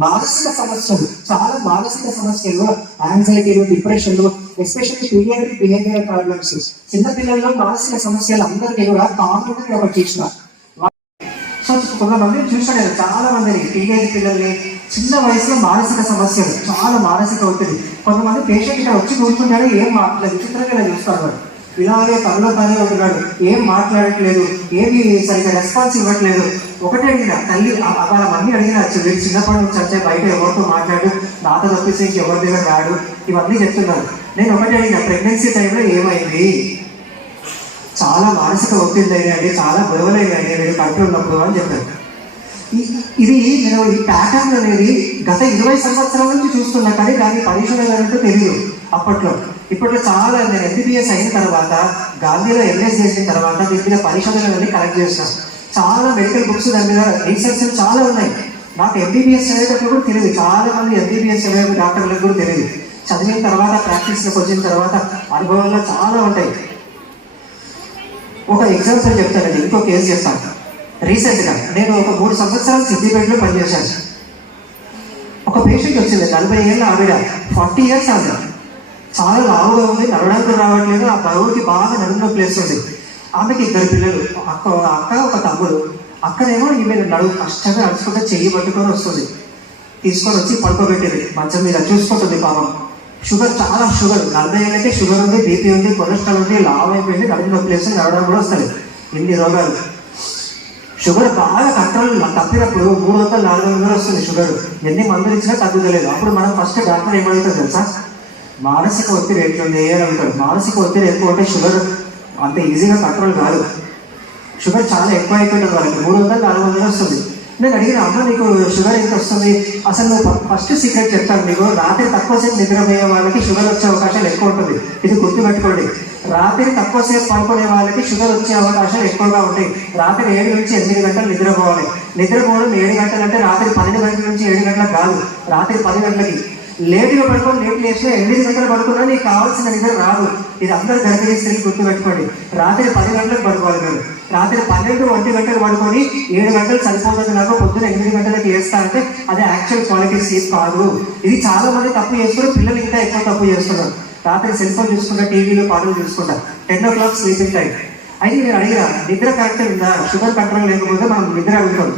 మానసిక సమస్యలు, చాలా మానసిక సమస్యలు, యాంగ్జైటీలు, డిప్రెషన్లు, ఎస్పెషల్లీ పీడియాట్రిక్ బిహేవియర్ ప్రాబ్లమ్స్, చిన్నపిల్లల్లో మానసిక సమస్యలు అందరికీ కూడా కామన్ గా ఒకటి చూసిన. సో కొంతమందిని చూసాను, చాలా మందిని టీనేజ్ పిల్లల్ని చిన్న వయసులో మానసిక సమస్యలు, చాలా మానసిక ఒత్తిడి. కొంతమంది పేషెంట్ ఇక్కడ వచ్చి కూర్చుంటాడు, ఏం మాట్లాడలేదు, విచిత్రంగా ఇలా చూస్తారు. వాడు ఇలాగే తనలో తానే ఉంటున్నాడు, ఏం మాట్లాడట్లేదు, ఏమి సరిగ్గా రెస్పాన్స్ ఇవ్వట్లేదు. ఒకటే అడిగిన తల్లి, వాళ్ళ మంది అడిగిన, వీడు చిన్నప్పటి నుంచి అంటే బయట ఎవరితో మాట్లాడు, నాతో తప్పిస్తే ఎవరి దగ్గర రాడు, ఇవన్నీ చెప్తున్నారు. నేను ఒకటే అడిగిన, ప్రెగ్నెన్సీ టైంలో ఏమైంది? చాలా మానసిక ఒత్తిడి అయినాయండి, చాలా గొడవలు అయినాయండి నేను కంట్రోల్ ఉన్నప్పుడు అని చెప్పాను. ఇది నేను ఈ ప్యాటర్న్ అనేది గత 20 సంవత్సరాల నుంచి చూస్తున్నా, కానీ దాని పరిశోధన అంటూ తెలియదు అప్పట్లో. ఇప్పట్లో చాలా, నేను MBBS అయిన తర్వాత, గాంధీలో MS చేసిన తర్వాత దీని మీద పరిశోధనలన్నీ కలెక్ట్ చేస్తాను. చాలా మెడికల్ బుక్స్, దాని మీద రీసెర్చ్ చాలా ఉన్నాయి. నాకు MBBS చదివేటప్పుడు కూడా తెలియదు, చాలా మంది MBBS చదివే డాక్టర్లకు కూడా తెలియదు. చదివిన తర్వాత, ప్రాక్టీస్లోకి వచ్చిన తర్వాత అనుభవాల్లో చాలా ఉంటాయి. ఒక ఎగ్జాంపుల్ చెప్తానండి, ఇంకో కేసు చెప్తాను. రీసెంట్గా నేను ఒక 3 సంవత్సరాలు సిద్దిపేటలో పనిచేశాను. ఒక పేషెంట్ వచ్చింది, 40 ఏళ్ళ ఆవిడ, 40 years ఆవిడ, చాలా లావుగా ఉంది, నడవడానికి రావట్లేదు, ఆ బరువుకి బాగా నడుములో ప్లేస్ ఉంది. ఆమెకి 2 పిల్లలు, అక్క ఒక తమ్ముడు. అక్కడేమో ఈమె నడువు కష్టంగా నడుచుకుంటే చెయ్యి పట్టుకొని వస్తుంది, తీసుకొని వచ్చి పడుకోబెట్టేది మంచం మీద, చూసుకుంటుంది పాపం. షుగర్, చాలా షుగర్, 40 ఏళ్ళకే షుగర్ ఉంది, BP ఉంది, కొలెస్ట్రాల్ ఉంది, లావ్ అయిపోయింది, నడుము నొప్పి వేస్తుంది, నడవడం కూడా వస్తుంది, ఇన్ని రోగాలు. షుగర్ బాగా కంట్రోల్ తప్పినప్పుడు 300-400 వస్తుంది షుగర్. ఎన్ని మందులు ఇచ్చినా తగ్గుతలేదు. అప్పుడు మనం ఫస్ట్ డాక్టర్ ఏమడుగుతాం తెలుసా? మానసిక ఒత్తిడి ఎట్లుంది అని అడుగుతాడు. మానసిక ఒత్తిడి ఎక్కువ ఉంటే షుగర్ అంత ఈజీగా కంట్రోల్ కాదు. షుగర్ చాలా ఎక్కువ అయిపోతుంది వాళ్ళకి, 300-400 వస్తుంది. నేను అడిగిన, అమ్మ నీకు షుగర్ ఎంత వస్తుంది? అసలు నువ్వు ఫస్ట్ సీక్రెట్ చెప్తాను మీకు, రాత్రి తక్కువసేపు నిద్రపోయే వాళ్ళకి షుగర్ వచ్చే అవకాశాలు ఎక్కువ ఉంటుంది. ఇది గుర్తుపెట్టుకోండి. రాత్రి తక్కువసేపు పడుకునే వాళ్ళకి షుగర్ వచ్చే అవకాశాలు ఎక్కువగా ఉంటాయి. రాత్రి 7 నుంచి 8 గంటలు నిద్రపోవాలి. నిద్రపోవడం 7 గంటలు అంటే రాత్రి 12 గంటల నుంచి 7 గంటలకు కాదు, రాత్రి 10 గంటలకి. లేటుగా పడుకొని లేట్ లేచినా 8 గంటలు పడుకున్నా నీకు కావాల్సిన నిద్ర రాదు. ఇది అందరూ గర్భిణీ స్త్రీలు గుర్తుపెట్టుకోండి. రాత్రి 10 గంటలకు పడుకోవాలి మీరు. రాత్రి 12-1 గంటలు పడుకొని 7 గంటలు సరిపోతుంది నాకు, పొద్దున 8 గంటలకు వేస్తా అంటే అది యాక్చువల్ క్వాలిటీ స్లీప్ కాదు. ఇది చాలా మంది తప్పు చేస్తున్నారు, పిల్లలు ఇంకా ఎక్కువ తప్పు చేస్తున్నారు. రాత్రి సెల్ ఫోన్ చూసుకుంటా, టీవీలు పాటలు చూసుకుంటారు, 10 o'clock స్లీపింగ్ టైం. అయితే నేను అడిగిన, నిద్ర కరెక్ట్ ఉందా? షుగర్ కంట్రోల్ లేకపోతే మనం నిద్ర అడుగుతాం.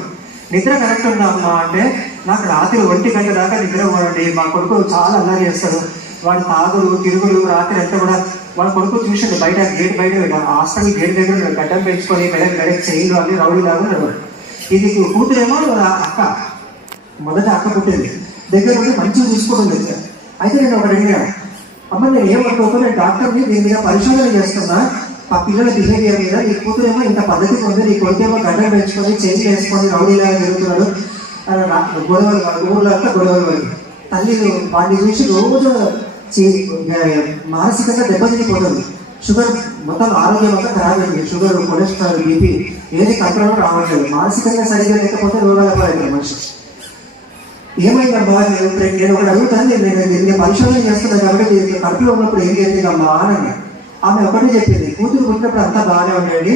నిద్ర కరెక్ట్ ఉందా అమ్మా అంటే, నాకు రాత్రి 1 గంట దాకా నిద్ర పోవండి, మా కొడుకు చాలా అల్లరి చేస్తాడు, వాడు తాగుడు తిరుగుడు, రాత్రి అంతా కూడా. వాళ్ళ కొడుకు చూసాడు బయట, గేట్ బయట, హాస్పిటల్ గేట్ దగ్గర గడ్డం పెంచుకొని మెడకి చైన్లు అన్ని రౌడీ లాగా ఉన్నాడు. ఇది కూతురేమో అక్క, మొదట అక్క పుట్టింది, దగ్గర నుంచి మంచిగా చూసుకుంటుంది. అయితే నేను ఒకటి అడిగాను, అమ్మ నేను ఏమనుకోకు, నేను డాక్టర్ని, దీని మీద పరిశోధన చేస్తున్నా, ఆ పిల్లల బిహేవియర్ మీద. నీ కూతురేమో ఇంత పద్ధతిగా ఉంది, నీ కొడుకేమో గడ్డం పెంచుకొని చైన్లు వేసుకొని రౌడీలాగా తిరుగుతున్నాడు, గొడవలు ఊర్లో అంతా గొడవలు వాడి. తల్లి వాడిని చూసి రోజు మానసికంగా దెబ్బతినిపోతుంది. షుగర్ మొత్తం ఆరోగ్యం అంతా ఖరాబ్ అయింది. షుగర్, కొలెస్ట్రాల్, బీపీ ఏది కంట్రోల్ రావట్లేదు. మానసికంగా సరిగ్గా లేకపోతే రోగాల పాలవుతారు మనిషి. ఏమైందమ్మా నేను ఒకటి అడుగుతాను, నేను పరిశోధన చేస్తున్నాను కాబట్టి కడుపులో ఉన్నప్పుడు ఏం జరిగిందమ్మా అని ఆమె ఒకటే చెప్పింది. కూతురు పుట్టినప్పుడు అంతా బాగానే ఉండేది,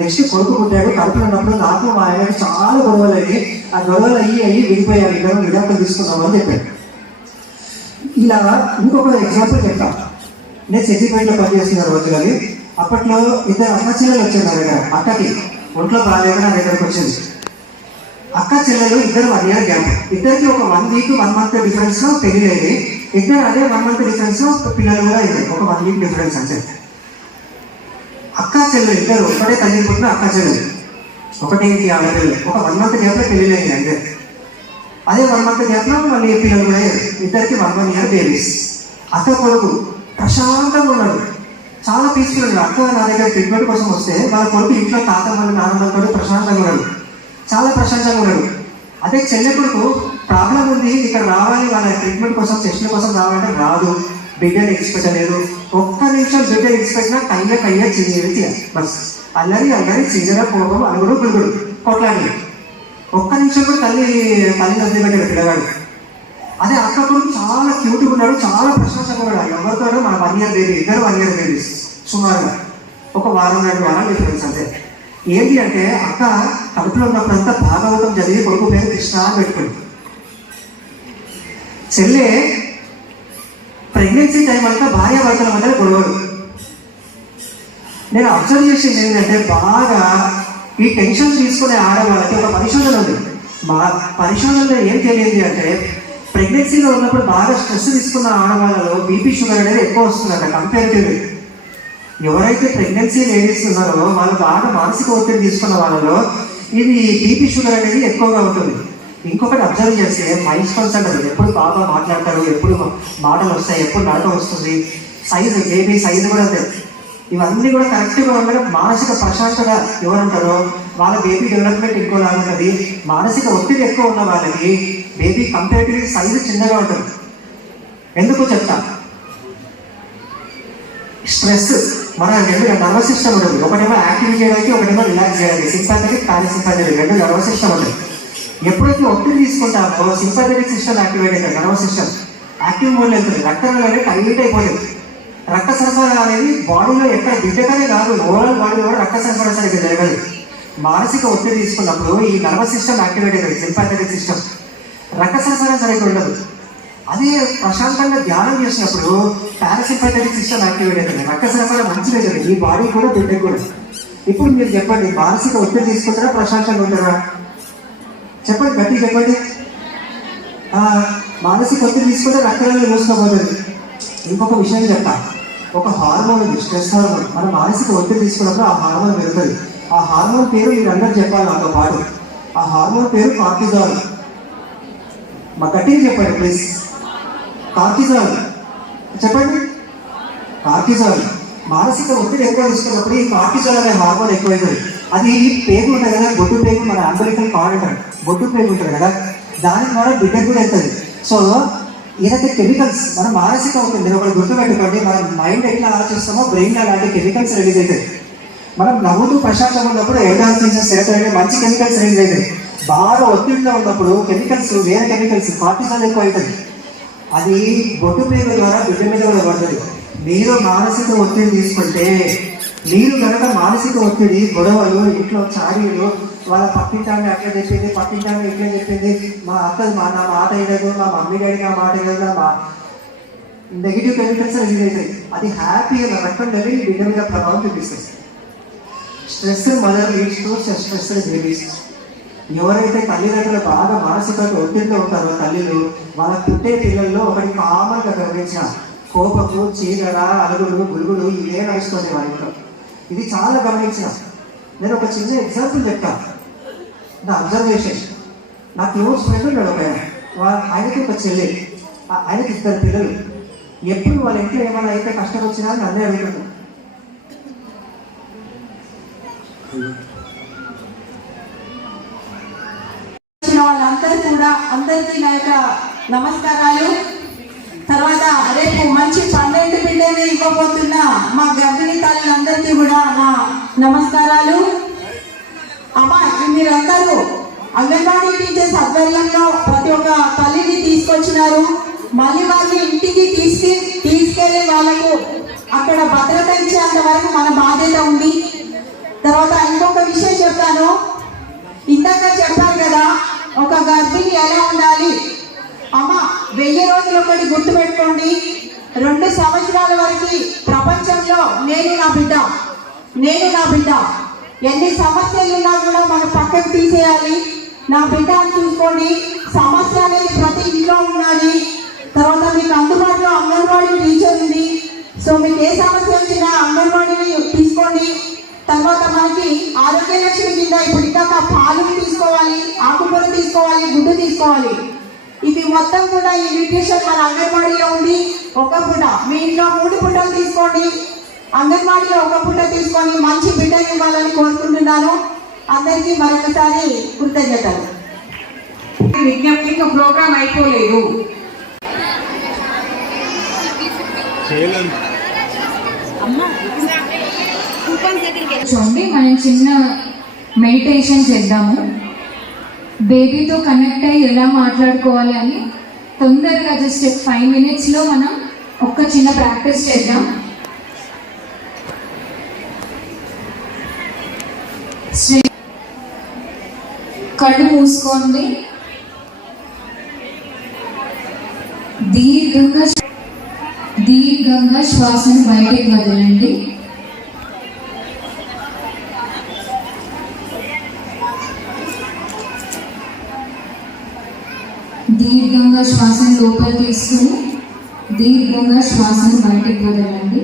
నెక్స్ట్ కొడుకు పుట్టాడు, కడుపులో ఉన్నప్పుడు నాకు మా ఆయనకి చాలా గొడవలు అయ్యి, ఆ గొడవలు అయ్యి విడిపోయారు, ఇద్దరు విడాకులు తీసుకున్నాము అని చెప్పాడు. ఇలా ఇంకొక ఎగ్జాంపుల్ చెప్తాను. నేను సిద్దిపేటలో పనిచేస్తున్న రోజు కానీ అప్పట్లో ఇద్దరు అక్క చెల్లెలు వచ్చారు నా దగ్గర. అక్కకి ఒంట్లో బాగాలేక నా దగ్గరకు వచ్చింది. అక్క చెల్లెలు ఇద్దరు 1 year గ్యాప్, ఇద్దరికి ఒక 1 week 1 month డిఫరెన్స్ లో పెళ్లి అయింది. ఇద్దరు అదే 1 month డిఫరెన్స్ లో పిల్లలు కూడా అయింది, ఒక 1 week డిఫరెన్స్ అంతే. అక్క చెల్లెలు ఇద్దరు ఒకటే తల్లి పుట్టిన అక్క చెల్లెలు, ఒకటే ఇంటి ఆడపిల్లలు, ఒక 1 month గ్యాప్ లో పెళ్లి అయింది అంతే. అదే 1 month గ్యాప్ లో మళ్ళీ పిల్లలు కూడా అయ్యారు. ఇద్దరికి 1 year బేబీస్. అక్క కొడుకు ప్రశాంతంగా ఉన్నాడు, చాలా పీస్ఫుల్ ఉన్నాడు. అక్క నా దగ్గర ట్రీట్మెంట్ కోసం వస్తే వాళ్ళ కొడుకు ఇంట్లో తాత వాళ్ళ నాన్నమ్మతో ప్రశాంతంగా ఉన్నాడు, చాలా ప్రశాంతంగా ఉన్నాడు. అదే చెల్లె కొడుకు ప్రాబ్లం ఉంది, ఇక్కడ రావాలి, వాళ్ళ ట్రీట్మెంట్ కోసం సెషన్ కోసం రావాలంటే రాదు, బిడ్డని ఎక్స్పెక్ట్ లేదు. ఒక్క నిమిషం బిడ్డని ఎక్స్పెక్ట్ కయ్య చిన్నది బస్ అల్లరి చిన్నగా కోపం అలుగుడు గురుగుడు కొట్లాడి ఒక్క నిమిషం కూడా తల్లి వదిలి పెట్టాడు పిల్లగాడు. అదే అక్క కొడుకు చాలా క్యూట్గా ఉన్నాడు, చాలా ప్రశాంతంగా ఉన్నాడు. ఎవరితో మన 1 year బేబీ, ఇద్దరు 1 year బేబీస్, సుమారుగా ఒక 1-2 వారాలు డిఫరెన్స్ అంతే. ఏంటి అంటే అక్క కడుపులో ఉన్నప్పుడంతా భాగవతం చదివి కొడుకు పేరు కృష్ణ అని పెట్టుకుంది. చెల్లె ప్రెగ్నెన్సీ టైం అంతా భార్యాభర్తల మధ్య గొడవలు. నేను అబ్జర్వ్ చేసింది ఏంటంటే బాగా ఈ టెన్షన్ తీసుకునే ఆడవాళ్ళకి ఒక పరిశోధన ఉంది. పరిశోధనలో ఏం తెలియదు అంటే ప్రెగ్నెన్సీలో ఉన్నప్పుడు బాగా స్ట్రెస్ తీసుకున్న ఆడవాళ్ళలో బీపీ షుగర్ అనేది ఎక్కువ వస్తుందంట కంపారిటివ్లీ. ఎవరైతే ప్రెగ్నెన్సీ లేడీస్ ఉన్నారో వాళ్ళు బాగా మానసిక ఒత్తిడి తీసుకున్న వాళ్ళలో ఇది బీపీ షుగర్ అనేది ఎక్కువగా ఉంటుంది. ఇంకొకటి అబ్జర్వ్ చేస్తే మైల్డ్ స్టోన్స్ అంటారు, ఎప్పుడు బాగా మాట్లాడతారు, ఎప్పుడు మాటలు వస్తాయి, ఎప్పుడు నడక వస్తుంది, సైజు బేబీ సైజు కూడా అంతే. ఇవన్నీ కూడా కరెక్ట్గా ఉండగా మానసిక ప్రశాంతత ఎవరుంటారో వాళ్ళ బేబీ డెవలప్మెంట్ ఎక్కువలా ఉంటుంది. మానసిక ఒత్తిడి ఎక్కువ ఉన్న వాళ్ళకి బేబీ కంపారిటివ్లీ సైజు చిన్నగా ఉంటుంది. ఎందుకు చెప్తా, స్ట్రెస్ మన 2 నర్వస్ సిస్టమ్ ఉంటుంది. ఒకటేమో యాక్టివ్ చేయడానికి, ఒకటేమో రిలాక్స్ చేయడానికి, సింపాథెటిక్ పారాసింపాథెటిక్ 2 నర్వస్ సిస్టమ్ ఉంటుంది. ఎప్పుడైతే ఒత్తిడి తీసుకుంటామో సింపాథెటిక్ సిస్టమ్ యాక్టివేట్ అవుతుంది, నర్వస్ సిస్టమ్ యాక్టివ్ మోడ్లో వెళ్తుంది, రక్తం అనేది టైట్ అయిపోతుంది. రక్త సరఫరా అనేది బాడీలో ఎక్కడ బిడ్డగానే కాదు, ఓవరాల్ బాడీలో కూడా రక్త సరఫరా సరిగ్గా జరగదు. మానసిక ఒత్తిడి తీసుకున్నప్పుడు ఈ నర్వస్ సిస్టమ్ యాక్టివేట్ అవుతుంది, సింపాథెటిక్ సిస్టమ్, రక్త సరఫరా సరిగ్గా ఉండదు. అదే ప్రశాంతంగా ధ్యానం చేసినప్పుడు పారాసింపాథెటిక్ సిస్టమ్ యాక్టివేట్ అవుతుంది, రక్త సరఫరా మంచిగా జరుగుతుంది, ఈ బాడీ కూడా బిడ్డకు కూడా. ఇప్పుడు మీరు చెప్పండి, మానసిక ఒత్తిడి తీసుకుంటారా ప్రశాంతంగా ఉంటారా? చెప్పండి, గట్టి చెప్పండి. మానసిక ఒత్తిడి తీసుకుంటే రక్తనాళాలు మూసుకోబోతుంది. ఇంకొక విషయం చెప్తా, ఒక హార్మోన్ ఉంది, స్ట్రెస్ హార్మోన్. మన మానసిక ఒత్తిడి తీసుకున్నప్పుడు ఆ హార్మోన్ పెరుగుతుంది. ఆ హార్మోన్ పేరు మీరు అందరూ చెప్పాలి నాతో పాటు. ఆ హార్మోన్ పేరు కార్టిజాల్. మా గట్టిగా చెప్పండి ప్లీజ్, కార్టిజాల్ చెప్పండి. కార్టిజాల్ మానసిక ఒత్తిడి ఎక్కువ తీసుకున్నప్పుడు ఈ కార్టిజాల్ అనే హార్మోన్ ఎక్కువైతుంది. అది పేగు ఉంటుంది కదా, బొడ్డు పేగు, మన అంబలికల్ కార్డ్ అంటారు, బొడ్డు పేగు ఉంటుంది కదా, దాని ద్వారా బిడ్డకు కూడా వెళ్తుంది. సో ఏదైతే కెమికల్స్ మన మానసిక అవుతుంది, మీరు ఒకటి గుర్తుపెట్టుకోండి, మన మైండ్ ఎట్లా ఆలోచిస్తామో బ్రెయిన్ అలాంటి కెమికల్స్ రిలీజ్ అవుతాయి. మనం నవ్వుతూ ప్రశాంతంగా ఉన్నప్పుడు ఎండార్ఫిన్స్, సెరోటోనిన్ మంచి కెమికల్స్ రిలీజ్ అవుతాయి. బాగా ఒత్తిడిలో ఉన్నప్పుడు కెమికల్స్, వేరే కెమికల్స్, కార్టిజాల్ ఎక్కువ అవుతుంది. అది బొట్టు పేరు ద్వారా బిడ్డ మీద కూడా పడుతుంది. మీరు మానసిక ఒత్తిడి తీసుకుంటే, మీరు కనుక మానసిక ఒత్తిడి, గొడవలు, ఇంట్లో చాడీలు, వాళ్ళ పక్కింటాన్ని అట్లా చెప్పింది, పక్కింటాన్ని ఇట్లా చెప్పింది, మా అక్క నా మాట అయినదు, మా మమ్మీ డాడీ నా మాట అయినదు, మా నెగిటివ్ కెమికల్స్ రిలీజ్ అవుతాయి. అది హ్యాపీగా రక్తం వెళ్ళి బిడ్డ మీద ప్రభావం చూపిస్తుంది. Stress mother leads to stress babies. ఎవరైతే తల్లిదండ్రులు బాగా మానసిక ఒత్తిడిలో ఉంటారో తల్లిలు, వాళ్ళ పుట్టే పిల్లల్లో ఒకటి కామన్గా గమనించిన కోపము, చీగడ, అలుగుడు, గురుగుడు ఇవే నడుస్తుంది వాళ్ళ ఇంట్లో. ఇది చాలా గమనించిన. నేను ఒక చిన్న ఎగ్జాంపుల్ చెప్తాను, నా అబ్జర్వేషన్. నా క్లోజ్ ఫ్రెండ్ ఉన్నాడు ఒక ఆయనకి ఒక చెల్లి, ఆయనకి 2 పిల్లలు. ఎప్పుడు వాళ్ళ ఇంట్లో ఏమైనా అయితే కష్టం వచ్చినా నన్నే అడుగుతాను. వాళ్ళందరూ కూడా అందరికీ నా యొక్క నమస్కారాలు. తర్వాత రేపు మంచి 12 బిడ్డలు ఇవ్వబోతున్న మా గర్భిణీ తల్లులందరికీ కూడా నా నమస్కారాలు. అమ్మా, మీరందరూ అంగన్వాడీ టీచర్స్ ఆధ్వర్యంలో ప్రతి ఒక్క తల్లిని తీసుకొచ్చినారు. మళ్ళీ వాళ్ళని ఇంటికి తీసుకెళ్లి వాళ్ళకు అక్కడ భద్రత ఇచ్చేంత వరకు మన బాధ్యత ఉంది. తర్వాత ఇంకొక విషయం చెప్తాను. ఇందాక చెప్పాను కదా, ఒక గర్భిణి ఎలా ఉండాలి. అమ్మ, 1000 రోజులు ఒకటి గుర్తుపెట్టుకోండి. 2 సంవత్సరాల వరకు ప్రపంచంలో నేను నా బిడ్డ ఎన్ని సమస్యలు ఉన్నా కూడా మనం పక్కకు తీసేయాలి. నా బిడ్డ అని చూసుకోండి. సమస్య అనేది ప్రతి ఇంట్లో ఉన్నది. తర్వాత మీకు అందుబాటులో అంగన్వాడీ టీచర్ ఉంది. సో మీకు ఏ సమస్య వచ్చినా అంగన్వాడీని తీసుకోండి. తర్వాత మనకి ఆరోగ్య లక్ష్మి కింద ఇప్పుడు ఇంకా పాలు తీసుకోవాలి, ఆకుకూర తీసుకోవాలి, గుడ్డు తీసుకోవాలి. ఇవి మొత్తం కూడా ఈ న్యూట్రిషన్ మన అంగన్వాడీలో ఉంది. ఒక పూట మీ ఇంట్లో 3 పూటలు తీసుకోండి. అంగన్వాడీలో ఒక పూట తీసుకొని మంచి బిడ్డని ఇవ్వాలని కోరుకుంటున్నాను. అందరికీ మరొకసారి కృతజ్ఞతలు. విజ్ఞప్తి ప్రోగ్రామ్ అయిపోలేదు. చూడండి, మనం చిన్న మెడిటేషన్ చేద్దాము. బేబీతో కనెక్ట్ అయ్యి ఎలా మాట్లాడుకోవాలి అని తొందరగా జస్ట్ 5 minutesలో మనం ఒక్క చిన్న ప్రాక్టీస్ చేద్దాం. కళ్ళు మూసుకోండి. దీర్ఘంగా శ్వాసను బయటికి వదలండి. దీర్ఘంగా శ్వాసను లోపల తీసుకుని దీర్ఘంగా శ్వాసను బయటికి వదలండి.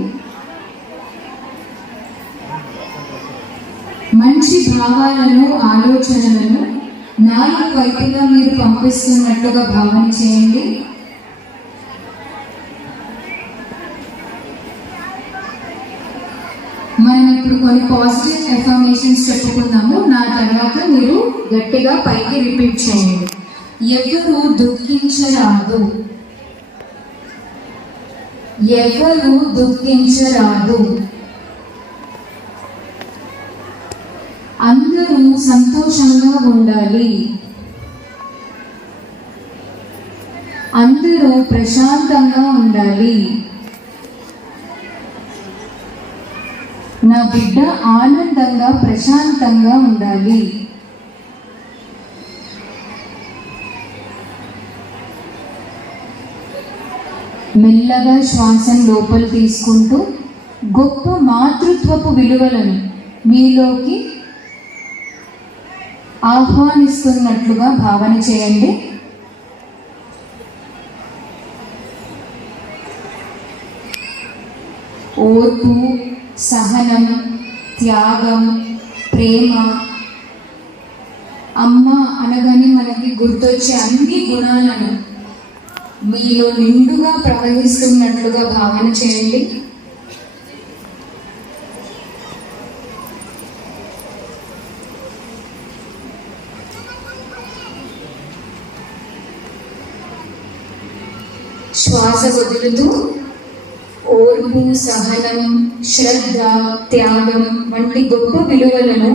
మంచి భావాలను, ఆలోచనలను 4 వైపులా మీరు పంపిస్తున్నట్టుగా భావన చేయండి. మనం ఇప్పుడు కొన్ని పాజిటివ్ ఎఫర్మేషన్స్ చెప్పుకుందాము. నా తర్వాత మీరు గట్టిగా పైకి రిపీట్ చేయండి. ఎవరు దుఃఖించరాదు, ఎవరు దుఃఖించరాదు. అందరూ సంతోషంగా ఉండాలి. అందరూ ప్రశాంతంగా ఉండాలి. నా బిడ్డ ఆనందంగా ప్రశాంతంగా ఉండాలి. మెల్లగా శ్వాసను లోపల తీసుకుంటూ గొప్ప మాతృత్వపు విలువలను మీలోకి ఆహ్వానిస్తున్నట్లుగా భావన చేయండి. ఓర్పు, సహనం, త్యాగం, ప్రేమ. అమ్మ అనగానే మనకి గుర్తొచ్చే అన్ని గుణాలను మీలో నిండుగా ప్రవహిస్తున్నట్లుగా భావన చేయండి. శ్వాస వదులుతూ ఓర్పు, సహనం, శ్రద్ధ, త్యాగం వంటి గొప్ప విలువలను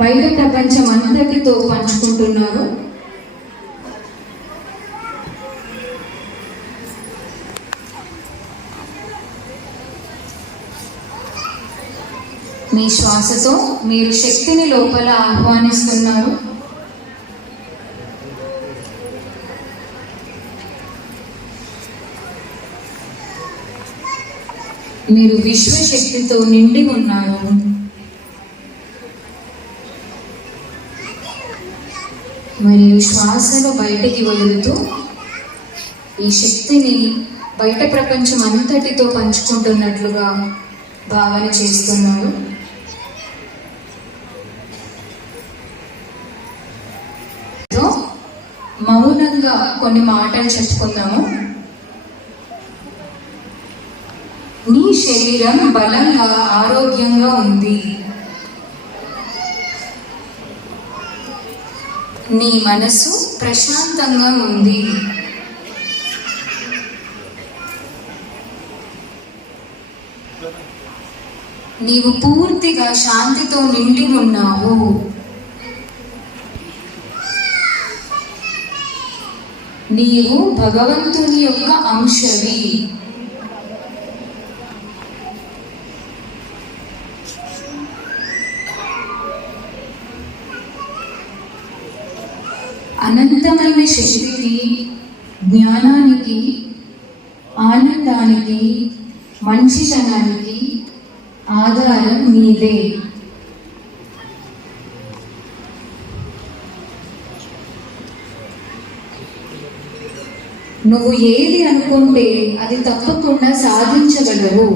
బయట ప్రపంచం అంతటితో పంచుకుంటున్నారు. మీ శ్వాసతో మీరు శక్తిని లోపల ఆహ్వానిస్తున్నారు. మీరు విశ్వశక్తితో నిండి ఉన్నారు. మరియు శ్వాసను బయటికి వదులుతూ ఈ శక్తిని బయట ప్రపంచం అంతటితో పంచుకుంటున్నట్లుగా భావన చేస్తున్నారు. మౌనంగా కొన్ని మాటలు చెప్పుకుందాము. నీ శరీరం బలంగా, ఆరోగ్యంగా ఉంది. నీ మనసు ప్రశాంతంగా ఉంది. నీవు పూర్తిగా శాంతితో నిండి ఉన్నావు. నీవు భగవంతుని యొక్క అంశవి. అనంతమైన శక్తికి, జ్ఞానానికి, ఆనందానికి, మంచితనానికి ఆధారం నీదే. నువ్వు ఏది అనుకుంటే అది తప్పకుండా సాధించగలవు.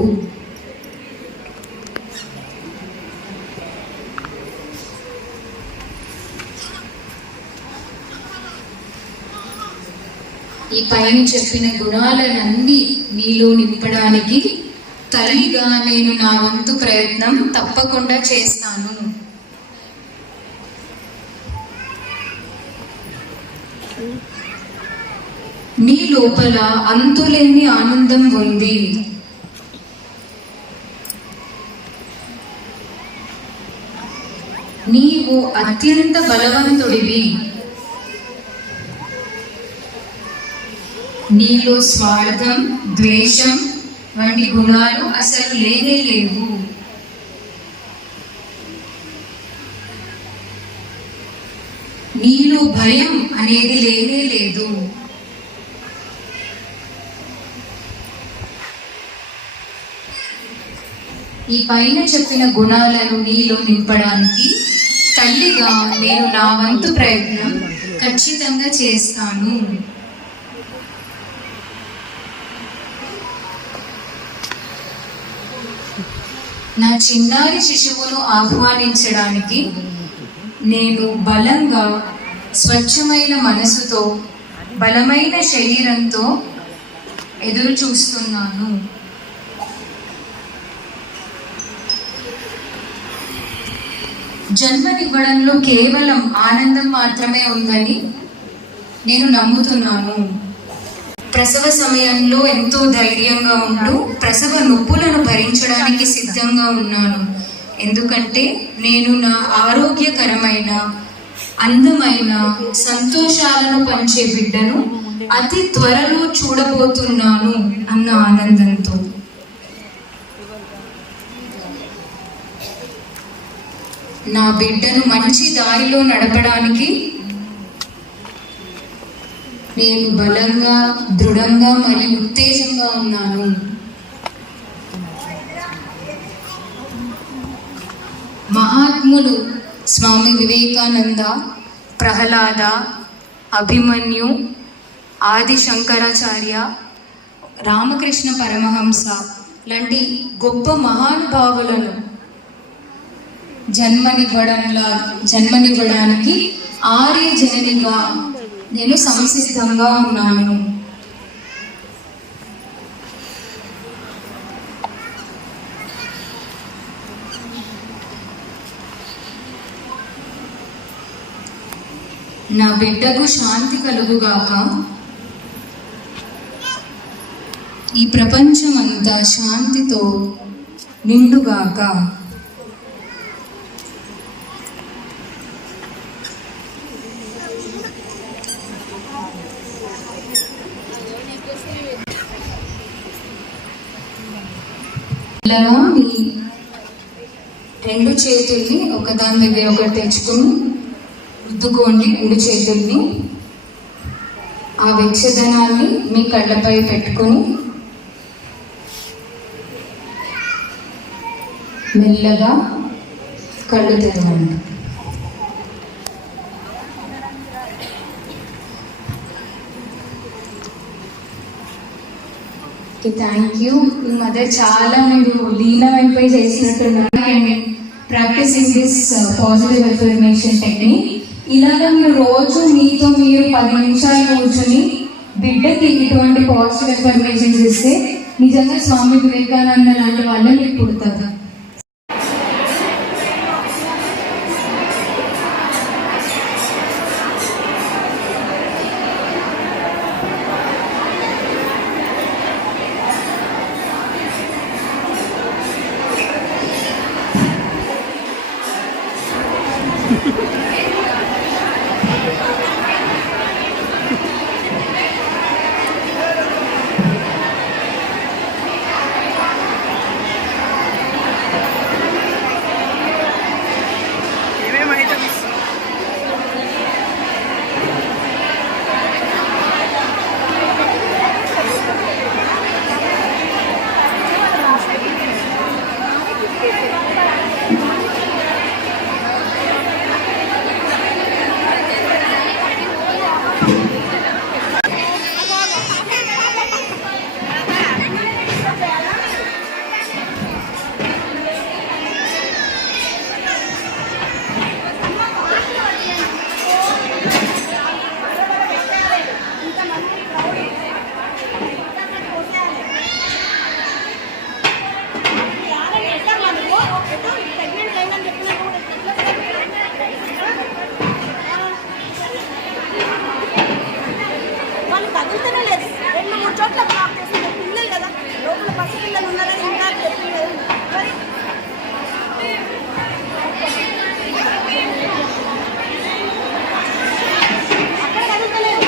ఈ పైన చెప్పిన గుణాలన్నీ నీలో నింపడానికి తల్లిగా నేను నా వంతు ప్రయత్నం తప్పకుండా చేస్తాను. నీ లోపల అంతులేని ఆనందం ఉంది. నీవు అత్యంత బలవంతుడివి. నీలో స్వార్థం, ద్వేషం వంటి గుణాలు అసలు లేనే లేవు. నీలో భయం అనేది లేనే లేదు. ఈ పైన చెప్పిన గుణాలను నీలో నింపడానికి తల్లిగా నేను నా వంతు ప్రయత్నం ఖచ్చితంగా చేస్తాను. నా చిన్నారి శిశువును ఆహ్వానించడానికి నేను బలంగా, స్వచ్ఛమైన మనసుతో, బలమైన శరీరంతో ఎదురు చూస్తున్నాను. జన్మనివ్వడంలో కేవలం ఆనందం మాత్రమే ఉందని నేను నమ్ముతున్నాను. ప్రసవ సమయంలో ఎంతో ధైర్యంగా ఉంటూ ప్రసవ నొప్పులను భరించడానికి సిద్ధంగా ఉన్నాను. ఎందుకంటే నేను నా ఆరోగ్యకరమైన, అందమైన, సంతోషాలను పంచే బిడ్డను అతి త్వరలో చూడబోతున్నాను అన్న ఆనందంతో. నా బిడ్డను మంచి దారిలో నడపడానికి నేను బలంగా, దృఢంగా మరియు ఉత్తేజంగా ఉన్నాను. మహాత్ములు స్వామి వివేకానంద, ప్రహ్లాద, అభిమన్యు, ఆది శంకరాచార్య, రామకృష్ణ పరమహంస లాంటి గొప్ప మహానుభావులను జన్మనివ్వడానికి ఆర్య జననిగా నేను సంసిద్ధంగా ఉన్నాను. నా బిడ్డకు శాంతి కలుగుగాక. ఈ ప్రపంచమంతా శాంతితో నిండుగాక. మీ రెండు చేతుల్ని ఒకదాని దగ్గర ఒకటి తెచ్చుకొని రుద్దుకోండి. రెండు చేతుల్ని ఆ వెచ్చదనాన్ని మీ కళ్ళపై పెట్టుకొని మెల్లగా కళ్ళు తెరవండి. Thank you. ఈ మధ్య చాలా మీరు లీనమైపోయి చేసినట్టున్నారు. Practising this positive affirmation technique. ఇలాగా మీరు రోజు మీతో మీరు 10 నిమిషాలు కూర్చొని బిడ్డకి ఇటువంటి పాజిటివ్ అఫర్మేషన్స్ ఇస్తే నిజంగా స్వామి వివేకానంద లాంటి వాళ్ళే మీకు పుడతారు. వాళ్ళు తగులుతూనే లేదు. 2-3 చోట్ల బ్లాక్ చేస్తున్నారు. పిల్లలు కదా, లోపల పసి పిల్లలు ఉన్నారని ఇంకా చెప్పింది మరి. అక్కడ తగులుతలేదు.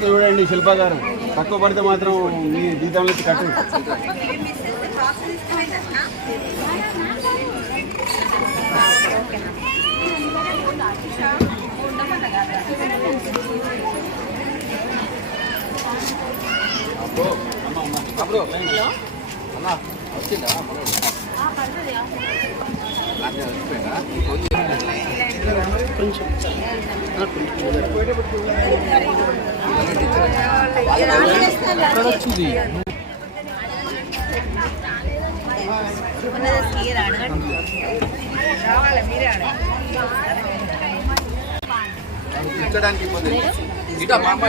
చూడండి శిల్ప గారు, తక్కువ పడితే మాత్రం మీ జీతంలో కట్టు. వచ్చిందా కొంచెం వచ్చింది. ఇచ్చడానికి ఇబ్బంది ఇటా మా అమ్మ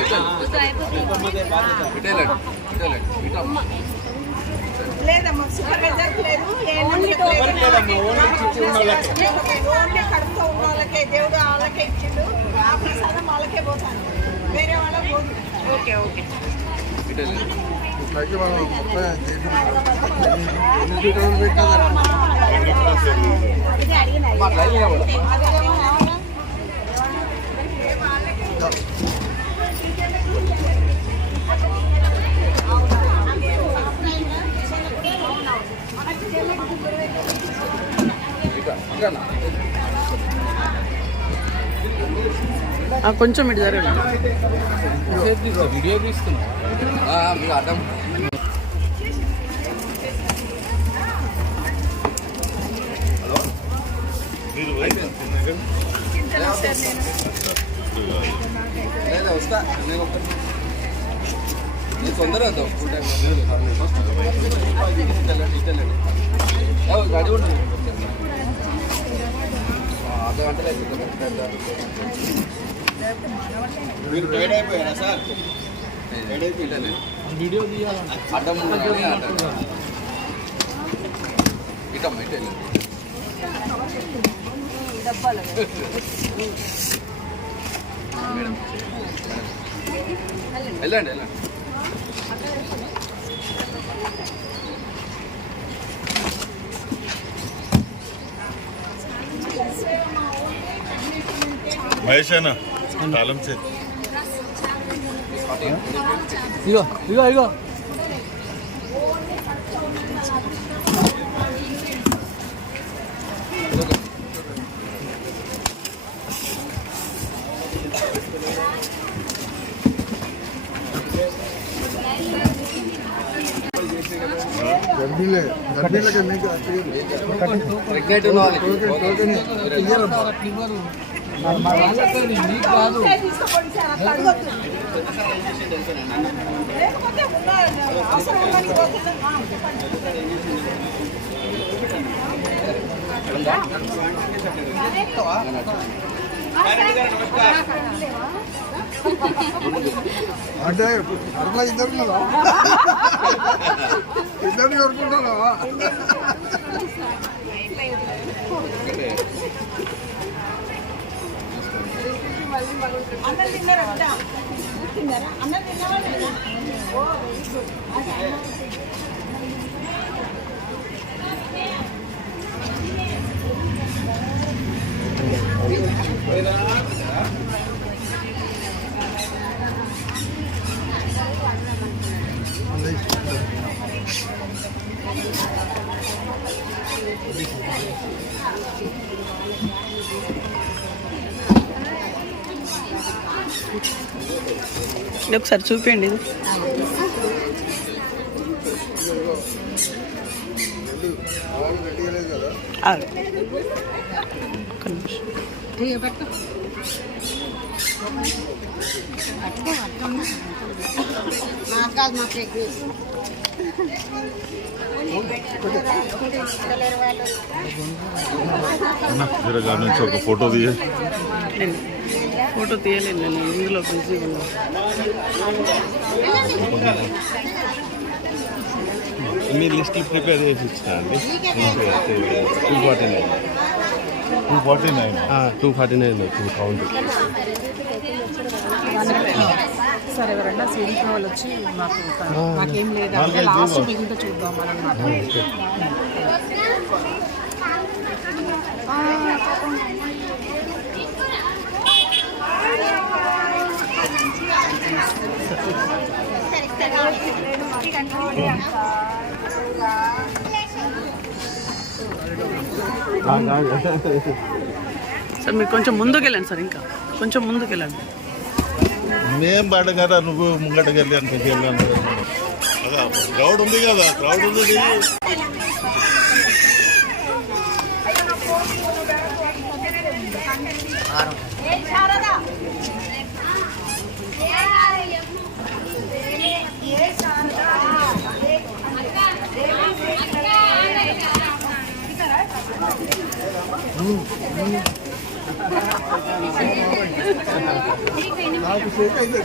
లేదమ్మా, సూపర్వైజర్ లేదు, ఓన్లీ కడుపుతో ఉన్న వాళ్ళకే దేవుడు వాళ్ళకే ఇచ్చిండు. ఆ ప్రసాదం వాళ్ళకే పోతాను, వేరే వాళ్ళకి పోదు. ఓకే ఓకే కొంచెం ఇటు జరగండి. వీడియో తీస్తున్నా మీరు అర్థం. హలో, లేదా వస్తా నేను ఒక తొందరగా వద్దాం. ఫుల్ టైం గాడి ఉంటుంది, అర్ధ గంటలు అయిపోతుంది. మీరు టైడ్ అయిపోయారా సార్? వీడియో తీయాలి అడ్డం ఇటమ్మ ఇటు వెళ్ళండి వెళ్ళండి. మహేష్ అన్న తాళం చేతి ఇగో ఇగో ఇగో ప్రెగ్నెంట్ ఉన్న వాళ్ళకి అంటే అట్లా ఇద్దరు ఇద్దరిని కొనుక్కుంటారా? ఒకసారి చూపించండి ఇది. నుంచి ఒక ఫోటో తీయ ఫోటో తీయలేదు నేను ఇందులో బిజీగా ఉన్నా. మీ లిస్ట్ ప్రిపేర్ చేసి ఇచ్చిన అండి 249 కౌంట్. సార్ ఎవరన్నా సీరియస్ వాళ్ళు వచ్చి మాకేం లేదంటే లాస్ట్ మిగిలితే చూద్దాం అన్నమాట. సార్ మీరు కొంచెం ముందుకు వెళ్ళండి సార్, ఇంకా కొంచెం ముందుకు వెళ్ళండి. మేం పాట కదా నువ్వు ముంగటకి వెళ్ళి అనుకుంటే వెళ్ళాను కదా. క్రౌడ్ ఉంది కదా, క్రౌడ్ ఉంది. నాకు షేక్ అయితే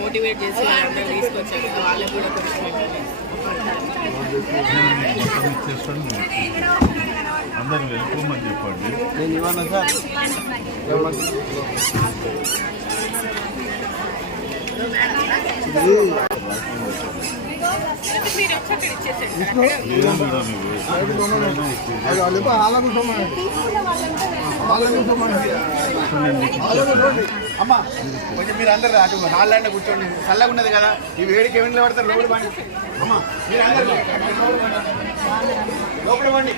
మోటివేట్ చేసి తీసుకొచ్చారు వాళ్ళకి కూడా అందరూ వెళ్ళిపోమని చెప్పండి. నేను ఇవ్వను సార్. అమ్మా కొంచెం మీరు అందరు అటు నాలుగు కూర్చోండి, చల్లగా ఉన్నది కదా. ఈ వేడికి ఏమి పడతారు లోపల పండి. అమ్మా మీరు అందరు లోపల పండి.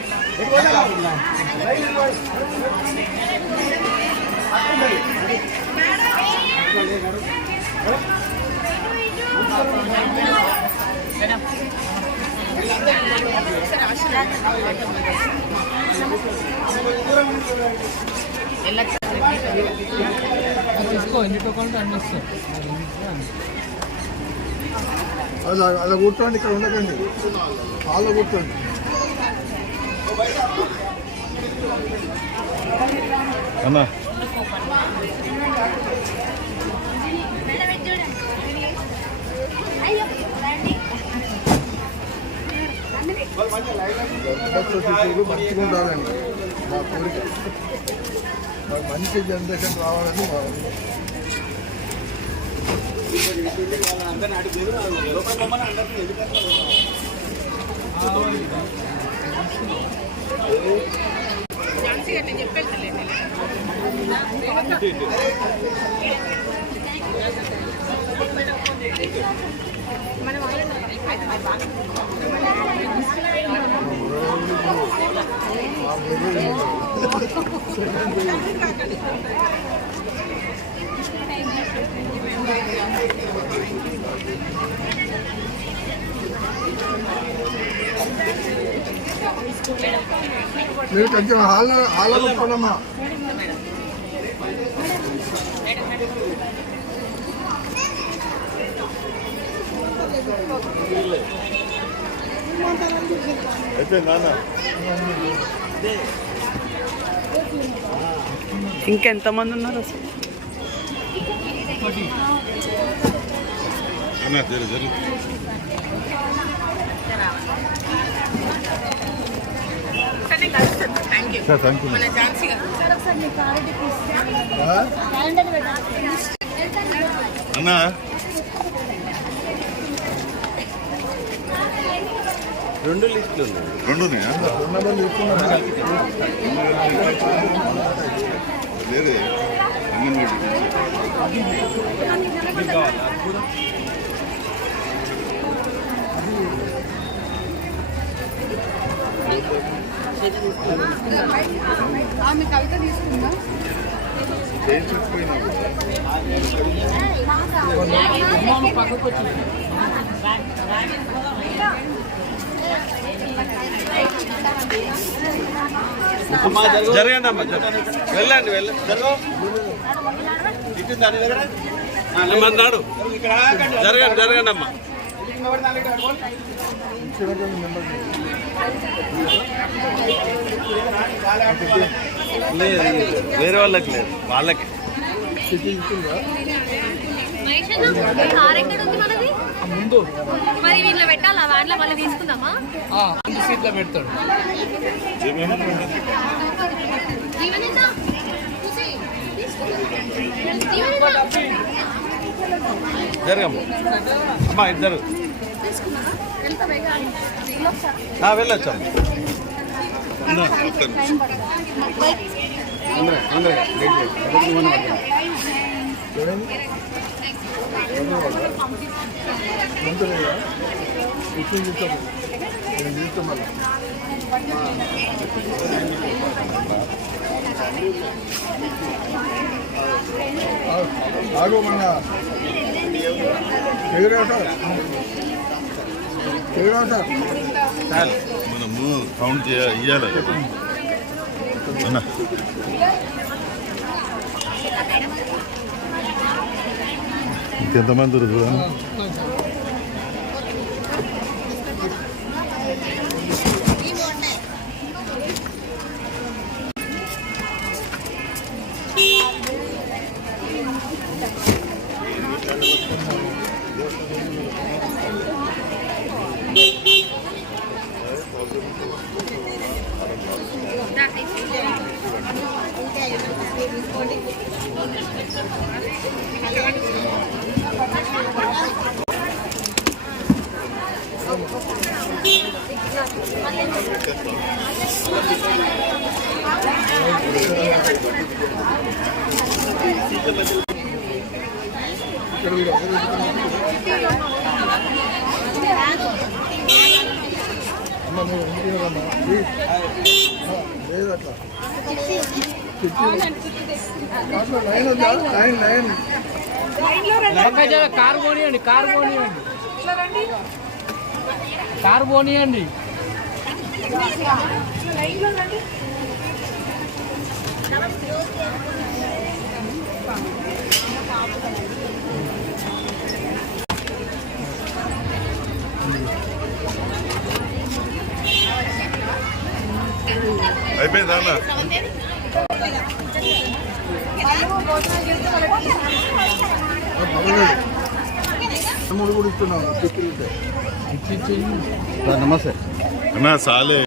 అలా కూర్చోండి, ఇక్కడ ఉండకండి, హాల్లో కూర్చోండి. అన్నా శిశువులు మంచిగా ఉండాలని మా కోరిక. మాకు మంచి జనరేషన్ రావాలని మా మీరు కొంచెం హాల్లో కూర్చోండమ్మా. ఇంకెంతమంది ఉన్నారు అసలు? అన్నా రెండు లిస్టులు ఉన్నాయి. రెండు ఉన్నాయా? లేదు ఆమె కవిత తీసుకుందా? జరగండి అమ్మా, వెళ్ళండి వెళ్ళండి. నాడు జరగండి జరగండి అమ్మా. లేదు వేరే వాళ్ళకి లేదు, వాళ్ళకి. ముందు మరి వీళ్ళు పెట్టాలా? వాటిలో మళ్ళీ తీసుకుందామా? సీట్లో పెడతాడు. జరగమ్మా అమ్మా, ఇద్దరు వెళ్ళొచ్చా? ఆగు మన మనము కౌంట్ ఇయ్యాలి అన్న. ఇంకెంతమంది చూడండి. కారు పోనీయండి, కారు పోనీయండి. అయిపోయిందా అన్న? మూడు కూడా ఇస్తున్నాం. నమస్తే అన్నా సాలే